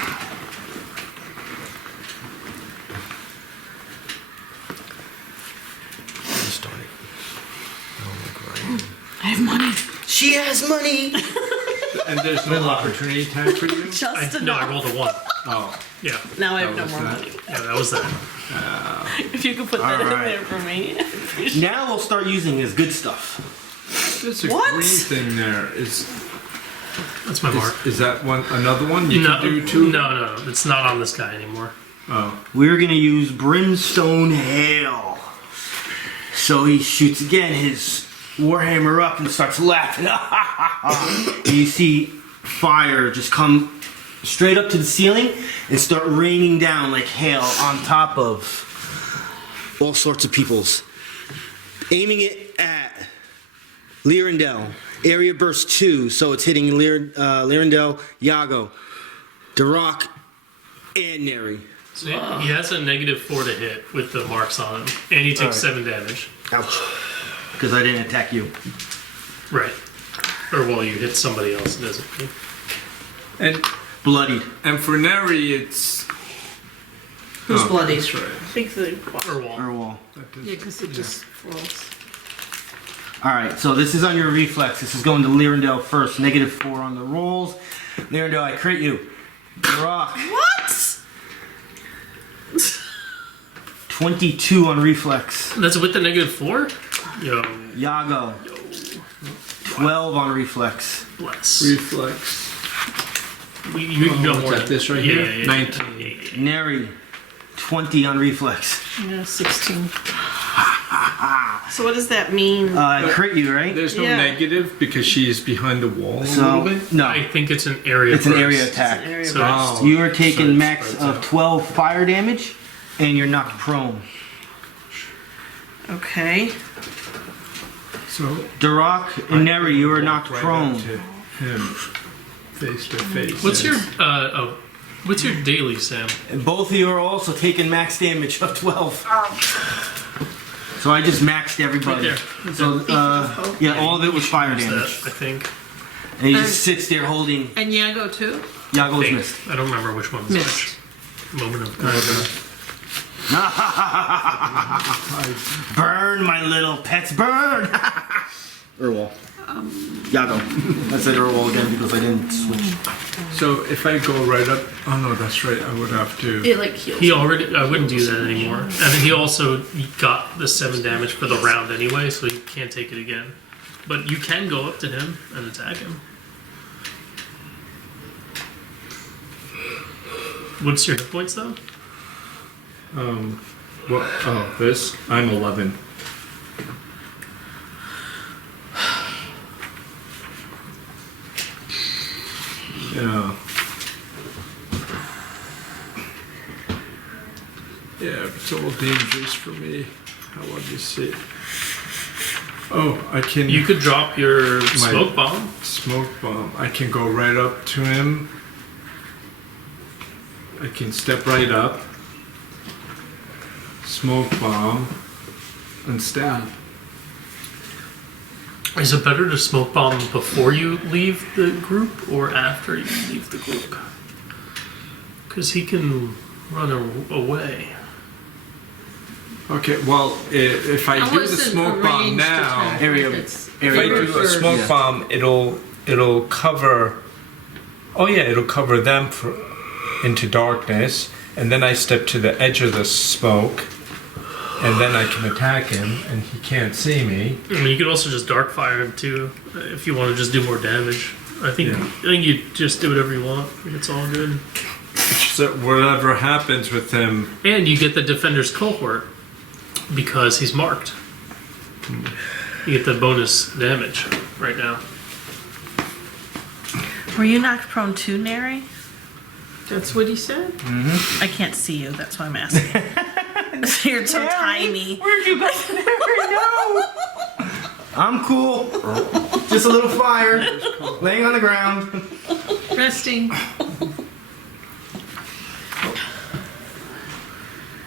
I have money. She has money. And there's no opportunity attack for you? Just No, I enough. rolled a 1. Oh. Yeah, Now I have no was more that. money. yeah, that was that. If you could put that in Alright. there for me. Now we'll start using his good stuff. There's a What? green thing there. That's my mark. Is that one another one you No, can do too? no, it's not on this guy anymore. Oh. We're gonna use Brimstone Hail. So he shoots again his warhammer up and starts laughing. And you see fire just come straight up to the ceiling and start raining down like hail on top of all sorts of peoples. Aiming it at Lyrindel. Area burst 2, so it's hitting Lyrindel, Yago, Darrack, and Neri. So he has a -4 to hit with the marks on him, and he takes 7 damage. Ouch. because I didn't attack you. Right. Or while you hit somebody else, it doesn't. And Bloodied. for Neri, it's Who's bloody? That's right. I think the Urwol. Urwol. Yeah, because it just falls. Alright, so this is on your reflex. This is going to Lyrindel first. -4 on the rolls. Lyrindel, I crit you. Rock. What? 22 on reflex. That's with the -4? Yo, Yago. 12 on reflex. bless. reflex. You can go what's more that, than this right yeah, here? Yeah, yeah, 19. yeah. Neri. 20 on reflex. Yeah, 16. So what does that mean? I crit you, right? There's no Yeah. negative because she is behind the wall a little So, bit. no. I think it's an area. It's an burst. area It's attack. an area So- burst. Oh, You are taking so it max spreads of out. 12 fire damage, and you're knocked prone. Okay. So Darrack and Neri, you are walk knocked right prone. up to him, face to face. What's your what's your daily, Sam? And both of you are also taking max damage of 12. So I just maxed everybody. Right there. So, yeah, all of it was fire Use damage. that, I think. And he just sits there holding And Yago too? Yago's Think. missed. I don't remember which one was Missed. which. Moment of kindness. Burn, my little pets, burn! Urwol. Yago. I said Urwol again because I didn't switch. So if I go right up, oh no, that's right. I would have to. It like heals. He already. I wouldn't do that anymore. And he also got the 7 damage for the round anyway, so he can't take it again. But you can go up to him and attack him. What's your hit points though? What? Oh, this. I'm 11. Yeah. Yeah, it's all dangerous for me. How would you see? Oh, I can. You could drop your smoke bomb. Smoke bomb. I can go right up to him. I can step right up. Smoke bomb. And stab. Is it better to smoke bomb before you leave the group or after you leave the group? Because he can run away. Okay, well, if I do the wasn't smoke bomb arranged now, attack, Area- like it's- if I do a smoke Yeah. bomb, it'll cover. Oh yeah, it'll cover them into darkness, and then I step to the edge of the smoke, and then I can attack him, and he can't see me. I mean, you could also just dark fire him too, if you want to just do more damage. I think you just do whatever you want. It's all good. So whatever happens with him, And you get the defender's cohort because he's marked. You get the bonus damage right now. Were you knocked prone too, Neri? That's what he said? I can't see you. That's why I'm asking. You're so tiny. Where'd you go? No! I'm cool. Just a little fire. Laying on the ground. Resting.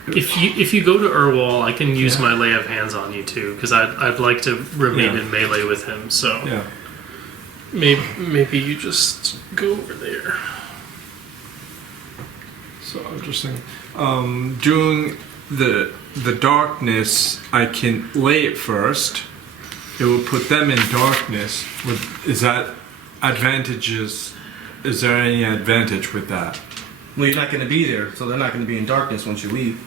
If you go to Urwol, I can use my lay of hands on you too, because I'd like to remain Yeah. in melee with him. So yeah. maybe you just go over there. So I'm just saying, doing the darkness, I can lay it first. It will put them in darkness. Is that advantages? Is there any advantage with that? Well, you're not going to be there, so they're not going to be in darkness once you leave.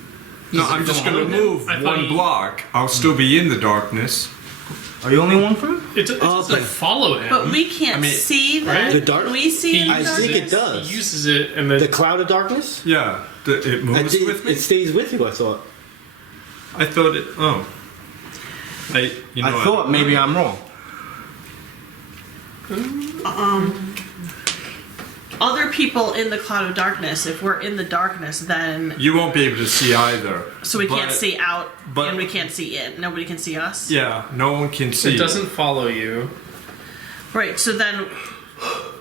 No, I'm just going to move I thought one you- block. I'll still be in the darkness. Are you only one for him? It doesn't but- follow him. But we can't I mean, see that. right? The dark- Can we see He the I uses think dark? it does. He uses it and then The cloud of darkness? Yeah, it moves with me. It stays with you, I thought. I thought it. Oh, I thought maybe I'm wrong. Other people in the cloud of darkness. If we're in the darkness, then you won't be able to see either. so we can't But- see out but- and we can't see in. Nobody can see us. Yeah, no one can see. it doesn't follow you. Right. So then,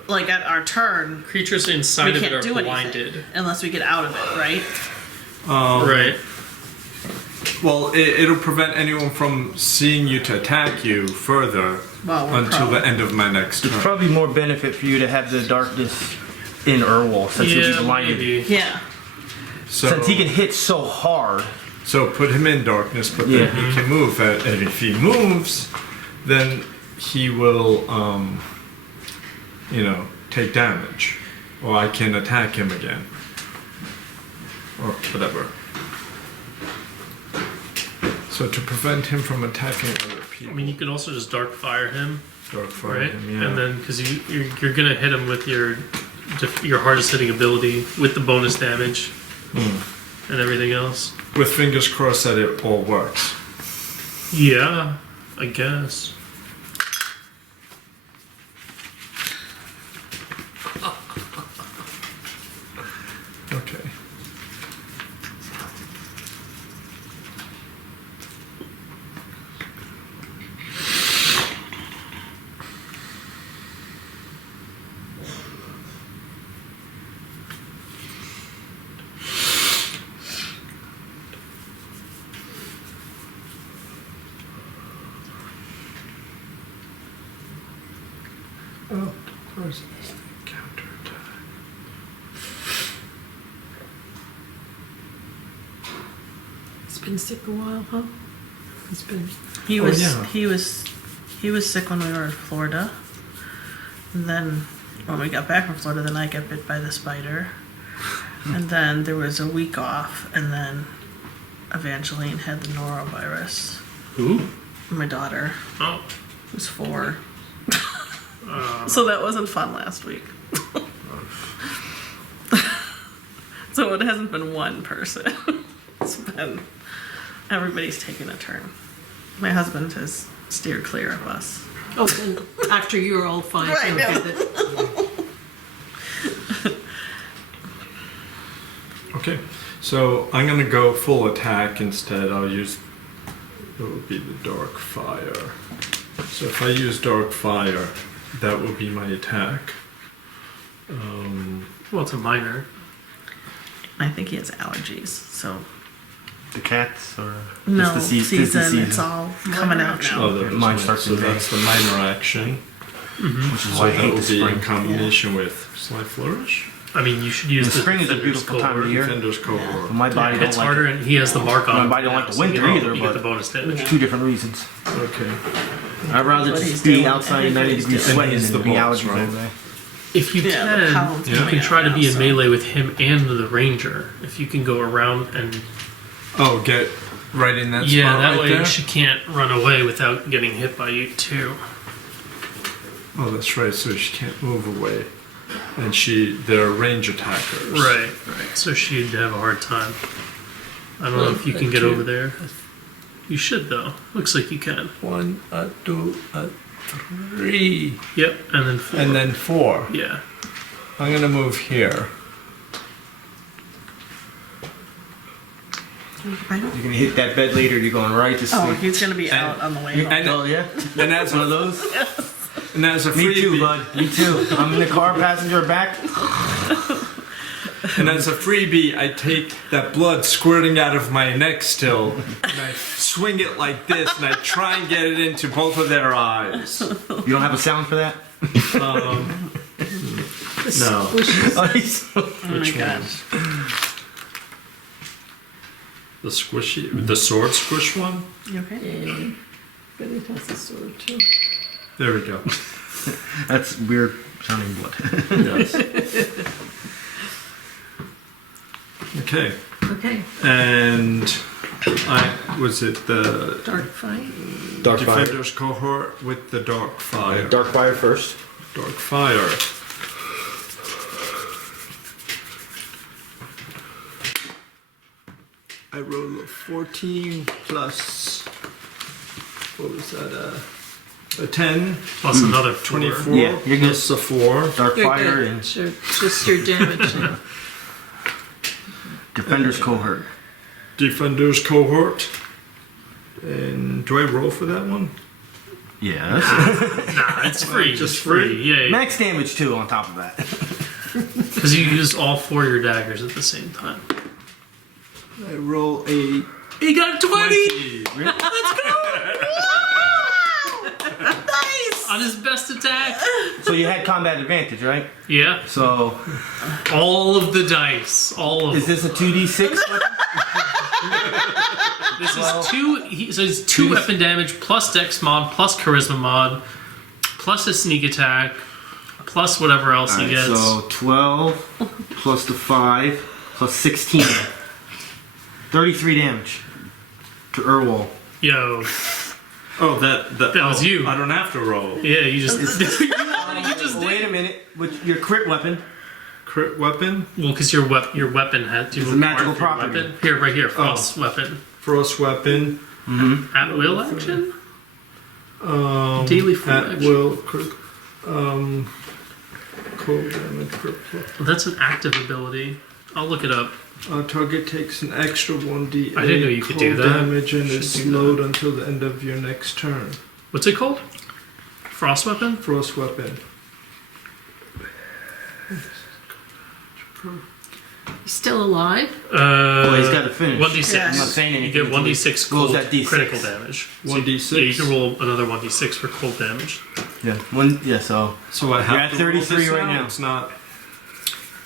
like at our turn, Creatures we inside of it can't are do anything blinded. unless we get out of it. Right. Right. Well, it'll prevent anyone from seeing you to attack you further Well, we're until prone. the end of my next It's turn. probably more benefit for you to have the darkness in Urwol since he'll Yeah, be blinded. maybe. Yeah. Since he can hit so hard. So put him in darkness, but then he can move. And if he moves, then he will, take damage. Or I can attack him again. Or whatever. So to prevent him from attacking other people. I mean, you can also just dark fire him, Dark fire right? him, yeah. And then because you're gonna hit him with your hardest hitting ability with the bonus damage and everything else. With fingers crossed that it all works. Yeah, I guess. Okay. Oh, of course, it's the counterattack. He's been sick a while, huh? He's been. He Oh, was yeah. he was sick when we were in Florida. And then when we got back from Florida, then I got bit by the spider. And then there was a week off, and then Evangeline had the norovirus. Who? My daughter Oh. was 4. So that wasn't fun last week. So it hasn't been one person. It's been everybody's taken a turn. My husband has steered clear of us. Oh, then after you're all fine, Right, he'll yeah. get it. Okay, so I'm gonna go full attack instead. I'll use, it will be the dark fire. So if I use dark fire, that will be my attack. Well, it's a minor. I think he has allergies, so The cats or no just the season, just the season. It's all coming out now. Oh, that was Mine my, starts so in May. that's the minor action. Which is So why I that hate will the be in spring. combination with Sly Flourish, I mean, you should use The spring is a Defender's beautiful time of Cohort. year. Defender's Cohort. My body It's don't like harder, it. and he has the mark on. My him body don't now, like the so winter either, You but- get the bonus damage. Two different reasons. Okay. I'd rather What he's just be doing, outside in 90 everybody's degrees doing. sweating And he's than the be boss, allergies right? all day. If you Yeah, the can, pollen's you coming can out try to now, be in so- melee with him and the ranger. If you can go around and Oh, get right in that yeah, spot that right way there? she can't run away without getting hit by you too. Oh, that's right. So she can't move away, and they're range attackers. Right, right. So she'd have a hard time. I don't know if you can get over there. You should though. Looks like you can. 1, 2, 3, Yep, and then 4. and then 4. Yeah. I'm gonna move here. I don't. You're gonna hit that bed later. You're going right to sleep. Oh, he's gonna be out on the way home. And, Oh yeah, and as one of a, those. and as a Me too, freebie, bud. Me too. I'm in the car, passenger back. and as a freebie, I take that blood squirting out of my neck still, and I swing it like this, and I try and get it into both of their eyes. You don't have a sound for that? No. Oh my god. The squishy, the sword squish one. You okay? But it has a sword too. There we go. That's weird sounding blood. Yes. Okay. Okay, And was it the dark fight. Dark fire. Defender's Cohort with the Dark Fire? Dark fire first. Dark Fire. I rolled a 14 plus, what was that, a 10, Plus another 4. 24 Yeah, you're good. plus a 4. Dark You're fire good. and Sure, just your damage. Defender's Cohort. Defender's Cohort. And do I roll for that one? Yes. Nah, it's free. Just Just free. Yeah, Max damage too on top of that. because you used all 4 of your daggers at the same time. I roll a He got 20! Really? Nice! On his best attack. So you had combat advantage, right? Yeah. So All of the dice. All of is them. this a 2d6 weapon? This is two. So it's 2 weapon damage plus Dex mod plus Charisma mod plus a sneak attack plus whatever else he Alright, gets. so 12 plus the 5 plus 16. 33 damage to Urwol. Yo. Oh, that was you. I don't have to roll. Yeah, you just. Wait a minute. With your crit weapon, Crit weapon, Well, because your weapon had to. It's a magical property. Weapon. Here, right here, Frost weapon. frost weapon, At will action. Daily full at action. will, cold damage. That's an active ability. I'll look it up. Target takes an extra 1d8 I didn't know you could do cold that. damage and is Should do slowed until the end of your next turn. What's it called? Frost weapon. Frost weapon. He's still alive? well, he's got to finish. 1d6. Yeah. I'm not saying You anything. get 1d6 Rolls cold that D6. critical damage. So 1d6. Yeah, you can roll another 1d6 for cold damage. Yeah, one. Yeah, so So I have You're at to roll 33 this right now. It's not.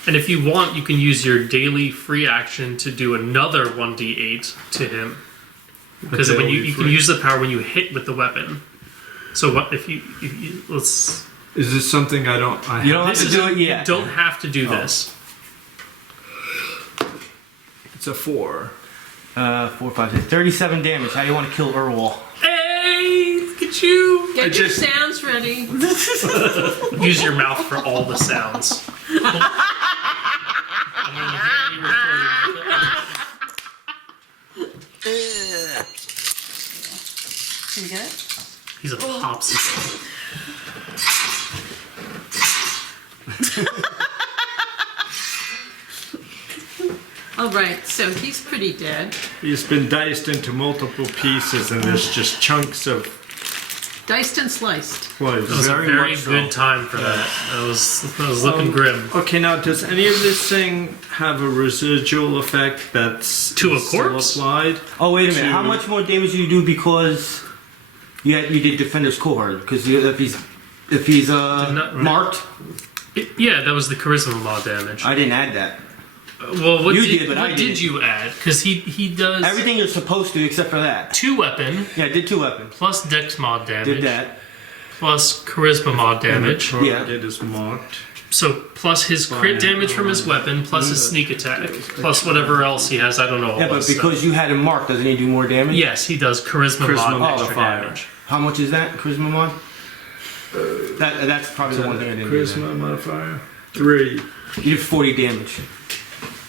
And if you want, you can use your daily free action to do another 1d8 to him. Because when daily you can free. use the power when you hit with the weapon. So what if you let's. Is this something I don't? I You don't have, have to do it yet. You don't have to do this. it's a 4. 4, 5, 6, 37 damage. How do you want to kill Urwol? Hey, look at you! Get your sounds ready. Use your mouth for all the sounds. Can you get it? He's a popsicle. All right, so he's pretty dead. He's been diced into multiple pieces, and there's just chunks of Diced and sliced. clothes. That was a very much so. good time for that. That was looking grim. Okay, now does any of this thing have a residual effect that's To a still corpse? applied? Oh, wait a minute. To- How much more damage do you do because you did Defender's Cohort? Because if he's not- marked, Yeah, that was the charisma mod damage. I didn't add that. Well, what You did, did, but I what did didn't. you add? Because he does Everything you're supposed to except for that. 2 weapon Yeah, I did 2 weapons. plus dex mod damage Did that. plus charisma mod damage. And the Yeah. target is marked. So plus his crit damage from his weapon plus his sneak attack plus whatever else he has. I don't know. Yeah, all but this stuff. because you had him marked, doesn't he do more damage? Yes, he does charisma Charisma mod extra modifier. damage. How much is that, Charisma mod? That's probably the one thing I didn't do. Charisma modifier 3. You did 40 damage.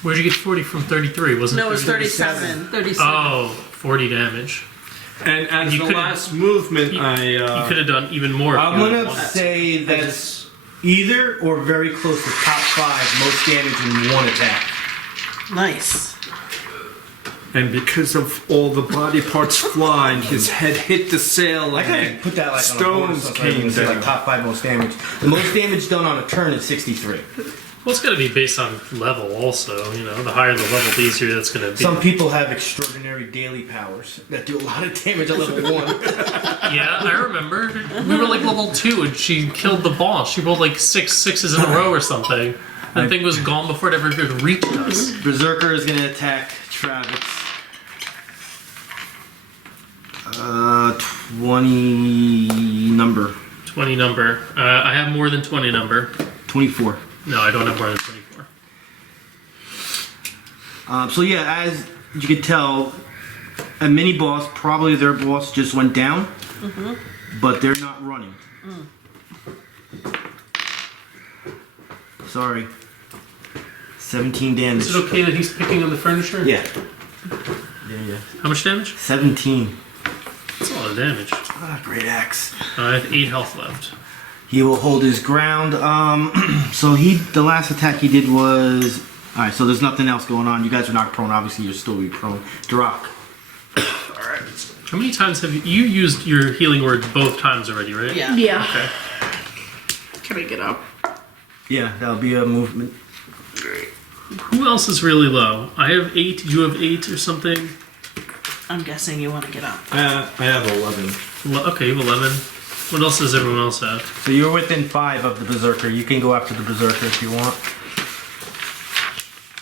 Where'd you get 40 from 33? Wasn't No, it it was 37. 37. Oh, 40 damage. And as You the could've- last movement, You I could have done even more. if I'm you gonna wanted to. say that's either or very close to top 5 most damage in one attack. Nice. and because of all the body parts flying, his head hit the sail I and could put that like on a board or stones something, came say, like down. top 5 most damage. The most damage done on a turn is 63. Well, it's got to be based on level, also. You know, the higher the level, the easier that's going to be. Some people have extraordinary daily powers that do a lot of damage at level 1. Yeah, I remember. We were like level 2, and she killed the boss. She rolled like 6 sixes in a row or something. That thing was gone before it ever could reach us. Berserker is going to attack Travex. 20 number. 20 number. I have more than 20 number. 24. No, I don't have more than 24. So yeah, as you can tell, a mini boss, probably their boss just went down, but they're not running. Sorry. 17 damage. Is it okay that he's picking on the furniture? Yeah. Yeah. How much damage? 17. That's a lot of damage. Ah, great axe. I have 8 health left. He will hold his ground. So the last attack he did was. Alright, so there's nothing else going on. You guys are knocked prone. Obviously, you'll still be prone. Darrack. How many times have you used your healing word both times already, right? Yeah. Yeah. Okay. Can I get up? Yeah, that'll be a movement. Who else is really low? I have 8, you have 8 or something. I'm guessing you want to get up. I have 11. Okay, you have 11. What else does everyone else have? So you're within 5 of the Berserker. You can go after the Berserker if you want.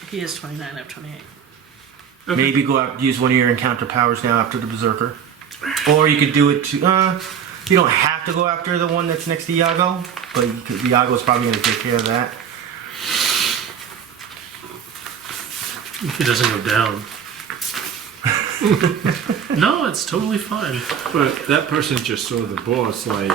He is 29, I have 28. Okay. Maybe go out, use one of your encounter powers now after the Berserker. Or you could do it to, you don't have to go after the one that's next to Yago, but Yago's probably going to take care of that. If he doesn't go down. No, it's totally fine. But that person just saw the boss like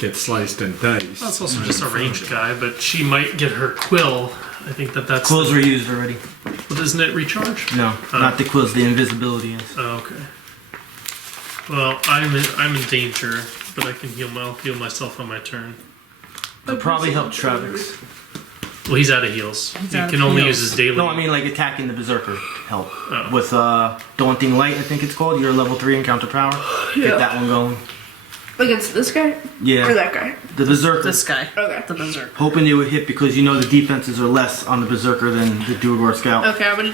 get sliced and diced. That's also just a ranged guy, but she might get her quill. I think that's... Quills were used already. But doesn't it recharge? No, not the quills, the invisibility is. Oh, okay. Well, I'm in danger, but I can heal myself on my turn. It'll probably help Travex. Well, he's out of heals. He out can of only heals. use his daily. No, I mean like attacking the Berserker help. Oh. With Daunting Light, I think it's called, your level 3 encounter power. Yeah. Get that one going. Against this guy? Yeah. Or that guy? The Berserker. This guy. Okay. The Berserk. Hoping they would hit because you know the defenses are less on the Berserker than the Duergar Scout. Okay, I'm gonna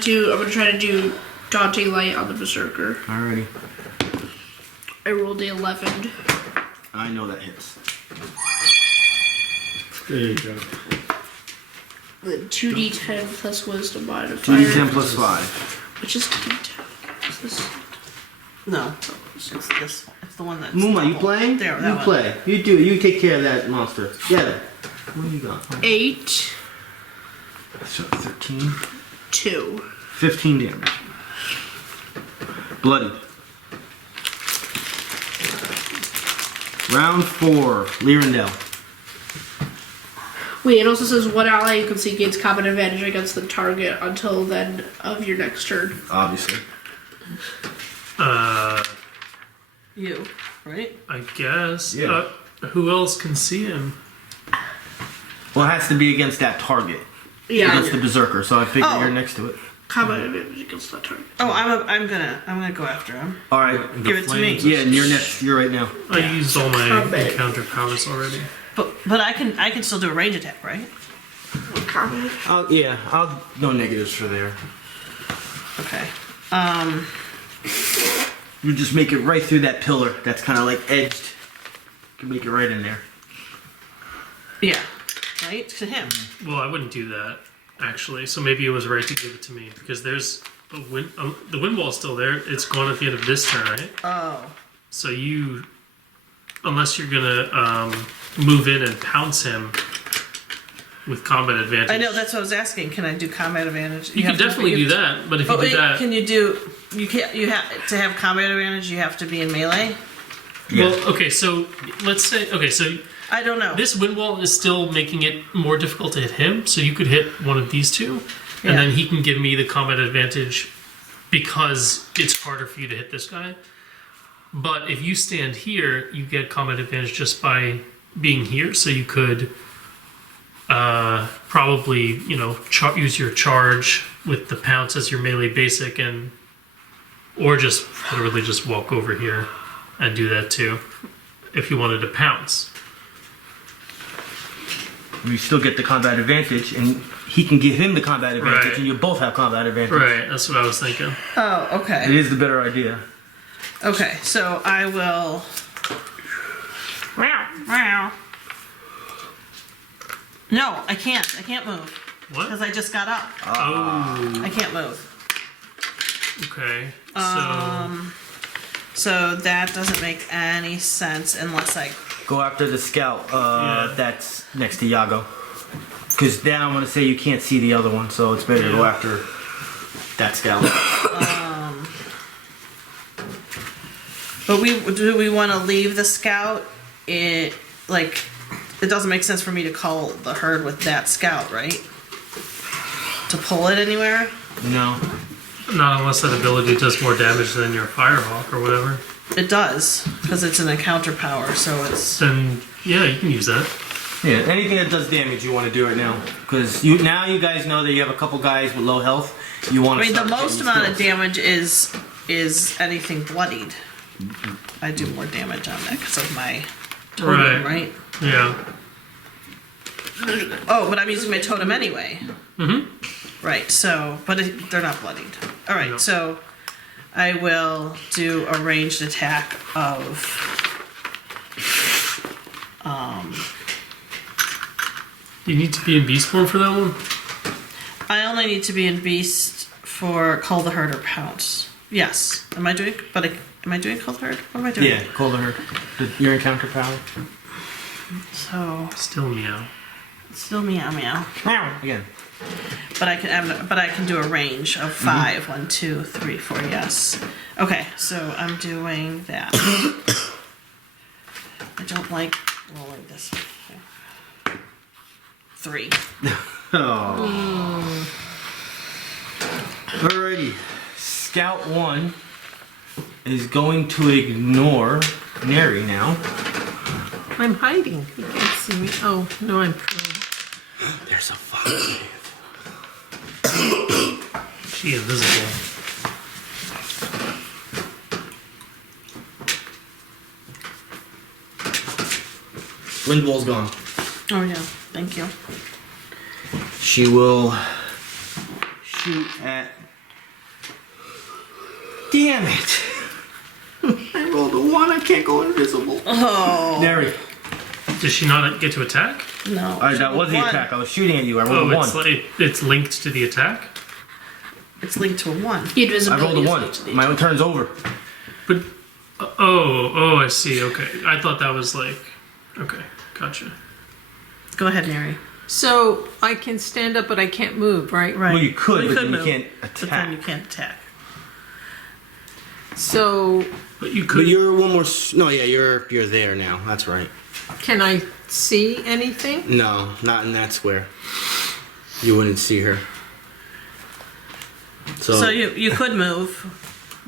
try to do Daunting Light on the Berserker. Alrighty. I rolled the 11. I know that hits. There you go. Then 2d10 plus wisdom modifier. 2d10 plus 5. Which is d10. Is this? No. It's this. It's the one that's... Moonlight, you double. playing? There, you that one. play. You do. You take care of that monster. Get it. What do you got? 8, So 13. 2. 15 damage. Bloody. Round 4. Lyrindel. Wait, it also says one ally you can see gains combat advantage against the target until then of your next turn. Obviously. You, right? I guess. Yeah. Who else can see him? Well, it has to be against that target. Yeah. Against the Berserker, so I figure Oh. you're next to it. Combat advantage against that target. Oh, I'm gonna go after him. Alright. Give it to me. Yeah, and you're next. You're right now. I used all my Combat. encounter powers already. But I can still do a range attack, right? Combat. I'll no negatives for there. Okay. You just make it right through that pillar that's kind of like edged. You can make it right in there. Yeah. Right? To him. Well, I wouldn't do that, actually. So maybe it was right to give it to me because there's a the wind wall's still there. It's gone at the end of this turn, right? Oh. So you, unless you're gonna move in and pounce him with combat advantage. I know, that's what I was asking. Can I do combat advantage? You can definitely do that, but if you But do wait, that, can you do... You can't... You have... To have combat advantage, you have to be in melee? Yeah. well, okay. So let's say, okay, so I don't know. this wind wall is still making it more difficult to hit him. So you could hit one of these two, and Yeah. then he can give me the combat advantage because it's harder for you to hit this guy. But if you stand here, you get combat advantage just by being here. So you could probably, use your charge with the pounce as your melee basic, or just literally just walk over here and do that too, if you wanted to pounce. You still get the combat advantage, and he can give him the combat advantage, Right. and you both have combat advantage. Right, that's what I was thinking. Oh, It okay. is the better idea. Okay, so I will... Meow. No, I can't. I can't move. What? Because I just got up. Oh, I can't move. okay. So that doesn't make any sense unless I... Go after the scout Yeah. that's next to Yago. Because then I'm going to say you can't see the other one, so it's better to go Yeah. after that scout. But do we want to leave the scout? It doesn't make sense for me to call the herd with that scout, right? To pull it anywhere? No. Not unless that ability does more damage than your Firehawk or whatever. It does, because it's an encounter power, so it's... Then, yeah, you can use that. Yeah, anything that does damage you want to do right now. Because you guys know that you have a couple guys with low health. You want I to mean, the start most getting amount of skills. damage is anything bloodied. I do more damage on that because of my totem, right? Yeah. Oh, but I'm using my totem anyway. Mm-hmm. Right, so... But they're not bloodied. Alright, No. so... I will do a ranged attack of You need to be in beast form for that one? I only need to be in beast for Call the Herd or Pounce. Yes. Am I doing Call the Herd? What am I doing? Yeah, call the herd. Your encounter power. So Still meow. still meow meow. Again. But I can do a range of 5. 1, 2, 3, 4. Yes. Okay, so I'm doing that. I don't like rolling this. 3. Oh. Alrighty. Scout 1 is going to ignore Neri now. I'm hiding. You can't see me. Oh, no, I'm prone. There's a fucking She invisible. Lindwall's gone. Oh yeah, thank you. She will shoot at. Damn it! I rolled a 1. I can't go invisible. Oh Neri. Does she not get to attack? no. That was the 1. attack. I was shooting at you. I Oh, rolled a 1. it's like it's linked to the attack. It's linked to a 1. The I invisibility rolled a is 1. linked to the My own turn's over. But oh, I see. Okay, I thought that was like okay, gotcha. Go ahead, Neri. So I can stand up, but I can't move, right? Right. Well, you could, but then you move, can't But then you attack. can't attack. So But you But could. you're one more. No, yeah, you're there now. That's right. can I see anything? No, not in that square. You wouldn't see her. So you could move,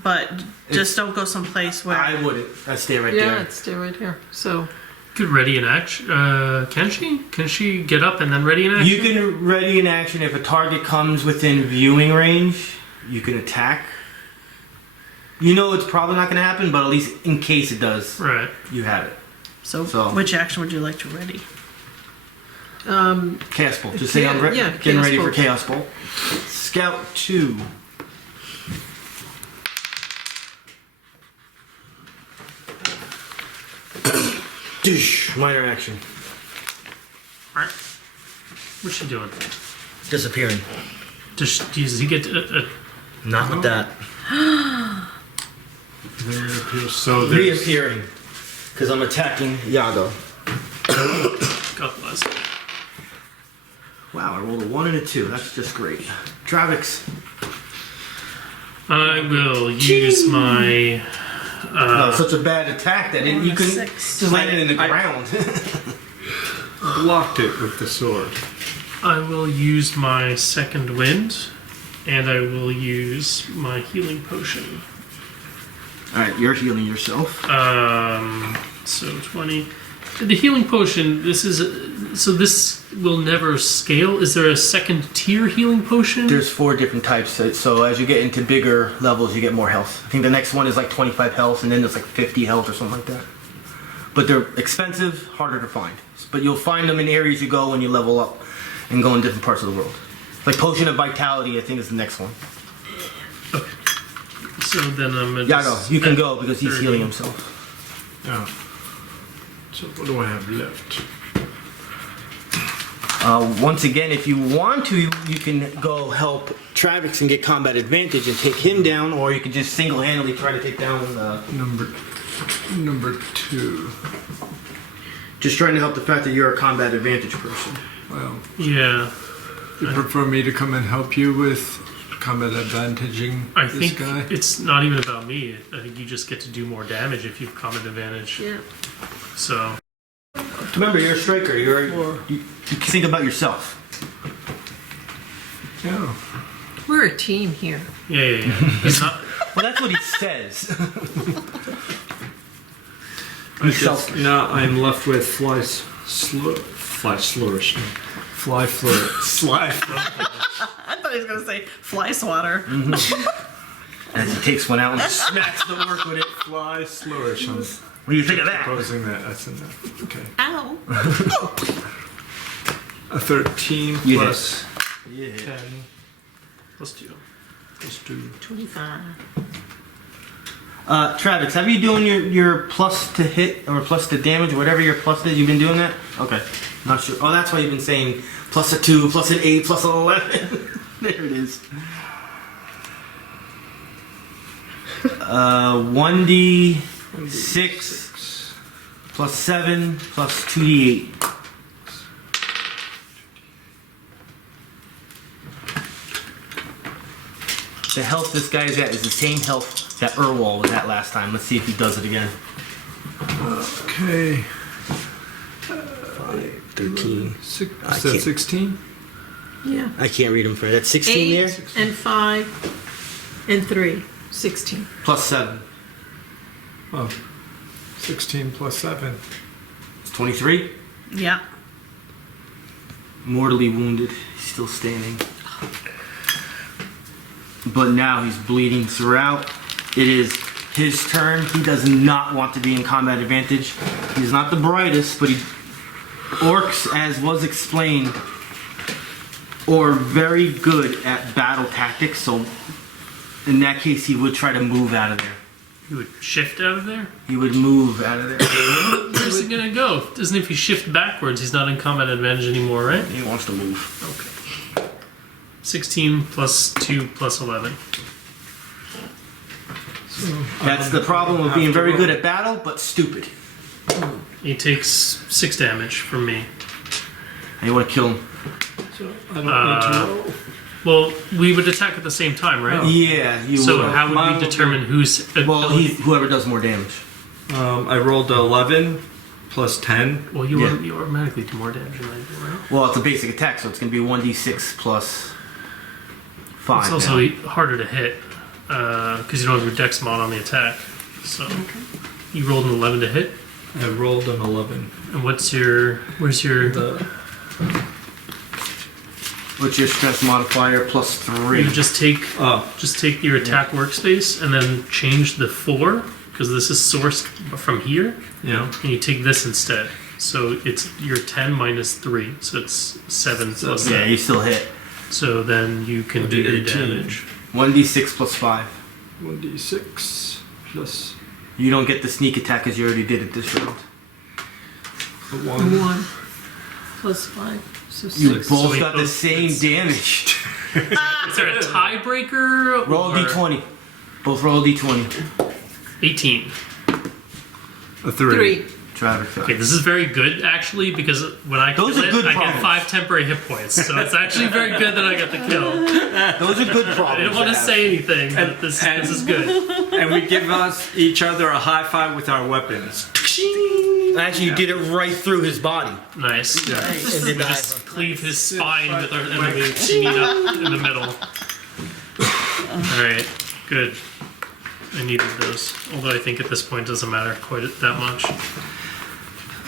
but just don't go someplace where. I wouldn't. I'd stay right Yeah, there. it's still right here. So Could ready an action. Can she? Can she get up and then ready an action? You can ready an action if a target comes within viewing range. You can attack. You know it's probably not going to happen, but at least in case it does, Right. you have it. So, So- which action would you like to ready? Chaos Bolt. Just say I'm Yeah, getting Chaos ready for Bolt. Chaos Bolt. Scout 2. Dish. Minor action. Alright. What's she doing? Disappearing. Does he get Not with that. So there's Reappearing. Because I'm attacking Yago. God bless. Wow, I rolled a 1 and a 2. That's just great. Travex. I will use my. Such a bad attack that you couldn't 6. just land it in the I- ground. blocked it with the sword. I will use my second wind, and I will use my healing potion. Alright, you're healing yourself. So 20. The healing potion. This will never scale. Is there a second tier healing potion? There's 4 different types, so as you get into bigger levels, you get more health. I think the next one is like 25 health, and then there's like 50 health or something like that. But they're expensive, harder to find. But you'll find them in areas you go when you level up and go in different parts of the world. Like Potion of Vitality, I think is the next one. So then I'm gonna. Yago, you can at go because he's 30. healing himself. Oh. So what do I have left? Once again, if you want to, you can go help Travex and get combat advantage and take him down, or you can just single-handedly try to take down Number 2. just trying to help the fact that you're a combat advantage person. Well, Yeah, you prefer me to come and help you with combat advantaging I this think guy? it's not even about me. I think you just get to do more damage if you have combat advantage. yeah. So Remember, you're a striker. You think about yourself. Yeah. We're a team here. yeah. It's not. Well, that's what he says. Now I'm left with fly flourish. Fly flourish. I thought he was going to say fly swatter. As he takes one out and smacks the work with it. Fly flourish. I'm What do you think of that? proposing that. That's enough. Okay. Ow. A 13 You plus Yeah. 10 plus 2. plus 2. 25. Travex, have you doing your plus to hit or plus to damage, whatever your plus is? You've been doing that? Okay. Not sure. Oh, that's why you've been saying plus a 2, plus an 8, plus an 11. There it is. 1d6 plus 7 plus 2d8. The health this guy is at is the same health that Urwol was at last time. Let's see if he does it again. Okay. 13. I Is that can't- 16? Yeah. I can't read them for that. 16 8 there? and 5 and 3. 16. Plus 7. Oh. 16 plus 7. It's 23. Yeah. Mortally wounded. He's still standing. But now he's bleeding throughout. It is his turn. He does not want to be in combat advantage. He's not the brightest, but orcs, as was explained, are very good at battle tactics. So in that case, he would try to move out of there. You would shift out of there? He would move out of there. Where's he gonna go? Doesn't if you shift backwards, he's not in combat advantage anymore, right? He wants to move. Okay. 16 plus 2 plus 11. That's the problem of being very good at battle, but stupid. He takes 6 damage from me. And you want to kill him. So I don't need to roll. Well, we would attack at the same time, right? Yeah, you So will. how would Mine we will determine who's... Well, whoever does more damage. I rolled 11 plus 10. Well, you automatically do more damage than I do, right? Well, it's a basic attack, so it's going to be 1d6 plus 5. It's also harder to hit because you don't have your dex mod on the attack. So you rolled an 11 to hit. I rolled an 11. And where's your What's your strength modifier? Plus 3. you just take your attack workspace and then change the 4 because this is sourced from here. Yeah. And you take this instead. So it's your 10 minus 3, so it's 7 plus Yeah, 7. you still hit. So then you can I'll do do your 18. damage. 1d6 plus 5. 1d6 plus You don't get the sneak attack because you already did it this round. 1. 1 plus 5. So You 6. both So we got the both- same damage. Is there a tiebreaker? Roll a or- d20. Both roll a d20. 18. A 3. 3. Travis. Okay, this is very good actually because when I Those kill are it, good I get problems. 5 temporary hit points. So it's actually very good that I got the kill. Those are good problems. I didn't want to have. say anything, but this is good. And we give each other a high five with our weapons. Actually, you did it right through his body. Nice. And did We the just cleave his spine with our enemy meet up in the middle. Alright, good. I needed those. Although I think at this point it doesn't matter quite that much.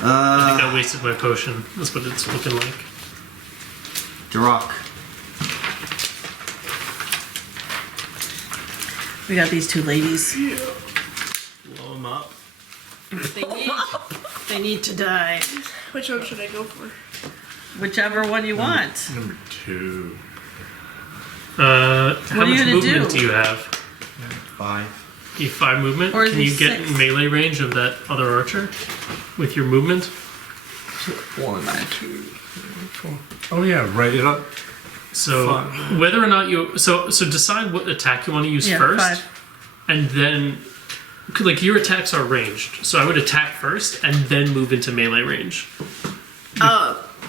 I think I wasted my potion. That's what it's looking like. Darrack. We got these two ladies. Blow them up. They need to die. Which one should I go for? Whichever one you want. Number 2. How are you much gonna movement do? do you have? 5. You have 5 movement? Or is Can he you get 6? in melee range of that other archer with your movement? 1, 2, 3, 4. Oh yeah, write it up. So whether or not you so decide what attack you want to use Yeah, first, 5. and then like your attacks are ranged. So I would attack first and then move into melee range.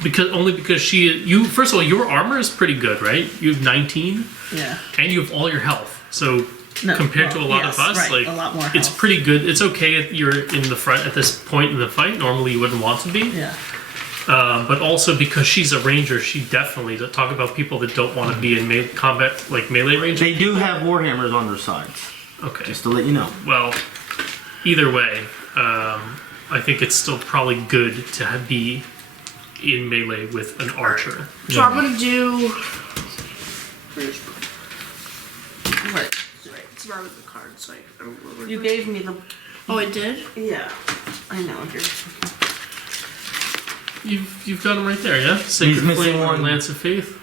Because you first of all your armor is pretty good, right? You have 19 Yeah. and you have all your health. So No, compared to a lot yes, of us, right, like a lot more it's health. pretty good. It's okay if you're in the front at this point in the fight. Normally you wouldn't want to be. Yeah. But also because she's a ranger, she definitely talk about people that don't want to be in combat like melee range. They do have warhammers on their sides, Okay. just to let you know. Well, either way, I think it's still probably good to be in melee with an archer. So I'm gonna do. Where's Right. it's not in the card, so I don't remember. You gave me the. Oh, I did? Yeah. I know. Here. You've got him right there, yeah. Sacred missing Flame or one. Lance of Faith.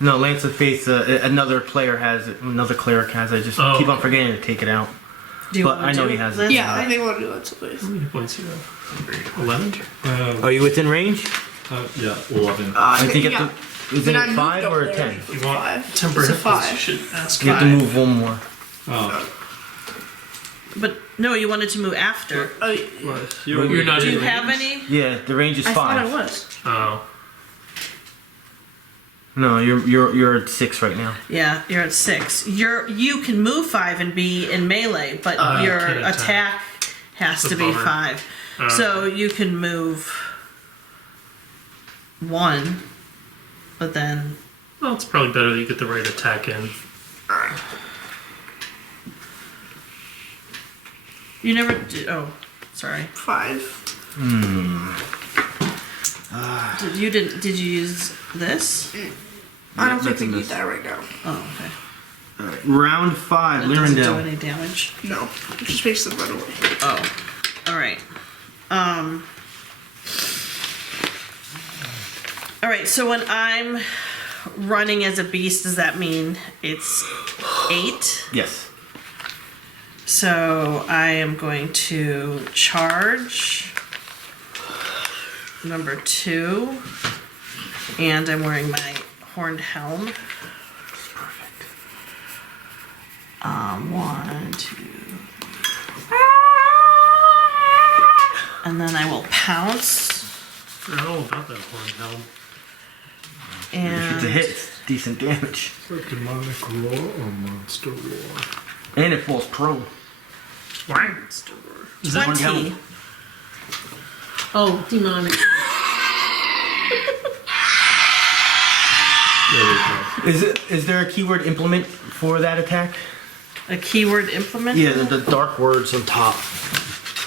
No, Lance of Faith, another player has it. Another cleric has it. I just Oh. keep on forgetting to take it out. Do you But want I to know do he has it. this? Yeah, I think we'll do that someplace. How many points do you have? 11? Are you within range? Yeah, 11. I think you yeah. have to. Is Then it I moved 5 up or a there. 10? You want 5. temporary It's a hit points, 5. you should ask You have to 5. move one more. Oh. But no, you wanted to move after. You're not Do in you range? have any? Yeah, the range is I 5. thought I was. Oh. No, you're at 6 right now. Yeah, you're at 6. You can move 5 and be in melee, but your can't attack. attack has That's a to be bummer. 5. So you can move 1, but then Well, it's probably better that you get the right attack in. you never. Oh, sorry. 5. Did you use this? I don't think that's we a need miss. that right now. Oh, okay. Round 5, That doesn't do Lyrindel. any damage. No. It just makes them run away. Oh, all right. All right. So when I'm running as a beast, does that mean it's 8? Yes. So I am going to charge number 2, and I'm wearing my horned helm. Perfect. 1, 2, 3. And then I will pounce. I don't know about that horn helm. If it's a And hit, it's decent damage. Demonic roar or monster roar? And it falls prone. Is that 20. Oh, demonic. Is there a keyword implement for that attack? A keyword implement? Yeah, the dark words on top.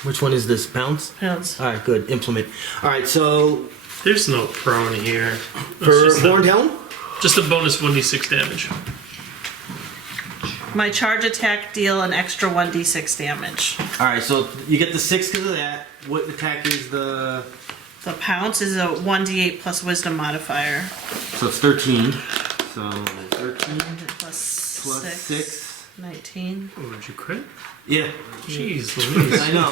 Which one is this? Bounce? Pounce. Alright, good. Implement. Alright, so There's no prone here. It's for just Horned a, Helm? just a bonus 1d6 damage. My charge attack deal an extra 1d6 damage. Alright, so you get the 6 because of that. What attack is the. The pounce is a 1d8 plus wisdom modifier. So it's 13. So 13 Plus plus 6. 6. 19. Oh, did you crit? Yeah. Jeez Louise. I know,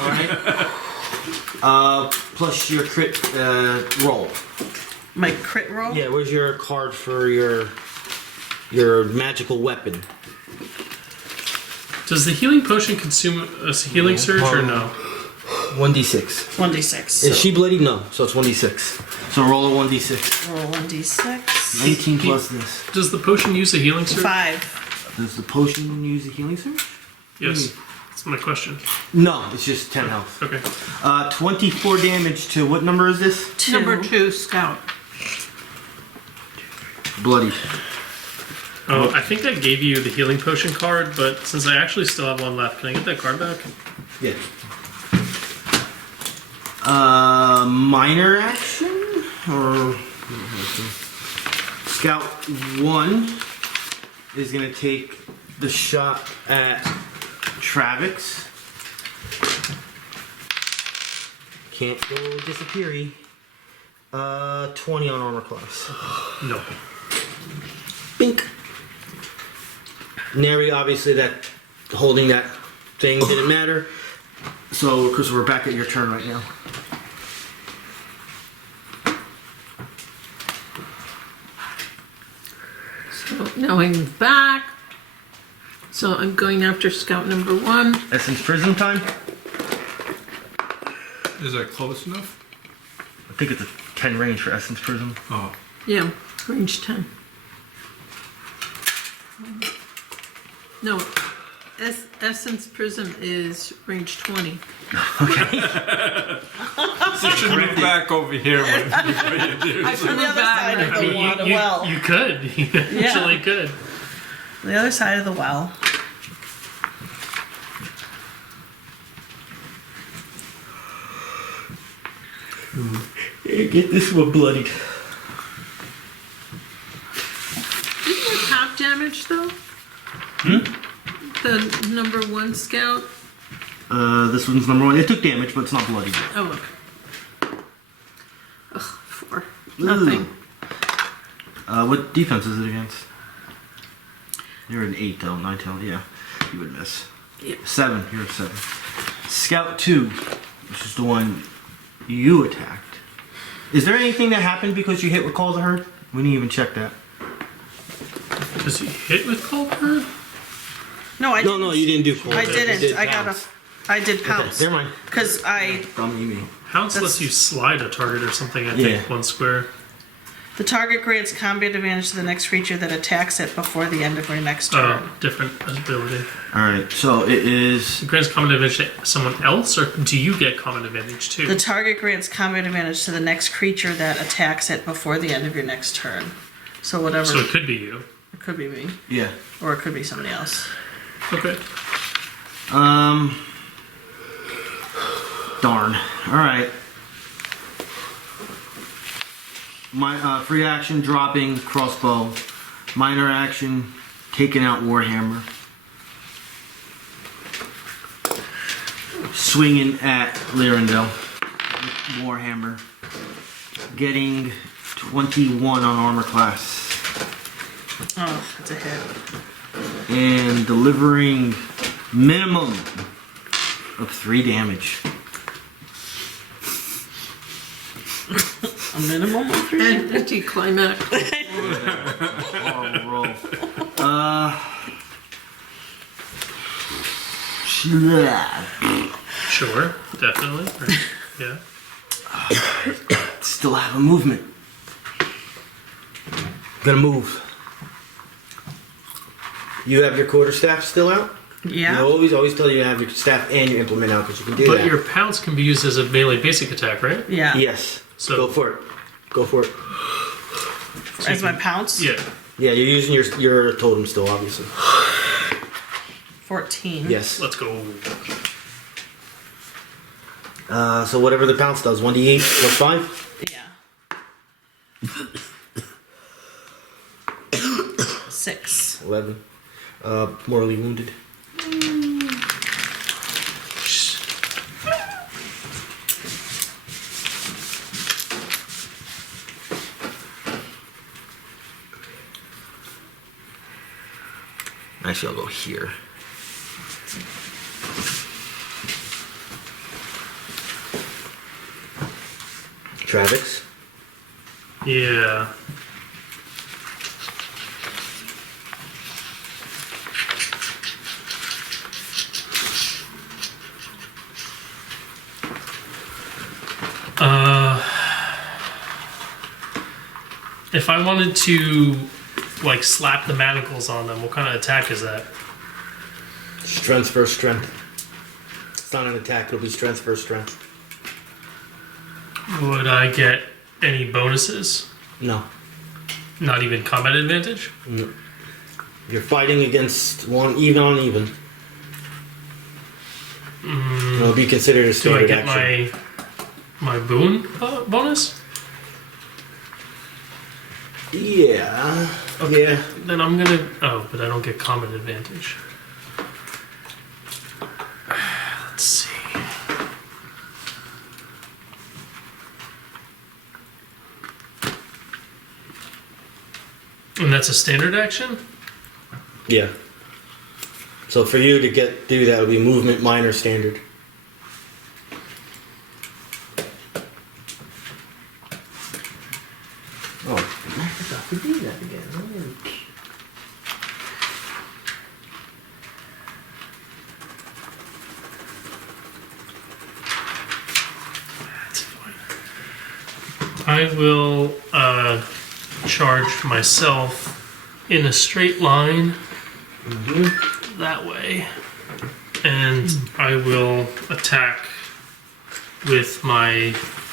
right? Plus your crit roll. My crit roll? Yeah, where's your card for your magical weapon? Does the healing potion consume a healing surge or no? 1d6. 1d6. Is she bloody? No, so it's 1d6. So roll a 1d6. Roll 1d6. 19 plus this. Does the potion use a healing surge? 5. Does the potion use a healing surge? Yes. That's my question. No, it's just 10 health. Okay. 24 damage to what number is this? 2. Number 2, scout. Bloody. Oh, I think I gave you the healing potion card, but since I actually still have one left, can I get that card back? Yeah. Minor action? Or. Scout 1 is going to take the shot at Travex. Can't go disappeary. 20 on armor class. No. Bink. Neri, obviously, that holding that thing didn't matter. So, Chris, we're back at your turn right now. So now I'm back. So I'm going after scout number 1. Essence Prism time? Is that close enough? I think it's a 10 range for Essence Prism. Oh. Yeah, range 10. No, Essence Prism is range 20. You should move back over here when you do. I On the other side of I the mean, well. you could. You actually could. The other side of the well. Hey, get this one bloodied. Isn't it half damage though? The number 1 scout? This one's number 1. It took damage, but it's not bloody yet. Oh, okay. Ugh, 4. Nothing. What defense is it against? You're an 8 though, 9 tail. Yeah, you would miss. 7. You're a 7. Scout 2, which is the one you attacked. Is there anything that happened because you hit with Call to Herd? We didn't even check that. Because you hit with Cold Herd? No, I didn't. No, you didn't do cold. I You didn't. did I got pounce. I did pounce. Never mind. Because I. Dummy me. Pounce That's- lets you slide a target or something, I Yeah. think, one square. The target grants combat advantage to the next creature that attacks it before the end of your next turn. Oh, different ability. Alright, so it is. It grants combat advantage to someone else, or do you get combat advantage too? The target grants combat advantage to the next creature that attacks it before the end of your next turn. So whatever. So it could be you. It could be me, Yeah. or it could be somebody else. Okay. Darn. Alright. My free action dropping crossbow. Minor action taking out Warhammer. Swinging at Lyrindel with Warhammer. Getting 21 on armor class. Oh, that's a hit. And delivering minimum of 3 damage. A minimum of 3. And anticlimactic. Horrible roll. Sure. Definitely. Right. Yeah. Still have a movement. Gonna move. You have your quarterstaff still out? Yeah. You always tell you to have your staff and your implement out because you can do But that. your pounce can be used as a melee basic attack, right? Yeah. Yes. So- go for it. Go for it. As my pounce. Yeah. Yeah, you're using your totem still, obviously. 14. Yes. Let's go. So whatever the pounce does, 1d8 plus 5. Yeah. 6. 11. Mortally wounded. Actually, I'll go here. Travex. Yeah. If I wanted to, like, slap the manacles on them, what kind of attack is that? Strength versus strength. It's not an attack, it'll be strength versus strength. Would I get any bonuses? No. Not even combat advantage? No. You're fighting against one even on even. It'll be considered a Do I standard get action. my boon bonus? Yeah. Yeah. Then I'm gonna. Oh, but I don't get combat advantage. Let's see. And that's a standard action? Yeah. So for you to do that would be movement minor standard. Oh, I forgot to do that again. That's fine. I will charge myself in a straight line that way. And I will attack with my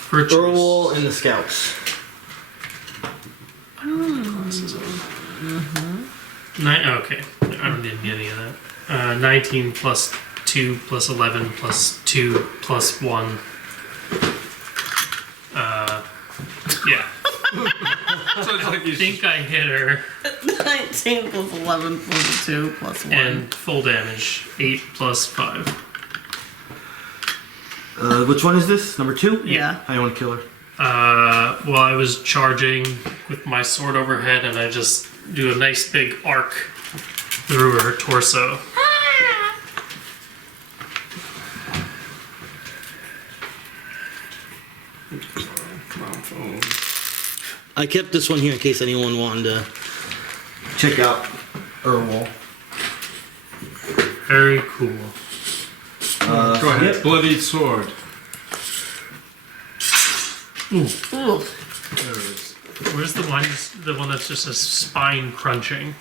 virtuous. Urwol and the scouts. Okay, I don't need any of that. 19 plus 2 plus 11 plus 2 plus 1. Yeah. I think I hit her. 19 plus 11 plus 2 plus 1. And full damage. 8 plus 5. Which one is this? Number 2? Yeah. I want to kill her. Well, I was charging with my sword overhead, and I just do a nice big arc through her torso. phone. I kept this one here in case anyone wanted to. Check out Urwol. Very cool. Go ahead. Bloodied sword. Ooh. Ooh. There it is. Where's the one that's just a spine crunching?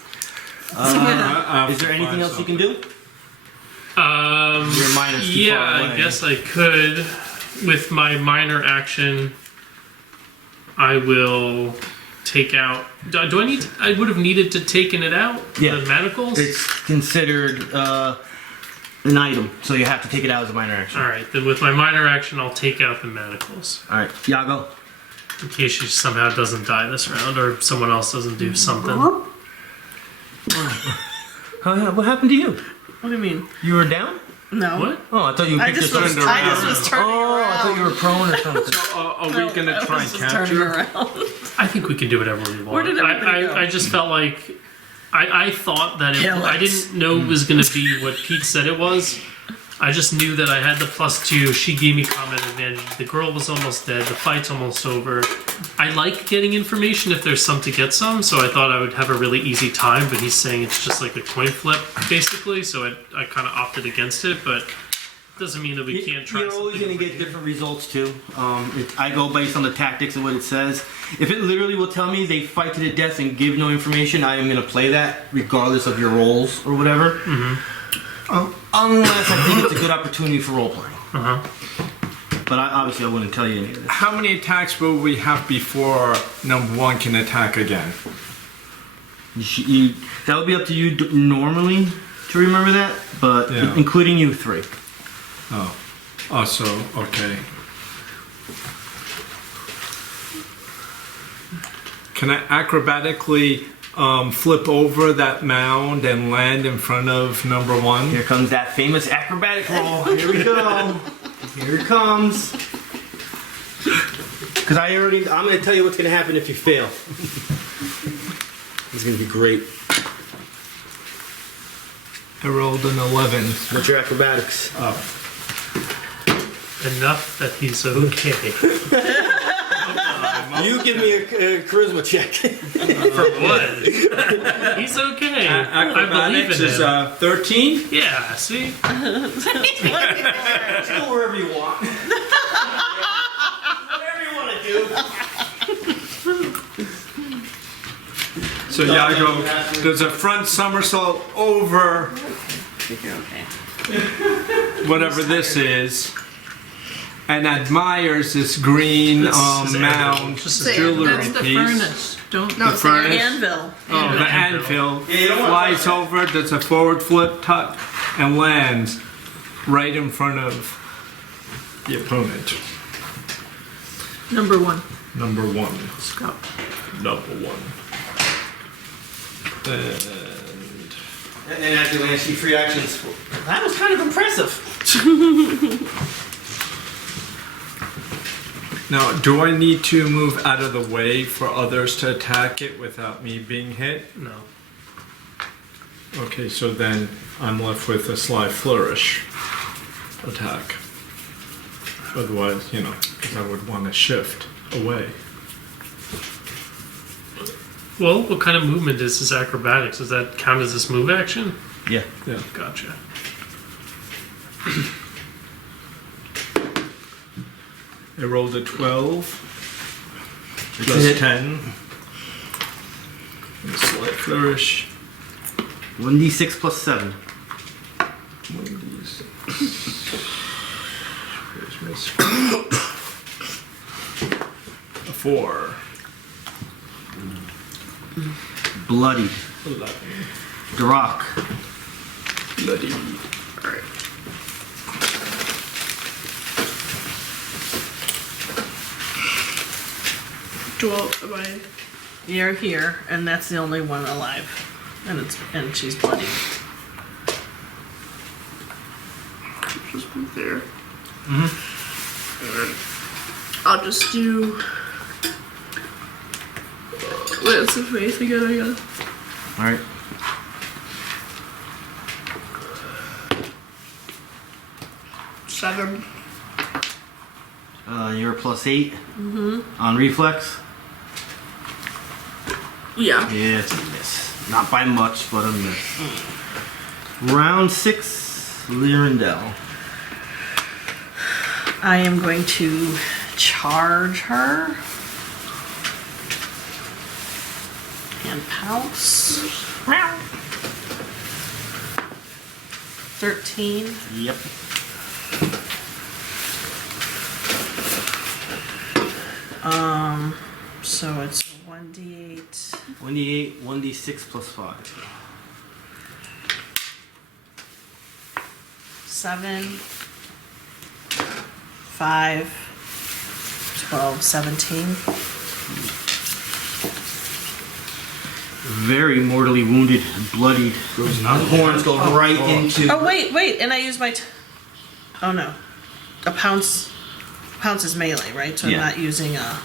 Is there anything else you can do? Your minor's too Yeah, far away. I guess I could. With my minor action, I will take out. Do I need? I would have needed to taken it out. Yeah. The manacles. It's considered an item, so you have to take it out as a minor action. All right. Then with my minor action, I'll take out the manacles All right, Yago. in case she somehow doesn't die this round, or someone else doesn't do something. What happened to you? What do you mean? You were down? No. What? Oh, I thought you I picked just yourself was, up. I just was turning Oh, around. I thought you were prone or something. Are we gonna try and Just turning capture? around. I think we can do whatever we want. Where did everybody go? I just felt like I thought that Kill I it. didn't know it was going to be what Pete said it was. I just knew that I had the +2. She gave me combat advantage. The girl was almost dead. The fight's almost over. I like getting information if there's some to get some, so I thought I would have a really easy time, but he's saying it's just like a coin flip, basically, so I kind of opted against it, but it doesn't mean that we can't try You're always something going to over get here. different results too. I go based on the tactics of what it says. If it literally will tell me they fight to the death and give no information, I am going to play that regardless of your rolls or whatever. Unless I think it's a good opportunity for role playing. But obviously I wouldn't tell you any of this. How many attacks will we have before number one can attack again? That would be up to you normally to remember that, but Yeah. including you 3. Oh, so okay. Can I acrobatically flip over that mound and land in front of number one? Here comes that famous acrobatic roll. Here we go. Here it comes. Because I'm going to tell you what's going to happen if you fail. It's gonna be great. I rolled an 11. What's your acrobatics? Enough that he's okay. You give me a charisma check. For what? He's okay. I believe Acrobatics in is him. 13. Yeah, see? Just go wherever you want. Whatever you want to do. So Yago does a front somersault over You're okay. whatever this is, and admires this green mound Just Say, jewelry that's the piece. furnace. Don't. No, The it's their furnace. anvil. Oh, the anvil Yeah, you don't want flies over, does a forward flip, tuck, and lands right in front of the opponent. Number 1. Number one. Scout. Number one. And And then after land, see free actions. That was kind of impressive. now, do I need to move out of the way for others to attack it without me being hit? No. Okay, so then I'm left with a sly flourish attack. Otherwise, because I would want to shift away. Well, what kind of movement is this acrobatics? Does that count as this move action? Yeah. Yeah. Gotcha. I rolled a 12 It's plus a hit. 10. And a slight flourish. 1d6 plus 7. 1d6. Where's my a 4. Bloody. 11. Darrack. Bloody. Alright. Well, am I? You're here, and that's the only one alive, and she's bloody. Just move there. And I'll just do. What's the face again? I guess. Alright. You're a +8 on reflex. Yeah. Yeah, it's a miss. Not by much, but a miss. Round 6, Lyrindel. I am going to charge her. And pounce. 13. Yep. So it's 1d8. 1d8, 1d6 plus 5. 7, 5, 12, 17. Very mortally wounded, bloodied. Goes not Horns go right into. Oh, wait, and I use my. Oh no. A pounce. Pounce is melee, right? So Yeah. I'm not using a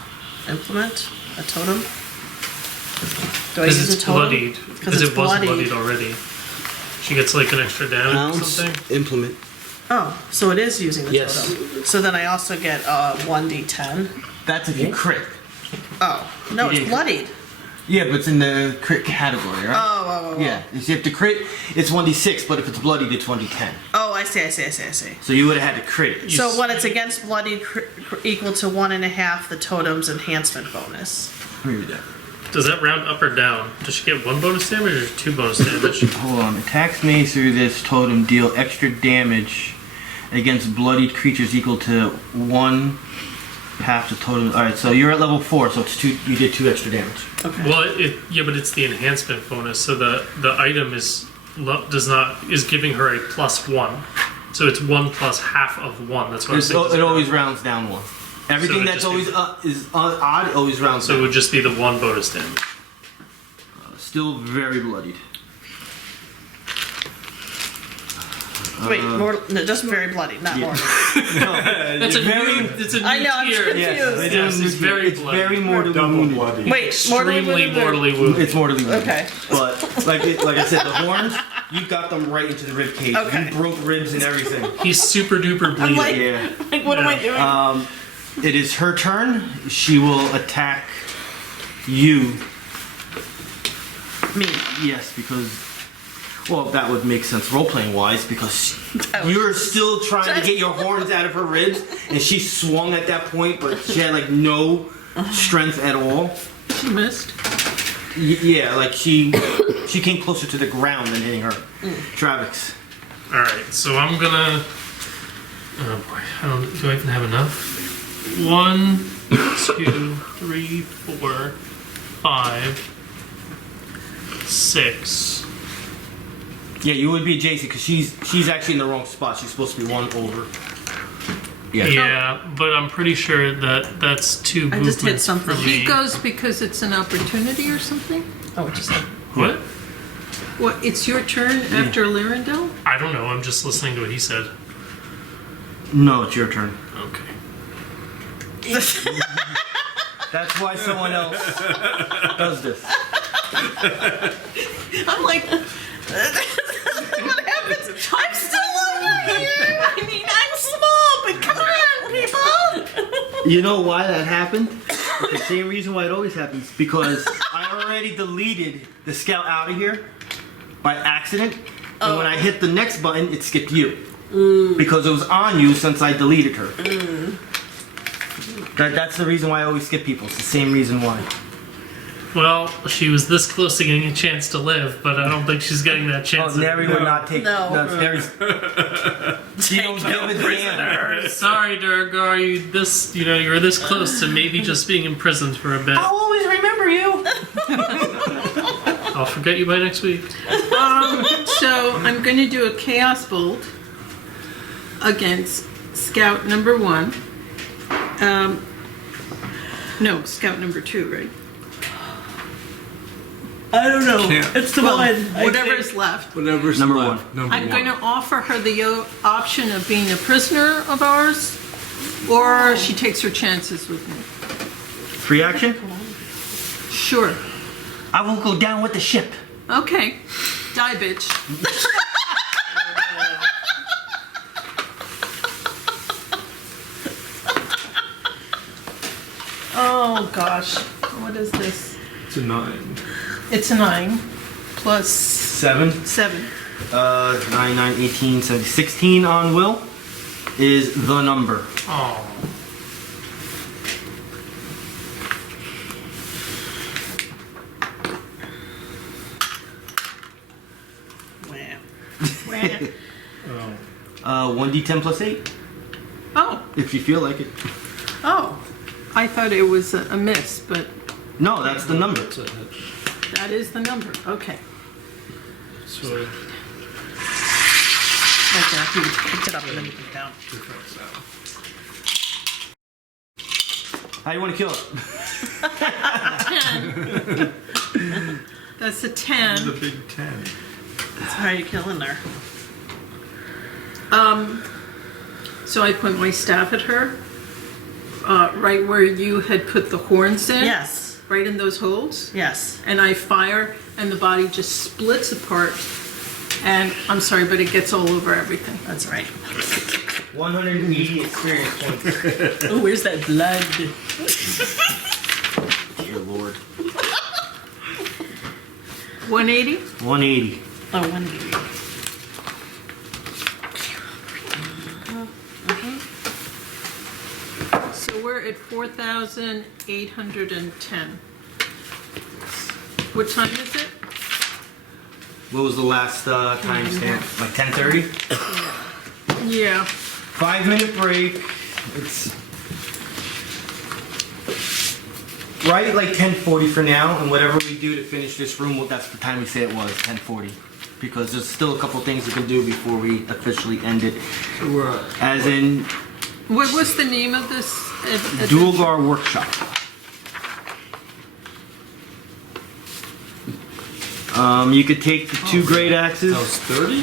implement, a totem. Do I Because use it's a totem? bloodied. Because Because it's it was bloodied. bloodied already. She gets like an extra damage or Pounce, something. implement. Oh, so it is using the Yes. totem. So then I also get 1d10. That's if you crit. Oh, no, it's Yeah. bloodied. Yeah, but it's in the crit category, right? Oh. Yeah, if you have to crit, it's 1d6, but if it's bloodied, it's 1d10. Oh, I see. So you would have had to crit it. So when it's against bloodied, equal to 1.5 the totem's enhancement bonus. Read that. Does that round up or down? Does she get 1 bonus damage or 2 bonus damage? Hold on. Attacks made through this totem deal extra damage against bloodied creatures equal to 1/2 the totem. Alright, so you're at level 4, so it's 2. You did 2 extra damage. Okay. Well, yeah, but it's the enhancement bonus. So the item is giving her a +1. So it's 1 plus half of 1. That's what I'm saying. It always rounds down 1. Everything it that's just always is odd always rounds So it down. would just be the 1 bonus damage. Still very bloodied. Wait, more, no, just very bloody, not more. That's a new. It's a new I know, I'm tier. confused. Yes, it's very It's bloody. very mortally double wounded. bloody. Wait, mortally Extremely wounded or- mortally wounded. It's mortally wounded. Okay. But like I said, the horns, you got them right into the rib cage. Okay. You broke ribs and everything. He's super duper I'm bleeding. like, Yeah. like, what am I doing? It is her turn. She will attack you. Me. Yes, because. Well, that would make sense role playing wise because you're still trying to get your horns out of her ribs, and she swung at that point, but she had like no strength at all. She missed. Yeah, like she came closer to the ground than hitting her. Travex. Alright, so I'm gonna. Oh boy, do I even have enough? 1, 2, 3, 4, 5, 6. Yeah, you would be adjacent because she's actually in the wrong spot. She's supposed to be 1 over. Yeah, but I'm pretty sure that that's 2 I movements just hit something. for He me. goes because it's an opportunity or something? Oh, it just. What? What, it's your turn after Lyrindel? I don't know. I'm just listening to what he said. No, it's your turn. Okay. That's why someone else does this. I'm like, What happens? I'm still over here. I mean, I'm small, but come on, people. You know why that happened? The same reason why it always happens. Because I already deleted the scout out of here by accident. And when I hit the next button, it skipped you. Because it was on you since I deleted her. That's the reason why I always skip people. It's the same reason why. Well, she was this close to getting a chance to live, but I don't think she's getting that chance. Oh, Neri would not take. No. Neri's. She don't give a damn. Sorry, Duergar, you're this close to maybe just being imprisoned for a bit. I'll always remember you. I'll forget you by next week. so I'm going to do a Chaos Bolt against Scout number 1. No, Scout number 2, right? I don't know. Can't- It's the Well, one. whatever is left. Whatever's Number left. Number I'm one. going to offer her the option of being a prisoner of ours, or she takes her chances with me. Free action? Sure. I will go down with the ship. Okay. Die, bitch. Oh gosh, what is this? It's a 9. It's a 9 plus 7. 7. 9, 9, 18, 17, 16 on will is the number. Oh. Wah. 1d10 plus 8, Oh, if you feel like it. oh. I thought it was a miss, but No, that's the number. It's a hit. that is the number. Okay. So, Right there. You picked it up and then you put it down. difference out. How do you want to kill it? 10. That's a 10. The big 10. That's how you kill in there. So I point my staff at her, right where you had put the horns in. Yes. Right in those holes. Yes. And I fire, and the body just splits apart. And I'm sorry, but it gets all over everything. That's right. 180 experience points. Oh, where's that blood? Dear Lord. 180? 180. Oh, 180. So we're at 4,810. What time is it? What was the last time stamp? Like 10:30? Yeah. 5-minute break. It's right like 10:40 for now, and whatever we do to finish this room, well, that's the time we say it was, 10:40. Because there's still a couple things we can do before we officially end it. So we're As in What's the name of this? Duergar Workshop. You could take the 2 great axes, that was 30?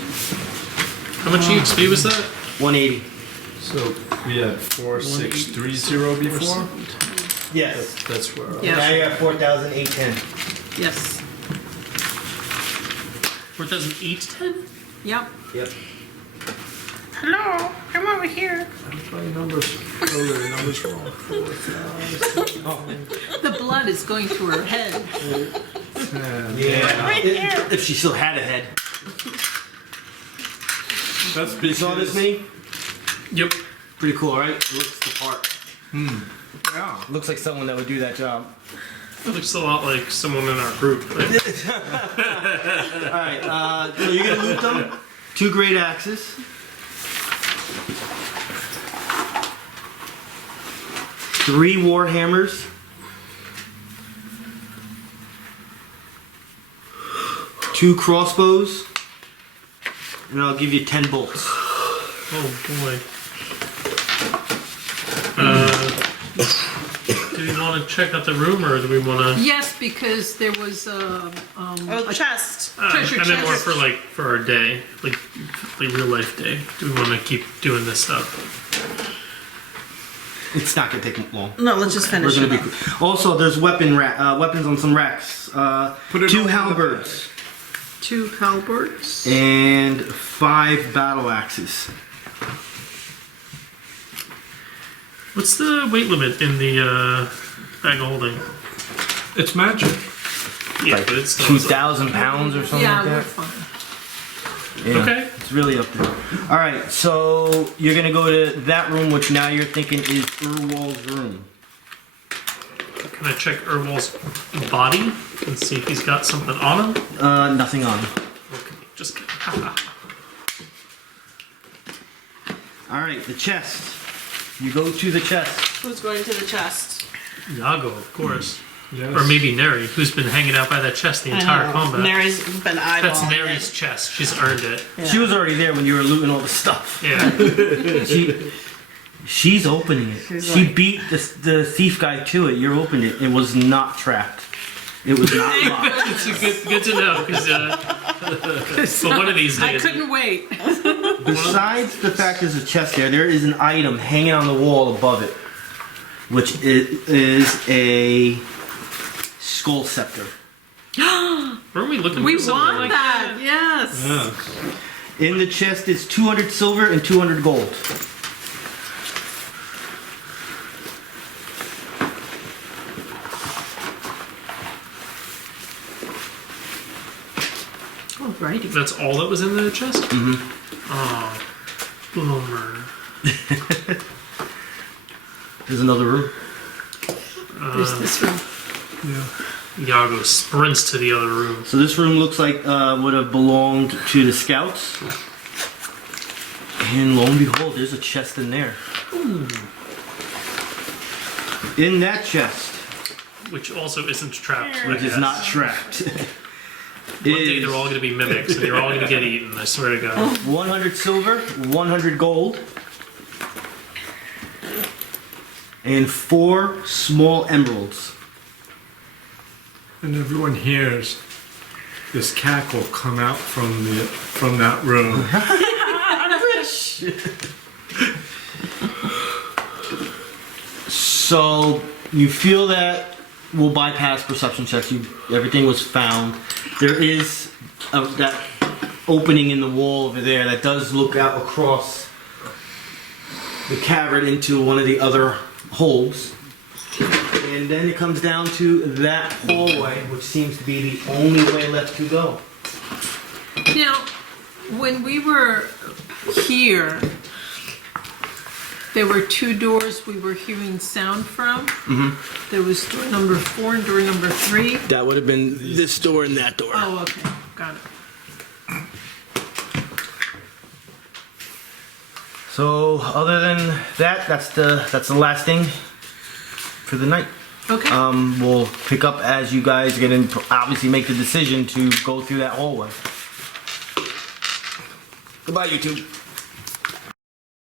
How much EXP was that? 180. So we had 4630 before? Yes. That's where. Yeah. Now you're at 4,810. Yes. 4,810? Yep. Yep. Hello, I'm over here. I'm trying numbers. Oh, the numbers wrong. 4,000. The blood is going to her head. Yeah. If she still had a head. That's You because. saw this mini? Yep. Pretty cool, right? It looks the part. Yeah. Looks like someone that would do that job. It looks a lot like someone in our group. Like, Alright, so you're gonna loot them. 2 great axes. 3 war hammers. 2 crossbows. And I'll give you 10 bolts. oh boy. Do we want to check out the room, or do we want to? Yes, because there was Oh, the chest. treasure I meant more chest. for our day, like real life day. Do we want to keep doing this stuff? It's not gonna take long. No, let's just We're finish gonna it be. up. Also, there's weapons on some racks. Put it 2 all in the halberds 2 halberds. and 5 battle axes. What's the weight limit in the bag of holding? It's magic. Yeah, Like but it's still 2,000 pounds or something Yeah, like we're that. fine. Yeah, Okay. It's really up there. All right, so you're gonna go to that room, which now you're thinking is Urwol's room. Can I check Urwol's body and see if he's got something on him? Nothing on. Okay, just kidding. All right, the chest. You go to the chest. Who's going to the chest? Yago, of course. Yes. Or maybe Neri, who's been hanging out by that chest the entire combat. Neri's been eyeballing That's Neri's it. chest. She's earned it. Yeah. She was already there when you were looting all the stuff. Yeah. She's opening it. She's She like- beat the thief guy to it. You opened it. It was not trapped. It was not locked. It's good to know, because but one of these I days. couldn't wait. Besides the fact there's a chest there is an item hanging on the wall above it, which is a skull scepter. Weren't we looking We for something want like that. Yes. Yeah. In the chest is 200 silver and 200 gold. Alrighty. That's all that was in the chest? Mhm. Oh, boomer. There's another room. There's this room. Yago sprints to the other room. So this room looks like would have belonged to the scouts. And lo and behold, there's a chest in there. In that chest, Which also isn't trapped. which is not trapped, One day they're all going to be mimics and you're all going to get eaten, I swear to God. 100 silver, 100 gold, and 4 small emeralds. And everyone hears this cackle come out from that room. So you feel that we'll bypass perception checks. Everything was found. There is that opening in the wall over there that does look out across the cavern into one of the other holes. And then it comes down to that hallway, which seems to be the only way left to go. Now, when we were here, there were 2 doors we were hearing sound from. There was door number 4 and door number 3. That would have been this door and that door. Oh, okay. Got it. So other than that, that's the last thing for the night. Okay. We'll pick up as you guys get in. Obviously, make the decision to go through that hallway. Goodbye, YouTube.